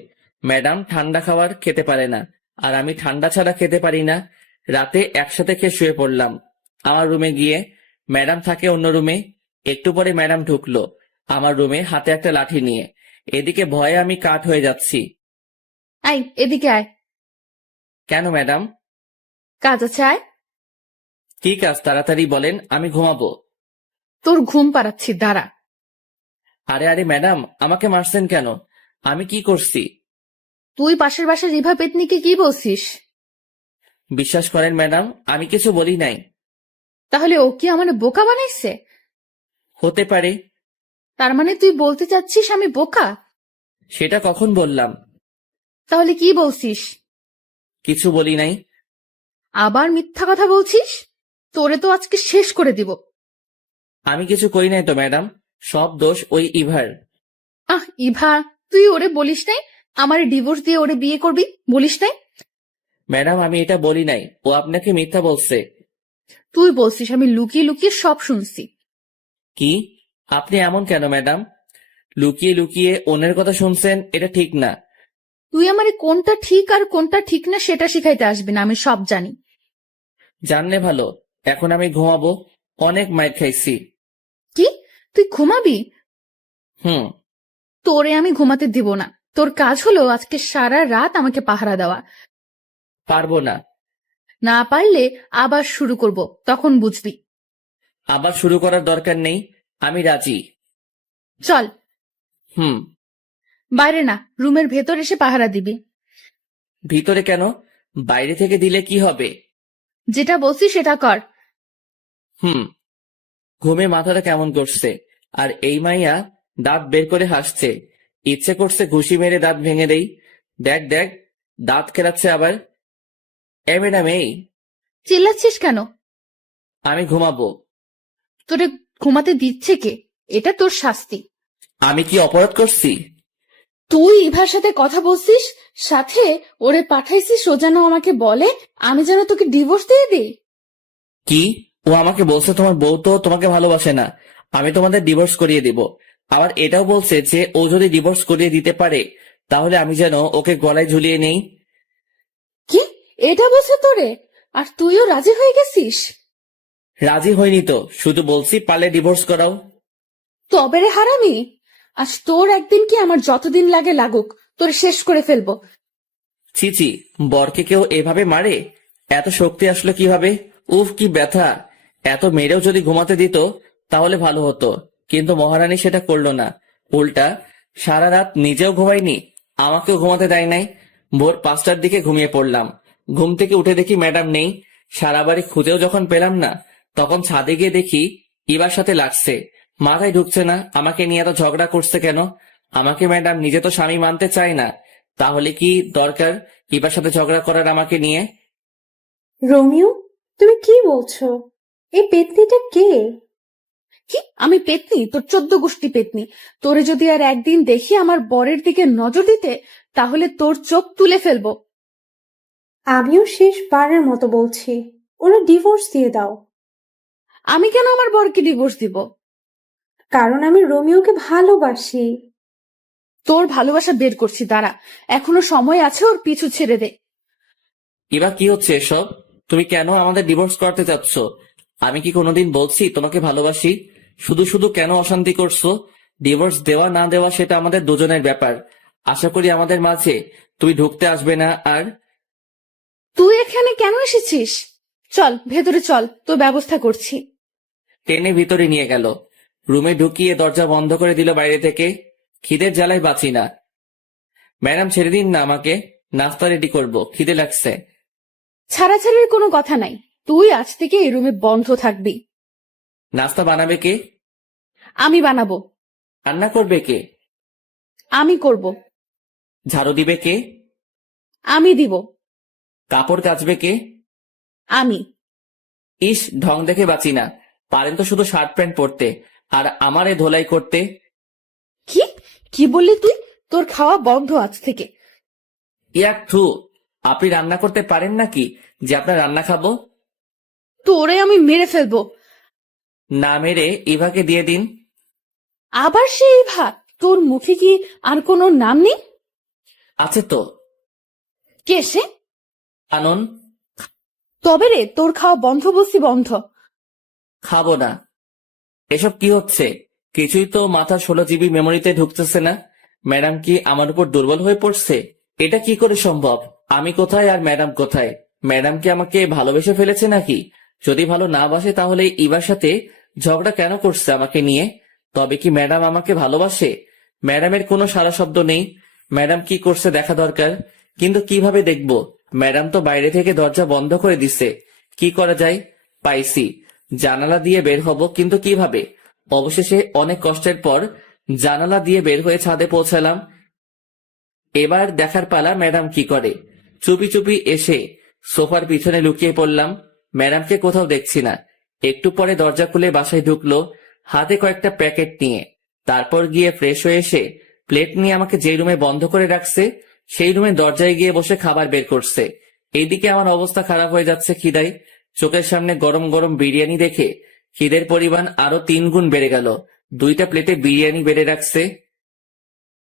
ম্যাডাম ঠান্ডা খাবার খেতে পারে না, আর আমি ঠান্ডা ছাড়া খেতে পারি না। রাতে একসাথে খেয়ে শুয়ে পড়লাম। আমার রুমে গিয়ে, ম্যাডাম থাকে অন্য রুমে। একটু পরে ম্যাডাম ঢুকলো আমার রুমে হাতে একটা লাঠি নিয়ে। এদিকে ভয়ে আমি কাঠ হয়ে যাচ্ছি। এই, এদিকে আয়। কেন ম্যাডাম? কাজ আছে, আয়। কি কাজ তাড়াতাড়ি বলেন, আমি ঘুমাবো। তোর ঘুম পাড়াচ্ছি, দাঁড়া। আরে আরে ম্যাডাম, আমাকে মারছেন কেন? আমি কি করছি? তুই পাশের বাসার রিভা পেতনিকে কি বলছিস? বিশ্বাস করেন ম্যাডাম, আমি কিছু বলি নাই। তাহলে ও কি আমার বোকা বানাইছে? হতে পারে। তার মানে তুই বলতে চাচ্ছিস আমি বোকা? সেটা কখন বললাম? তাহলে কি বলছিস? কিছু বলি নাই। আবার মিথ্যা কথা বলছিস? তোরে তো আজকে শেষ করে দিব। আমি কিছু করি নাই তো ম্যাডাম, সব দোষ ওই ইভার। ইভা, তুই ওরে বলিস নাই আমার ডিভোর্স দিয়ে ওরে বিয়ে করবি? বলিস নাই? ম্যাডাম, আমি এটা বলি নাই, ও আপনাকে মিথ্যা বলছে। তুই বলছিস, আমি লুকিয়ে লুকিয়ে সব শুনছি। কি? আপনি এমন কেন ম্যাডাম? লুকিয়ে লুকিয়ে অন্যের কথা শুনছেন, এটা ঠিক না। তুই আমারে কোনটা ঠিক আর কোনটা ঠিক না সেটা শিখাইতে আসবি না, আমি সব জানি। জানলে ভালো। এখন আমি ঘুমাবো, অনেক মাইর খাইছি। কি? তুই ঘুমাবি? হুম। তোরে আমি ঘুমাতে দিব না। তোর কাজ হলো আজকে সারা রাত আমাকে পাহারা দেওয়া। পারবো না। না পারলে আবার শুরু করব, তখন বুঝবি। আবার শুরু করার দরকার নেই, আমি রাজি। চল। হুম। বাইরে না, রুমের ভেতর এসে পাহারা দিবি। ভিতরে কেন? বাইরে থেকে দিলে কি হবে? যেটা বলছি সেটা কর। হুম। ঘুমে মাথাটা কেমন করছে, আর এই মাইয়া দাঁত বের করে হাসছে। ইচ্ছে করছে ঘুষি মেরে দাঁত ভেঙে দেই। দেখ দেখ, দাঁত খেলাচ্ছে আবার। এ ম্যাডাম, এই চিল্লাচ্ছিস কেন? আমি ঘুমাবো। তোরে ঘুমাতে দিচ্ছে কে? এটা তোর শাস্তি। আমি কি অপরাধ করছি? তুই ইভার সাথে কথা বলছিস, সাথে ওরে পাঠাইছিস ও যেন আমাকে বলে আমি যেন তোকে ডিভোর্স দিয়ে দিই। কি? ও আমাকে বলছে তোমার বউ তো তোমাকে ভালোবাসে না, আমি তোমাদের ডিভোর্স করিয়ে দিব। আবার এটাও বলছে যে ও যদি ডিভোর্স করিয়ে দিতে পারে তাহলে আমি যেন ওকে গলায় ঝুলিয়ে নেই। কি? এটা বলছে তোরে? আর তুইও রাজি হয়ে গেছিস? রাজি হয়নি তো, শুধু বলছি পারলে ডিভোর্স করাও। তবে রে হারামি, আজ তোর একদিন কি আমার যতদিন লাগে লাগুক, তোর শেষ করে ফেলবো। ছিছি, বরকে কেউ এভাবে মারে? এত শক্তি আসলো কিভাবে? উফ, কি ব্যথা! এত মেরেও যদি ঘুমাতে দিত তাহলে ভালো হতো, কিন্তু মহারানী সেটা করলো না। উল্টা সারা রাত নিজেও ঘুমায়নি, আমাকেও ঘুমাতে দেয় নাই। ভোর 5টার দিকে ঘুমিয়ে পড়লাম। ঘুম থেকে উঠে দেখি ম্যাডাম নেই। সারা বাড়ি খুঁজেও যখন পেলাম না, তখন ছাদে গিয়ে দেখি ইবার সাথে লাগছে। মাথায় ঢুকছে না আমাকে নিয়ে এত ঝগড়া করছে কেন। আমাকে ম্যাডাম নিজে তো স্বামী মানতে চায় না, তাহলে কি দরকার ইবার সাথে ঝগড়া করার আমাকে নিয়ে? রোমিও, তুমি কি বলছো? এই পেতনিটা কে? কি? আমি পেতনি? তোর 14 গোষ্ঠী পেতনি। তোরে যদি আর একদিন দেখি আমার বরের দিকে নজর দিতে, তাহলে তোর চোখ তুলে ফেলবো। আমিও শেষবারের মতো বলছি, ওরা ডিভোর্স দিয়ে দাও। আমি কেন আমার বরকে ডিভোর্স দিব? কারণ আমি রোমিওকে ভালোবাসি। তোর ভালোবাসা বের করছি, দাঁড়া, এখনো সময় আছে, ওর পিছু ছেড়ে দে। এবার কি হচ্ছে এসব? তুমি কেন আমাদের ডিভোর্স করতে চাচ্ছ? আমি কি কোনোদিন বলছি তোমাকে ভালোবাসি? শুধু শুধু কেন অশান্তি করছো? ডিভোর্স দেওয়া না দেওয়া সেটা আমাদের দুজনের ব্যাপার। আশা করি আমাদের মাঝে তুমি ঢুকতে আসবে না আর। তুই এখানে কেন এসেছিস? চল ভেতরে চল, তোর ব্যবস্থা করছি। টেনে ভিতরে নিয়ে গেল। রুমে ঢুকিয়ে দরজা বন্ধ করে দিল বাইরে থেকে। খিদের জ্বালায় বাঁচি না। ম্যাডাম, ছেড়ে দিন না আমাকে, নাস্তা রেডি করব, খিদে লাগছে। ছাড়াছাড়ির কোনো কথা নাই, তুই আজ থেকে এই রুমে বন্ধ থাকবি। নাস্তা বানাবে কে? আমি বানাবো। রান্না করবে কে? আমি করব। ঝাড়ু দিবে কে? আমি দিব। কাপড় কাচবে কে? আমি। ইস, ঢং দেখে বাঁচি না। পারেন তো শুধু শার্ট প্যান্ট পরতে, আর আমারে ধোলাই করতে। কি? কি বললি তুই? তোর খাওয়া বন্ধ আজ থেকে। ইয়াক থু! আপনি রান্না করতে পারেন নাকি যে আপনার রান্না খাবো? তোরে আমি মেরে ফেলবো। না মেরে ইভাকে দিয়ে দিন। আবার সেই ভাত? তোর মুখে কি আর কোনো নাম নেই? আছে তো। কে সে? আনন। তবে রে, তোর খাওয়া বন্ধ বলছি, বন্ধ। খাবো না। এসব কি হচ্ছে? কিছুই তো মাথা 16 জিবি মেমোরিতে ঢুকতেছে না। ম্যাডাম কি আমার উপর দুর্বল হয়ে পড়ছে? এটা কি করে সম্ভব? আমি কোথায় আর ম্যাডাম কোথায়? ম্যাডাম কি আমাকে ভালোবেসে ফেলেছে নাকি? যদি ভালো না বাসে তাহলে ইবার সাথে ঝগড়া কেন করছে আমাকে নিয়ে? তবে কি ম্যাডাম আমাকে ভালোবাসে? ম্যাডামের কোনো সারা শব্দ নেই। ম্যাডাম কি করছে দেখা দরকার, কিন্তু কিভাবে দেখবো? ম্যাডাম তো বাইরে থেকে দরজা বন্ধ করে দিছে। কি করা যায়? পাইছি, জানালা দিয়ে বের হব, কিন্তু কিভাবে? অবশেষে অনেক কষ্টের পর জানালা দিয়ে বের হয়ে ছাদে পৌঁছালাম। এবার দেখার পালা ম্যাডাম কি করে। চুপি চুপি এসে সোফার পিছনে লুকিয়ে পড়লাম। ম্যাডামকে কোথাও দেখছি না। একটু পরে দরজা খুলে বাসায় ঢুকলো, হাতে কয়েকটা প্যাকেট নিয়ে। তারপর গিয়ে ফ্রেশ হয়ে এসে প্লেট নিয়ে আমাকে যেই রুমে বন্ধ করে রাখছে সেই রুমে দরজায় গিয়ে বসে খাবার বের করছে। এইদিকে আমার অবস্থা খারাপ হয়ে যাচ্ছে খিদায়। চোখের সামনে গরম গরম বিরিয়ানি দেখে খিদের পরিমাণ আরো 3 গুণ বেড়ে গেল। 2টা প্লেটে বিরিয়ানি বেড়ে রাখছে।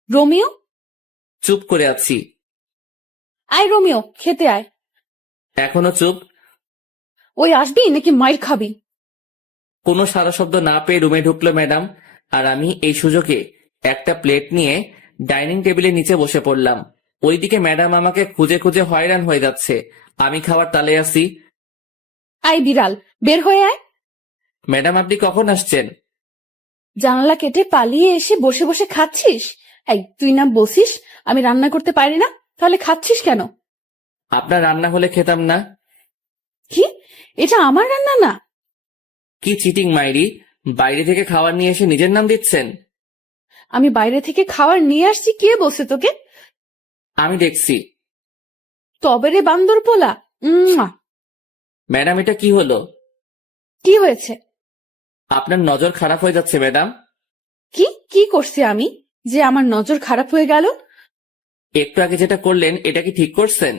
রোমিও, চুপ করে আছি। আয় রোমিও, খেতে আয়। এখনো চুপ। ওই আসবি নাকি মাইর খাবি? কোনো সারা শব্দ না পেয়ে রুমে ঢুকলো ম্যাডাম, আর আমি এই সুযোগে একটা প্লেট নিয়ে ডাইনিং টেবিলের নিচে বসে পড়লাম। ওইদিকে ম্যাডাম আমাকে খুঁজে খুঁজে হয়রান হয়ে যাচ্ছে। আমি খাবার তালে আছি। আয় বিড়াল, বের হয়ে আয়। ম্যাডাম, আপনি কখন আসছেন? জানালা কেটে পালিয়ে এসে বসে বসে খাচ্ছিস? এই, তুই না বসিস আমি রান্না করতে পারি না, তাহলে খাচ্ছিস কেন? আপনার রান্না হলে খেতাম না। কি, এটা আমার রান্না না? কি চিটিং মাইরি! বাইরে থেকে খাবার নিয়ে এসে নিজের নাম দিচ্ছেন। আমি বাইরে থেকে খাবার নিয়ে আসছি, কে বসে তোকে? আমি দেখছি। তবে রে বান্দর পোলা। ম্যাডাম, এটা কি হলো? কি হয়েছে? আপনার নজর খারাপ হয়ে যাচ্ছে ম্যাডাম। কি কি করছি আমি যে আমার নজর খারাপ হয়ে গেল? একটু আগে যেটা করলেন এটা কি ঠিক করছেন?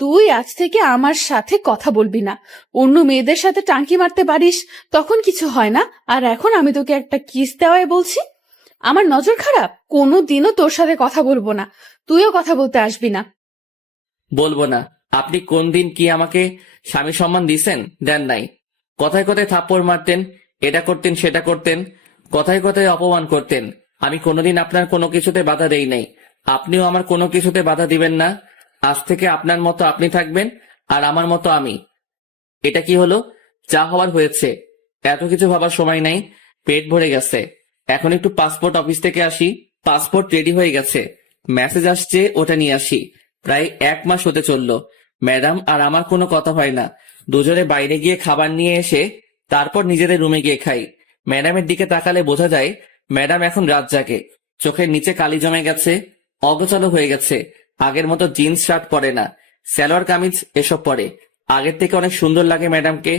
তুই আজ থেকে আমার সাথে কথা বলবি না। অন্য মেয়েদের সাথে টাঙ্কি মারতে পারিস, তখন কিছু হয় না, আর এখন আমি তোকে একটা কিস দেওয়ায় বলছি আমার নজর খারাপ? কোনোদিনও তোর সাথে কথা বলবো না, তুইও কথা বলতে আসবি না। বলবো না। আপনি কোন দিন কি আমাকে স্বামী সম্মান দিছেন? দেন নাই। কথায় কথায় থাপ্পড় মারতেন, এটা করতেন সেটা করতেন, কথায় কথায় অপমান করতেন। আমি কোনোদিন আপনার কোনো কিছুতে বাধা দেই নাই। আপনিও আমার কোনো কিছুতে বাধা দিবেন না। আজ থেকে আপনার মতো আপনি থাকবেন, আর আমার মতো আমি। এটা কি হলো? যা হওয়ার হয়েছে। এত কিছু ভাবার সময় নাই। পেট ভরে গেছে। এখন একটু পাসপোর্ট অফিস থেকে আসি। পাসপোর্ট রেডি হয়ে গেছে। মেসেজ আসছে, ওটা নিয়ে আসি। প্রায় 1 মাস হতে চললো। ম্যাডাম আর আমার কোনো কথা হয় না। দুজনে বাইরে গিয়ে খাবার নিয়ে এসে তারপর নিজেদের রুমে গিয়ে খাই। ম্যাডামের দিকে তাকালে বোঝা যায় ম্যাডাম এখন রাত জাগে। চোখের নিচে কালি জমে গেছে, অগোছালো হয়ে গেছে। আগের মতো জিন্স শার্ট পরে না, সালোয়ার কামিজ এসব পরে। আগের থেকে অনেক সুন্দর লাগে ম্যাডামকে।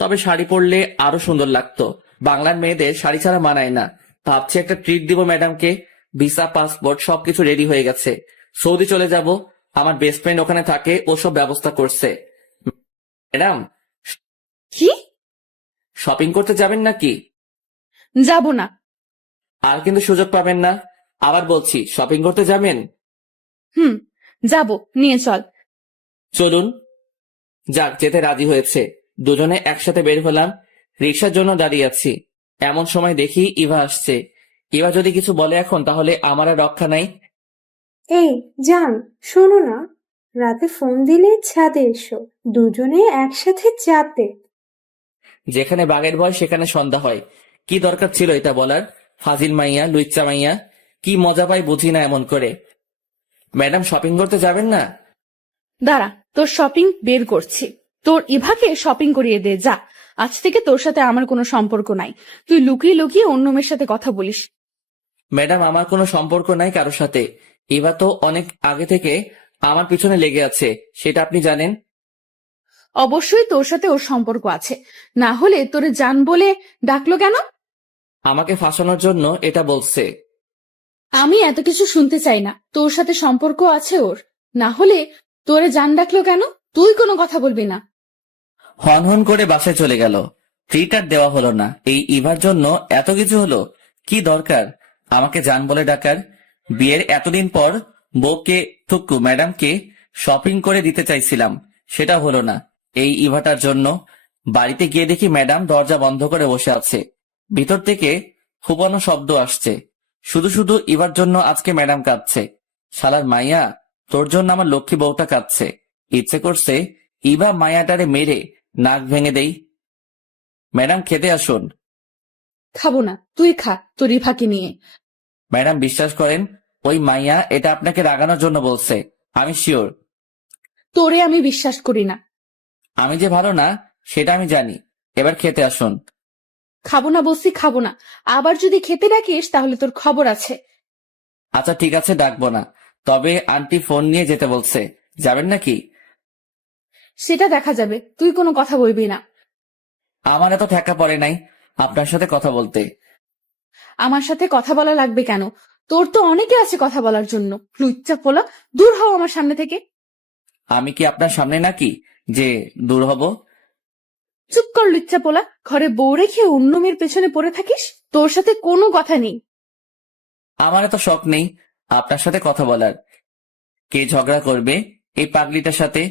তবে শাড়ি পরলে আরো সুন্দর লাগতো। বাংলার মেয়েদের শাড়ি ছাড়া মানায় না। ভাবছি একটা ট্রিট দিব ম্যাডামকে। ভিসা, পাসপোর্ট সবকিছু রেডি হয়ে গেছে। সৌদি চলে যাব। আমার বেস্ট ফ্রেন্ড ওখানে থাকে, ও সব ব্যবস্থা করছে। ম্যাডাম, কি? শপিং করতে যাবেন নাকি? যাব না। আর কিন্তু সুযোগ পাবেন না। আবার বলছি, শপিং করতে যাবেন? যাব, নিয়ে চল। চলুন। যাক, যেতে রাজি হয়েছে। দুজনে একসাথে বের হলাম। রিক্সার জন্য দাঁড়িয়ে আছি। এমন সময় দেখি ইভা আসছে। ইভা যদি কিছু বলে এখন, তাহলে আমার আর রক্ষা নাই। এই জান, শোনো না, রাতে ফোন দিলে ছাদে এসো, দুজনে একসাথে যাতে। যেখানে বাঘের ভয় সেখানে সন্ধ্যা হয়। কি দরকার ছিল এটা বলার? ফাজিল মাইয়া, লুচ্চা মাইয়া। কি মজা পাই বুঝি না এমন করে। ম্যাডাম, শপিং করতে যাবেন না? দাঁড়া, তোর শপিং বের করছি। তোর ইভাকে শপিং করিয়ে দে, যা। আজ থেকে তোর সাথে আমার কোনো সম্পর্ক নাই। তুই লুকিয়ে লুকিয়ে অন্য মেয়ের সাথে কথা বলিস। ম্যাডাম, আমার কোনো সম্পর্ক নাই কারোর সাথে। ইভা তো অনেক আগে থেকে আমার পিছনে লেগে আছে, সেটা আপনি জানেন। অবশ্যই তোর সাথে ওর সম্পর্ক আছে, না হলে তোরে জান বলে ডাকলো কেন? আমাকে ফাঁসানোর জন্য এটা বলছে। আমি এত কিছু শুনতে চাই না। তোর সাথে সম্পর্ক আছে ওর, না হলে তোরে জান ডাকলো কেন? তুই কোনো কথা বলবি না। হন হন করে বাসায় চলে গেল। ট্রিট আর দেওয়া হলো না। এই ইভার জন্য এত কিছু হলো। কি দরকার আমাকে জান বলে ডাকার? বিয়ের এতদিন পর বউকে থুক্কু ম্যাডামকে শপিং করে দিতে চাইছিলাম, সেটা হলো না এই ইভাটার জন্য। বাড়িতে গিয়ে দেখি ম্যাডাম দরজা বন্ধ করে বসে আছে। ভিতর থেকে ফুপানো শব্দ আসছে। শুধু শুধু ইভার জন্য আজকে ম্যাডাম কাঁদছে। শালার মাইয়া, তোর জন্য আমার লক্ষ্মী বউটা কাঁদছে। ইচ্ছে করছে ইভা মায়াটারে মেরে নাক ভেঙে দেই। ম্যাডাম, খেতে আসুন। খাবো না, তুই খা তোর ইভাকে নিয়ে। ম্যাডাম, বিশ্বাস করেন, ওই মাইয়া এটা আপনাকে রাগানোর জন্য বলছে। আমি শিওর। তোরে আমি বিশ্বাস করি না। আমি যে ভালো না সেটা আমি জানি। এবার খেতে আসুন। খাবো না বলছি, খাবো না। আবার যদি খেতে ডাকিস তাহলে তোর খবর আছে। আচ্ছা ঠিক আছে, ডাকবো না। তবে আন্টি ফোন নিয়ে যেতে বলছে, যাবেন নাকি? সেটা দেখা যাবে, তুই কোনো কথা বলবি না। আমার এত ঠেকা পড়ে নাই আপনার সাথে কথা বলতে। আমার সাথে কথা বলা লাগবে কেন? তোর তো অনেকে আছে কথা বলার জন্য। লুচ্চা পোলা, দূর হও আমার সামনে থেকে। আমি কি আপনার সামনে নাকি যে দূর হব? চুপ কর লুচ্চা পোলা, ঘরে বউ রেখে অন্য মেয়ের পেছনে পড়ে থাকিস। তোর সাথে কোনো কথা নেই। আমার এত শখ নেই আপনার সাথে কথা বলার। কে ঝগড়া করবে এই পাগলিটার সাথে?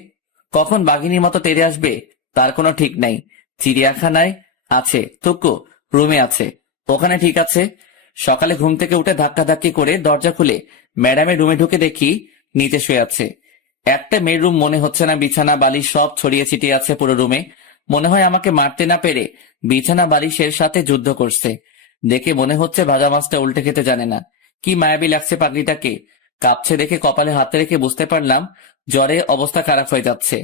কখন বাঘিনীর মতো তেড়ে আসবে তার কোনো ঠিক নাই। চিড়িয়াখানায় আছে থুকু, রুমে আছে, ওখানে ঠিক আছে। সকালে ঘুম থেকে উঠে ধাক্কাধাক্কি করে দরজা খুলে ম্যাডামের রুমে ঢুকে দেখি নিচে শুয়ে আছে। একটা মেয়ের রুম মনে হচ্ছে না, বিছানা বালিশ সব ছড়িয়ে ছিটিয়ে আছে পুরো রুমে। মনে হয় আমাকে মারতে না পেরে বিছানা বালিশের সাথে যুদ্ধ করছে। দেখে মনে হচ্ছে ভাজা মাছটা উল্টে খেতে জানে না। কি মায়াবী লাগছে পাগলিটাকে। কাঁপছে দেখে কপালে হাতে রেখে বুঝতে পারলাম জ্বরে অবস্থা খারাপ হয়ে যাচ্ছে।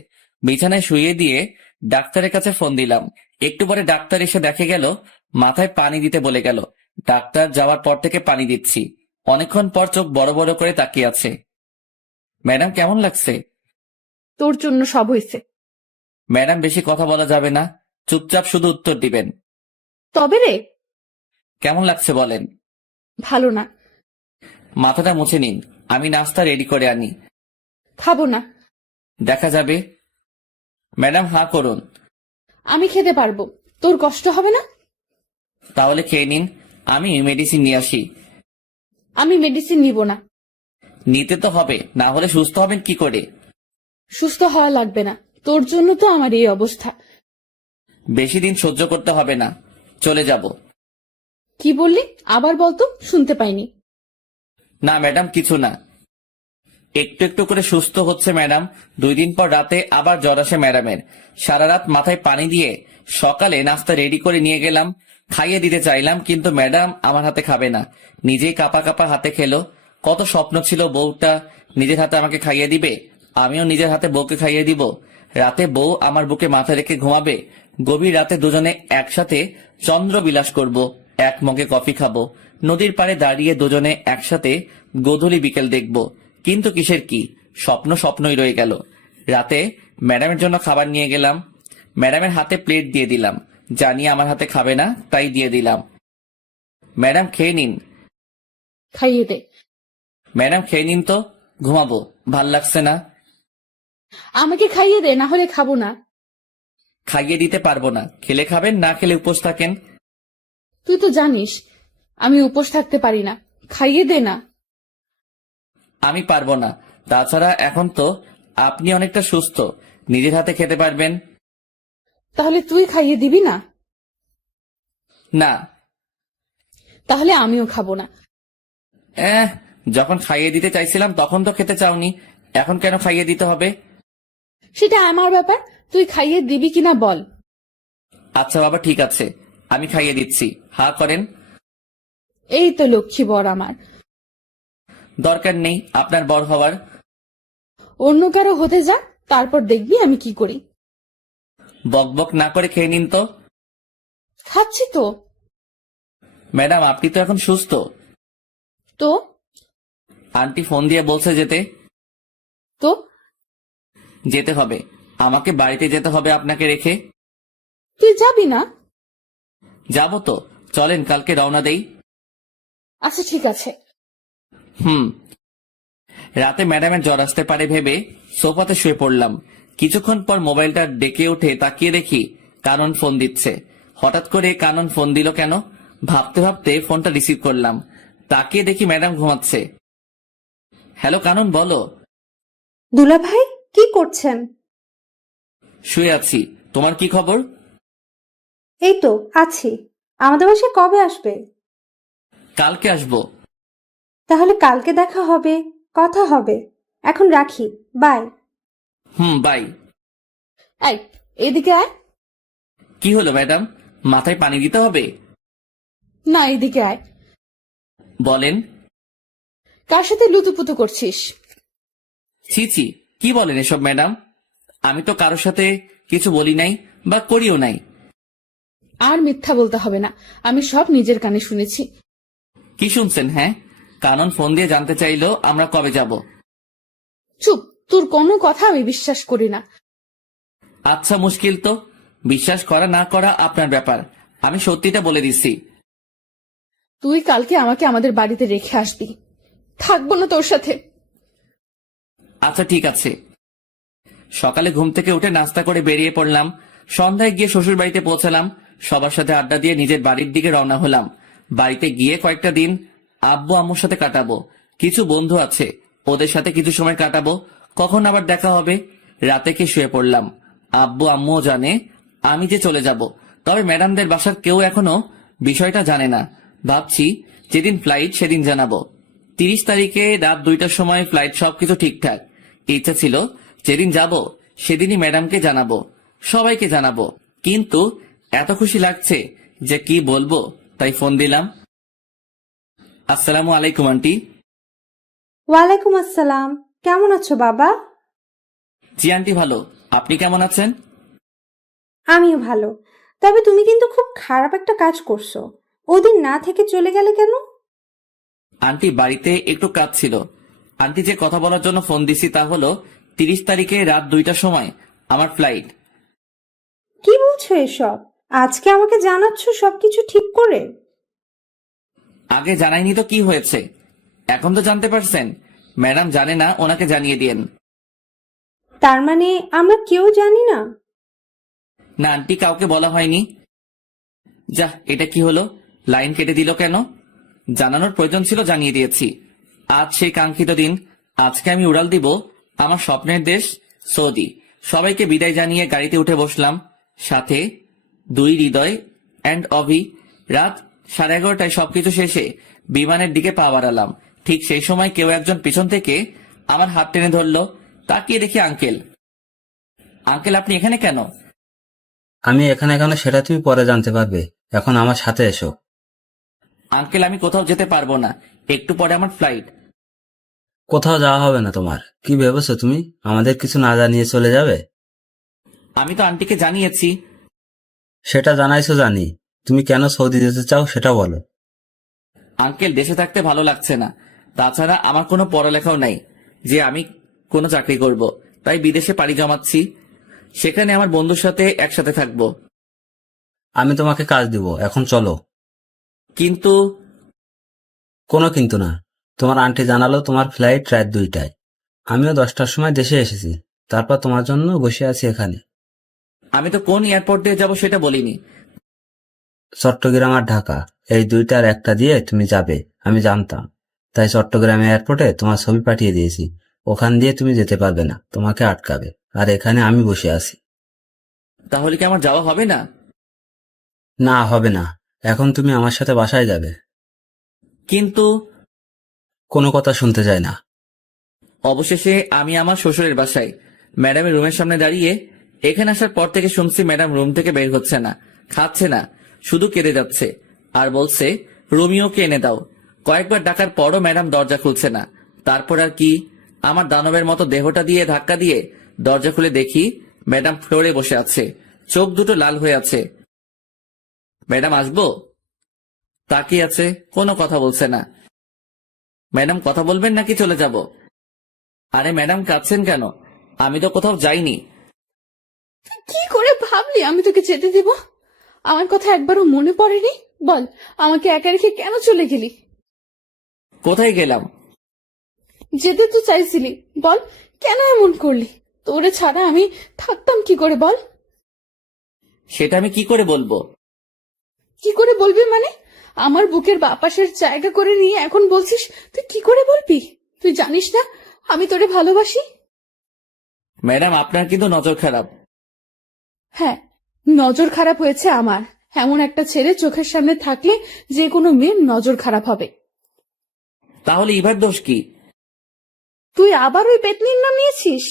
বিছানায় শুয়ে দিয়ে ডাক্তারের কাছে ফোন দিলাম। একটু পরে ডাক্তার এসে দেখে গেল মাথায় পানি দিতে বলে গেল। ডাক্তার যাওয়ার পর থেকে পানি দিচ্ছি। অনেকক্ষণ পর চোখ বড় বড় করে তাকিয়ে আছে। ম্যাডাম কেমন লাগছে? তোর জন্য সব হয়েছে। ম্যাডাম বেশি কথা বলা যাবে না, চুপচাপ শুধু উত্তর দিবেন। তবে রে, কেমন লাগছে বলেন। ভালো না। মাথাটা মুছে নিন, আমি নাস্তা রেডি করে আনি। খাবো না। দেখা যাবে। ম্যাডাম হাঁ করুন। আমি খেতে পারবো, তোর কষ্ট হবে না। তাহলে খেয়ে নিন, আমি মেডিসিন নিয়ে আসি। আমি মেডিসিন নিব না। নিতে তো হবে, না হলে সুস্থ হবেন কি করে? সুস্থ হওয়া লাগবে না, তোর জন্য তো আমার এই অবস্থা। বেশি দিন সহ্য করতে হবে না, চলে যাব। কি বললি আবার বলতো, শুনতে পাইনি। না ম্যাডাম কিছু না, একটু একটু করে সুস্থ হচ্ছে ম্যাডাম। 2 দিন পর রাতে আবার জ্বর আসে ম্যাডামের। সারা রাত মাথায় পানি দিয়ে সকালে নাস্তা রেডি করে নিয়ে গেলাম, খাইয়ে দিতে চাইলাম কিন্তু ম্যাডাম আমার হাতে খাবে না, নিজেই কাপা কাপা হাতে খেলো। কত স্বপ্ন ছিল বউটা নিজের হাতে আমাকে খাইয়ে দিবে, আমিও নিজের হাতে বউকে খাইয়ে দিব। রাতে বউ আমার বুকে মাথা রেখে ঘুমাবে, গভীর রাতে দুজনে একসাথে চন্দ্র বিলাস করব, এক মগে কফি খাবো, নদীর পাড়ে দাঁড়িয়ে দুজনে একসাথে গোধূলি বিকেল দেখব। কিন্তু কিসের কি, স্বপ্ন স্বপ্নই রয়ে গেল। রাতে ম্যাডামের জন্য খাবার নিয়ে গেলাম, ম্যাডামের হাতে প্লেট দিয়ে দিলাম, জানি আমার হাতে খাবে না তাই দিয়ে দিলাম। ম্যাডাম খেয়ে নিন। খাইয়ে দে। ম্যাডাম খেয়ে নিন তো, ঘুমাবো, ভাল লাগছে না। আমাকে খাইয়ে দে, না হলে খাবো না। খাইয়ে দিতে পারবো না, খেলে খাবেন, না খেলে উপোস থাকেন। তুই তো জানিস আমি উপোস থাকতে পারি না, খাইয়ে দে না। আমি পারবো না, তাছাড়া এখন তো আপনি অনেকটা সুস্থ, নিজের হাতে খেতে পারবেন। তাহলে তুই খাইয়ে দিবি না? না। তাহলে আমিও খাবো না। যখন খাইয়ে দিতে চাইছিলাম তখন তো খেতে চাওনি, এখন কেন খাইয়ে দিতে হবে? সেটা আমার ব্যাপার, তুই খাইয়ে দিবি কিনা বল। আচ্ছা বাবা ঠিক আছে, আমি খাইয়ে দিচ্ছি, হা করেন। এই তো লক্ষ্মী বর আমার। দরকার নেই আপনার বর হওয়ার। অন্য কারো হতে যা, তারপর দেখবি আমি কি করি। বকবক না করে খেয়ে নিন তো। খাচ্ছি তো। ম্যাডাম আপনি তো এখন সুস্থ। তো আন্টি ফোন দিয়ে বলছে যেতে। তো যেতে হবে, আমাকে বাড়িতে যেতে হবে আপনাকে রেখে। তুই যাবি না? যাবো তো, চলেন কালকে রওনা দেই। আচ্ছা ঠিক আছে। রাতে ম্যাডামের জ্বর আসতে পারে ভেবে সোফাতে শুয়ে পড়লাম। কিছুক্ষণ পর মোবাইলটা ডেকে উঠে তাকিয়ে দেখি কানন ফোন দিচ্ছে। হঠাৎ করে কানন ফোন দিল কেন ভাবতে ভাবতে ফোনটা রিসিভ করলাম। তাকিয়ে দেখি ম্যাডাম ঘুমাচ্ছে। হ্যালো কানন, বলো। দুলা ভাই কি করছেন? শুয়ে আছি, তোমার কি খবর? এই তো আছি। আমাদের বাসায় কবে আসবে? কালকে আসবো। তাহলে কালকে দেখা হবে, কথা হবে। এখন রাখি, বাই। বাই। এই এদিকে আয়। কি হলো ম্যাডাম, মাথায় পানি দিতে হবে? না এদিকে আয়। বলেন। কার সাথে লুতুপুতু করছিস? ছি ছি, কি বলেন এসব ম্যাডাম, আমি তো কারোর সাথে কিছু বলি নাই বা করিও নাই। আর মিথ্যা বলতে হবে না, আমি সব নিজের কানে শুনেছি। কি শুনছেন? হ্যাঁ, কানন ফোন দিয়ে জানতে চাইলো আমরা কবে যাব। চুপ, তোর কোনো কথা আমি বিশ্বাস করি না। আচ্ছা মুশকিল তো, বিশ্বাস করা না করা আপনার ব্যাপার, আমি সত্যিটা বলে দিচ্ছি। তুই কালকে আমাকে আমাদের বাড়িতে রেখে আসবি। থাকবো না তোর সাথে। আচ্ছা ঠিক আছে। সকালে ঘুম থেকে উঠে নাস্তা করে বেরিয়ে পড়লাম। সন্ধ্যায় গিয়ে শ্বশুর বাড়িতে পৌঁছালাম। সবার সাথে আড্ডা দিয়ে নিজের বাড়ির দিকে রওনা হলাম। বাড়িতে গিয়ে কয়েকটা দিন আব্বু আম্মুর সাথে কাটাবো। কিছু বন্ধু আছে, ওদের সাথে কিছু সময় কাটাবো। কখন আবার দেখা হবে। রাতে কে শুয়ে পড়লাম। আব্বু আম্মুও জানে আমি যে চলে যাব, তবে ম্যাডামদের বাসার কেউ এখনো বিষয়টা জানে না। ভাবছি যেদিন ফ্লাইট সেদিন জানাবো। 30 তারিখে রাত 2টার সময় ফ্লাইট, সবকিছু ঠিকঠাক। ইচ্ছা ছিল যেদিন যাব সেদিনই ম্যাডামকে জানাবো, সবাইকে জানাবো। কিন্তু এত খুশি লাগছে যে কি বলবো, তাই ফোন দিলাম। আসসালামু আলাইকুম আন্টি। ওয়ালাইকুম আসসালাম। কেমন আছো বাবা? জি আন্টি, ভালো। আপনি কেমন আছেন? আমিও ভালো। তবে তুমি কিন্তু খুব খারাপ একটা কাজ করছো। ওদিন না থেকে চলে গেলে কেন? আন্টি, বাড়িতে একটু কাজ ছিল। আন্টি, যে কথা বলার জন্য ফোন দিছি তা হলো 30 তারিখে রাত 2টার সময় আমার ফ্লাইট। কি বলছো এসব? আজকে আমাকে জানাচ্ছ সবকিছু ঠিক করে? আগে জানাইনি তো কি হয়েছে, এখন তো জানতে পারছেন। ম্যাডাম জানে না, ওনাকে জানিয়ে দিয়েন। তার মানে আমরা কেউ জানি না? না আন্টি, কাউকে বলা হয়নি। যা, এটা কি হলো? লাইন কেটে দিল কেন? জানানোর প্রয়োজন ছিল, জানিয়ে দিয়েছি। আজ সেই কাঙ্ক্ষিত দিন। আজকে আমি উড়াল দিব আমার স্বপ্নের দেশ সৌদি। সবাইকে বিদায় জানিয়ে গাড়িতে উঠে বসলাম। সাথে 2 হৃদয় অ্যান্ড অভি। রাত 11:30টায় সবকিছু শেষে বিমানের দিকে পা বাড়ালাম। ঠিক সেই সময় কেউ একজন পিছন থেকে আমার হাত টেনে ধরলো। তাকিয়ে দেখি আঙ্কেল। আঙ্কেল, আপনি এখানে কেন? আমি এখানে কেন সেটা তুমি পরে জানতে পারবে, এখন আমার সাথে এসো। আঙ্কেল, আমি কোথাও যেতে পারবো না, একটু পরে আমার ফ্লাইট। কোথাও যাওয়া হবে না তোমার। কি ভেবেছো তুমি আমাদের কিছু না জানিয়ে চলে যাবে? আমি তো আন্টিকে জানিয়েছি। সেটা জানাইছো জানি, তুমি কেন সৌদি যেতে চাও সেটা বলো। আঙ্কেল, দেশে থাকতে ভালো লাগছে না। তাছাড়া আমার কোনো পড়ালেখাও নাই যে আমি কোনো চাকরি করব, তাই বিদেশে পাড়ি জমাচ্ছি। সেখানে আমার বন্ধুর সাথে একসাথে থাকবো। আমি তোমাকে কাজ দিব, এখন চলো। কিন্তু কোনো কিন্তু না। তোমার আন্টি জানালো তোমার ফ্লাইট রাত 2টায়। আমিও 10টার সময় দেশে এসেছি, তারপর তোমার জন্য বসে আছি এখানে। আমি তো কোন এয়ারপোর্ট দিয়ে যাব সেটা বলিনি। চট্টগ্রাম আর ঢাকা, এই 2টার একটা দিয়ে তুমি যাবে আমি জানতাম, তাই চট্টগ্রাম এয়ারপোর্টে তোমার ছবি পাঠিয়ে দিয়েছি। ওখান দিয়ে তুমি যেতে পারবে না, তোমাকে আটকাবে, আর এখানে আমি বসে আছি। তাহলে কি আমার যাওয়া হবে না? না, হবে না। এখন তুমি আমার সাথে বাসায় যাবে। কিন্তু কোনো কথা শুনতে চাই না। অবশেষে আমি আমার শ্বশুরের বাসায় ম্যাডামের রুমের সামনে দাঁড়িয়ে। এখানে আসার পর থেকে শুনছি ম্যাডাম রুম থেকে বের হচ্ছে না, খাচ্ছে না, শুধু কেঁদে যাচ্ছে আর বলছে রোমিওকে এনে দাও। কয়েকবার ডাকার পরও ম্যাডাম দরজা খুলছে না। তারপর আর কি, আমার দানবের মতো দেহটা দিয়ে ধাক্কা দিয়ে দরজা খুলে দেখি ম্যাডাম ফ্লোরে বসে আছে, চোখ দুটো লাল হয়ে আছে। ম্যাডাম আসবো তাকিয়ে আছে, কোনো কথা বলছে না। ম্যাডাম কথা বলবেন নাকি চলে যাব? আরে ম্যাডাম, কাঁদছেন কেন? আমি তো কোথাও যাইনি। কি করে ভাবলি আমি তোকে যেতে দেব? আমার কথা একবারও মনে পড়েনি? বল, আমাকে একা রেখে কেন চলে গেলি? কোথায় গেলাম? যেতে তো চাইছিলি, বল কেন এমন করলি? তোরে ছাড়া আমি থাকতাম কি করে বল? সেটা আমি কি করে বলবো? কি করে বলবি মানে? আমার বুকের বাপাসের জায়গা করে নিয়ে এখন বলছিস তুই কি করে বলবি? তুই জানিস না আমি তোরে ভালোবাসি? ম্যাডাম, আপনার কিন্তু নজর খারাপ। হ্যাঁ, নজর খারাপ হয়েছে আমার। এমন একটা ছেলে চোখের সামনে থাকলে যে কোনো মেয়ের নজর খারাপ হবে। তাহলে ইভার দোষ কি? তুই আবার ওই পেতনির নাম নিয়েছিস?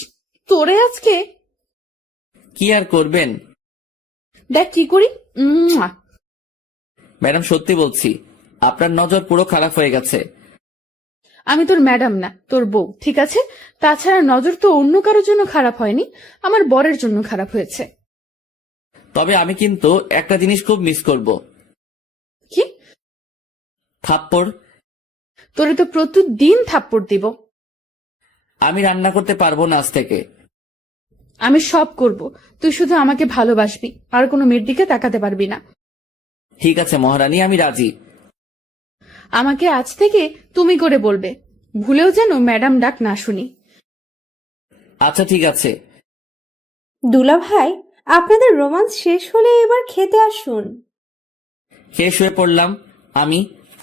তোরে আজকে কি আর করবেন? দেখ কি করি। মুয়া। ম্যাডাম, সত্যি বলছি, আপনার নজর পুরো খারাপ হয়ে গেছে। আমি তোর ম্যাডাম না, তোর বউ, ঠিক আছে? তাছাড়া নজর তো অন্য কারোর জন্য খারাপ হয়নি, আমার বরের জন্য খারাপ হয়েছে। তবে আমি কিন্তু একটা জিনিস খুব মিস করব। কি? থাপ্পড়। তোরে তো প্রতিদিন থাপ্পড় দিব। আমি রান্না করতে পারবো না আজ থেকে। আমি সব করব, তুই শুধু আমাকে ভালোবাসবি, আর কোনো মেয়ের দিকে তাকাতে পারবি না। ঠিক আছে মহারানী, আমি রাজি। আমাকে আজ থেকে তুমি করে বলবে। ভুলেও যেন ম্যাডাম ডাক না শুনি। আচ্ছা ঠিক আছে। দুলা ভাই, আপনাদের রোমান্স শেষ হলে এবার খেতে আসুন। খেয়ে শুয়ে পড়লাম আমি।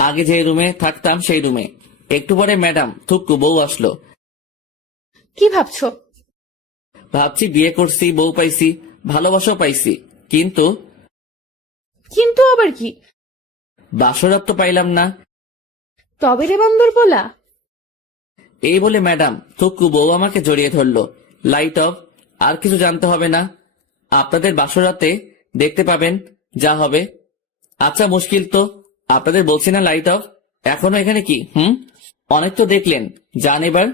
আগে যে রুমে থাকতাম সেই রুমে। একটু পরে ম্যাডাম থুকু বউ আসলো। কি ভাবছো? ভাবছি বিয়ে করছি, বউ পাইছি, ভালোবাসাও পাইছি, কিন্তু কিন্তু আবার কি? বাসরাত তো পাইলাম না। তবে রে বান্দর বলা। এই বলে ম্যাডাম থুকু বউ আমাকে জড়িয়ে ধরলো। Light off. আর কিছু জানতে হবে না, আপনাদের বাসরাতে দেখতে পাবেন যা হবে। আচ্ছা মুশকিল তো, আপনাদের বলছি না লাইট অফ। এখনো এখানে কি? অনেক তো দেখলেন, যান এবার।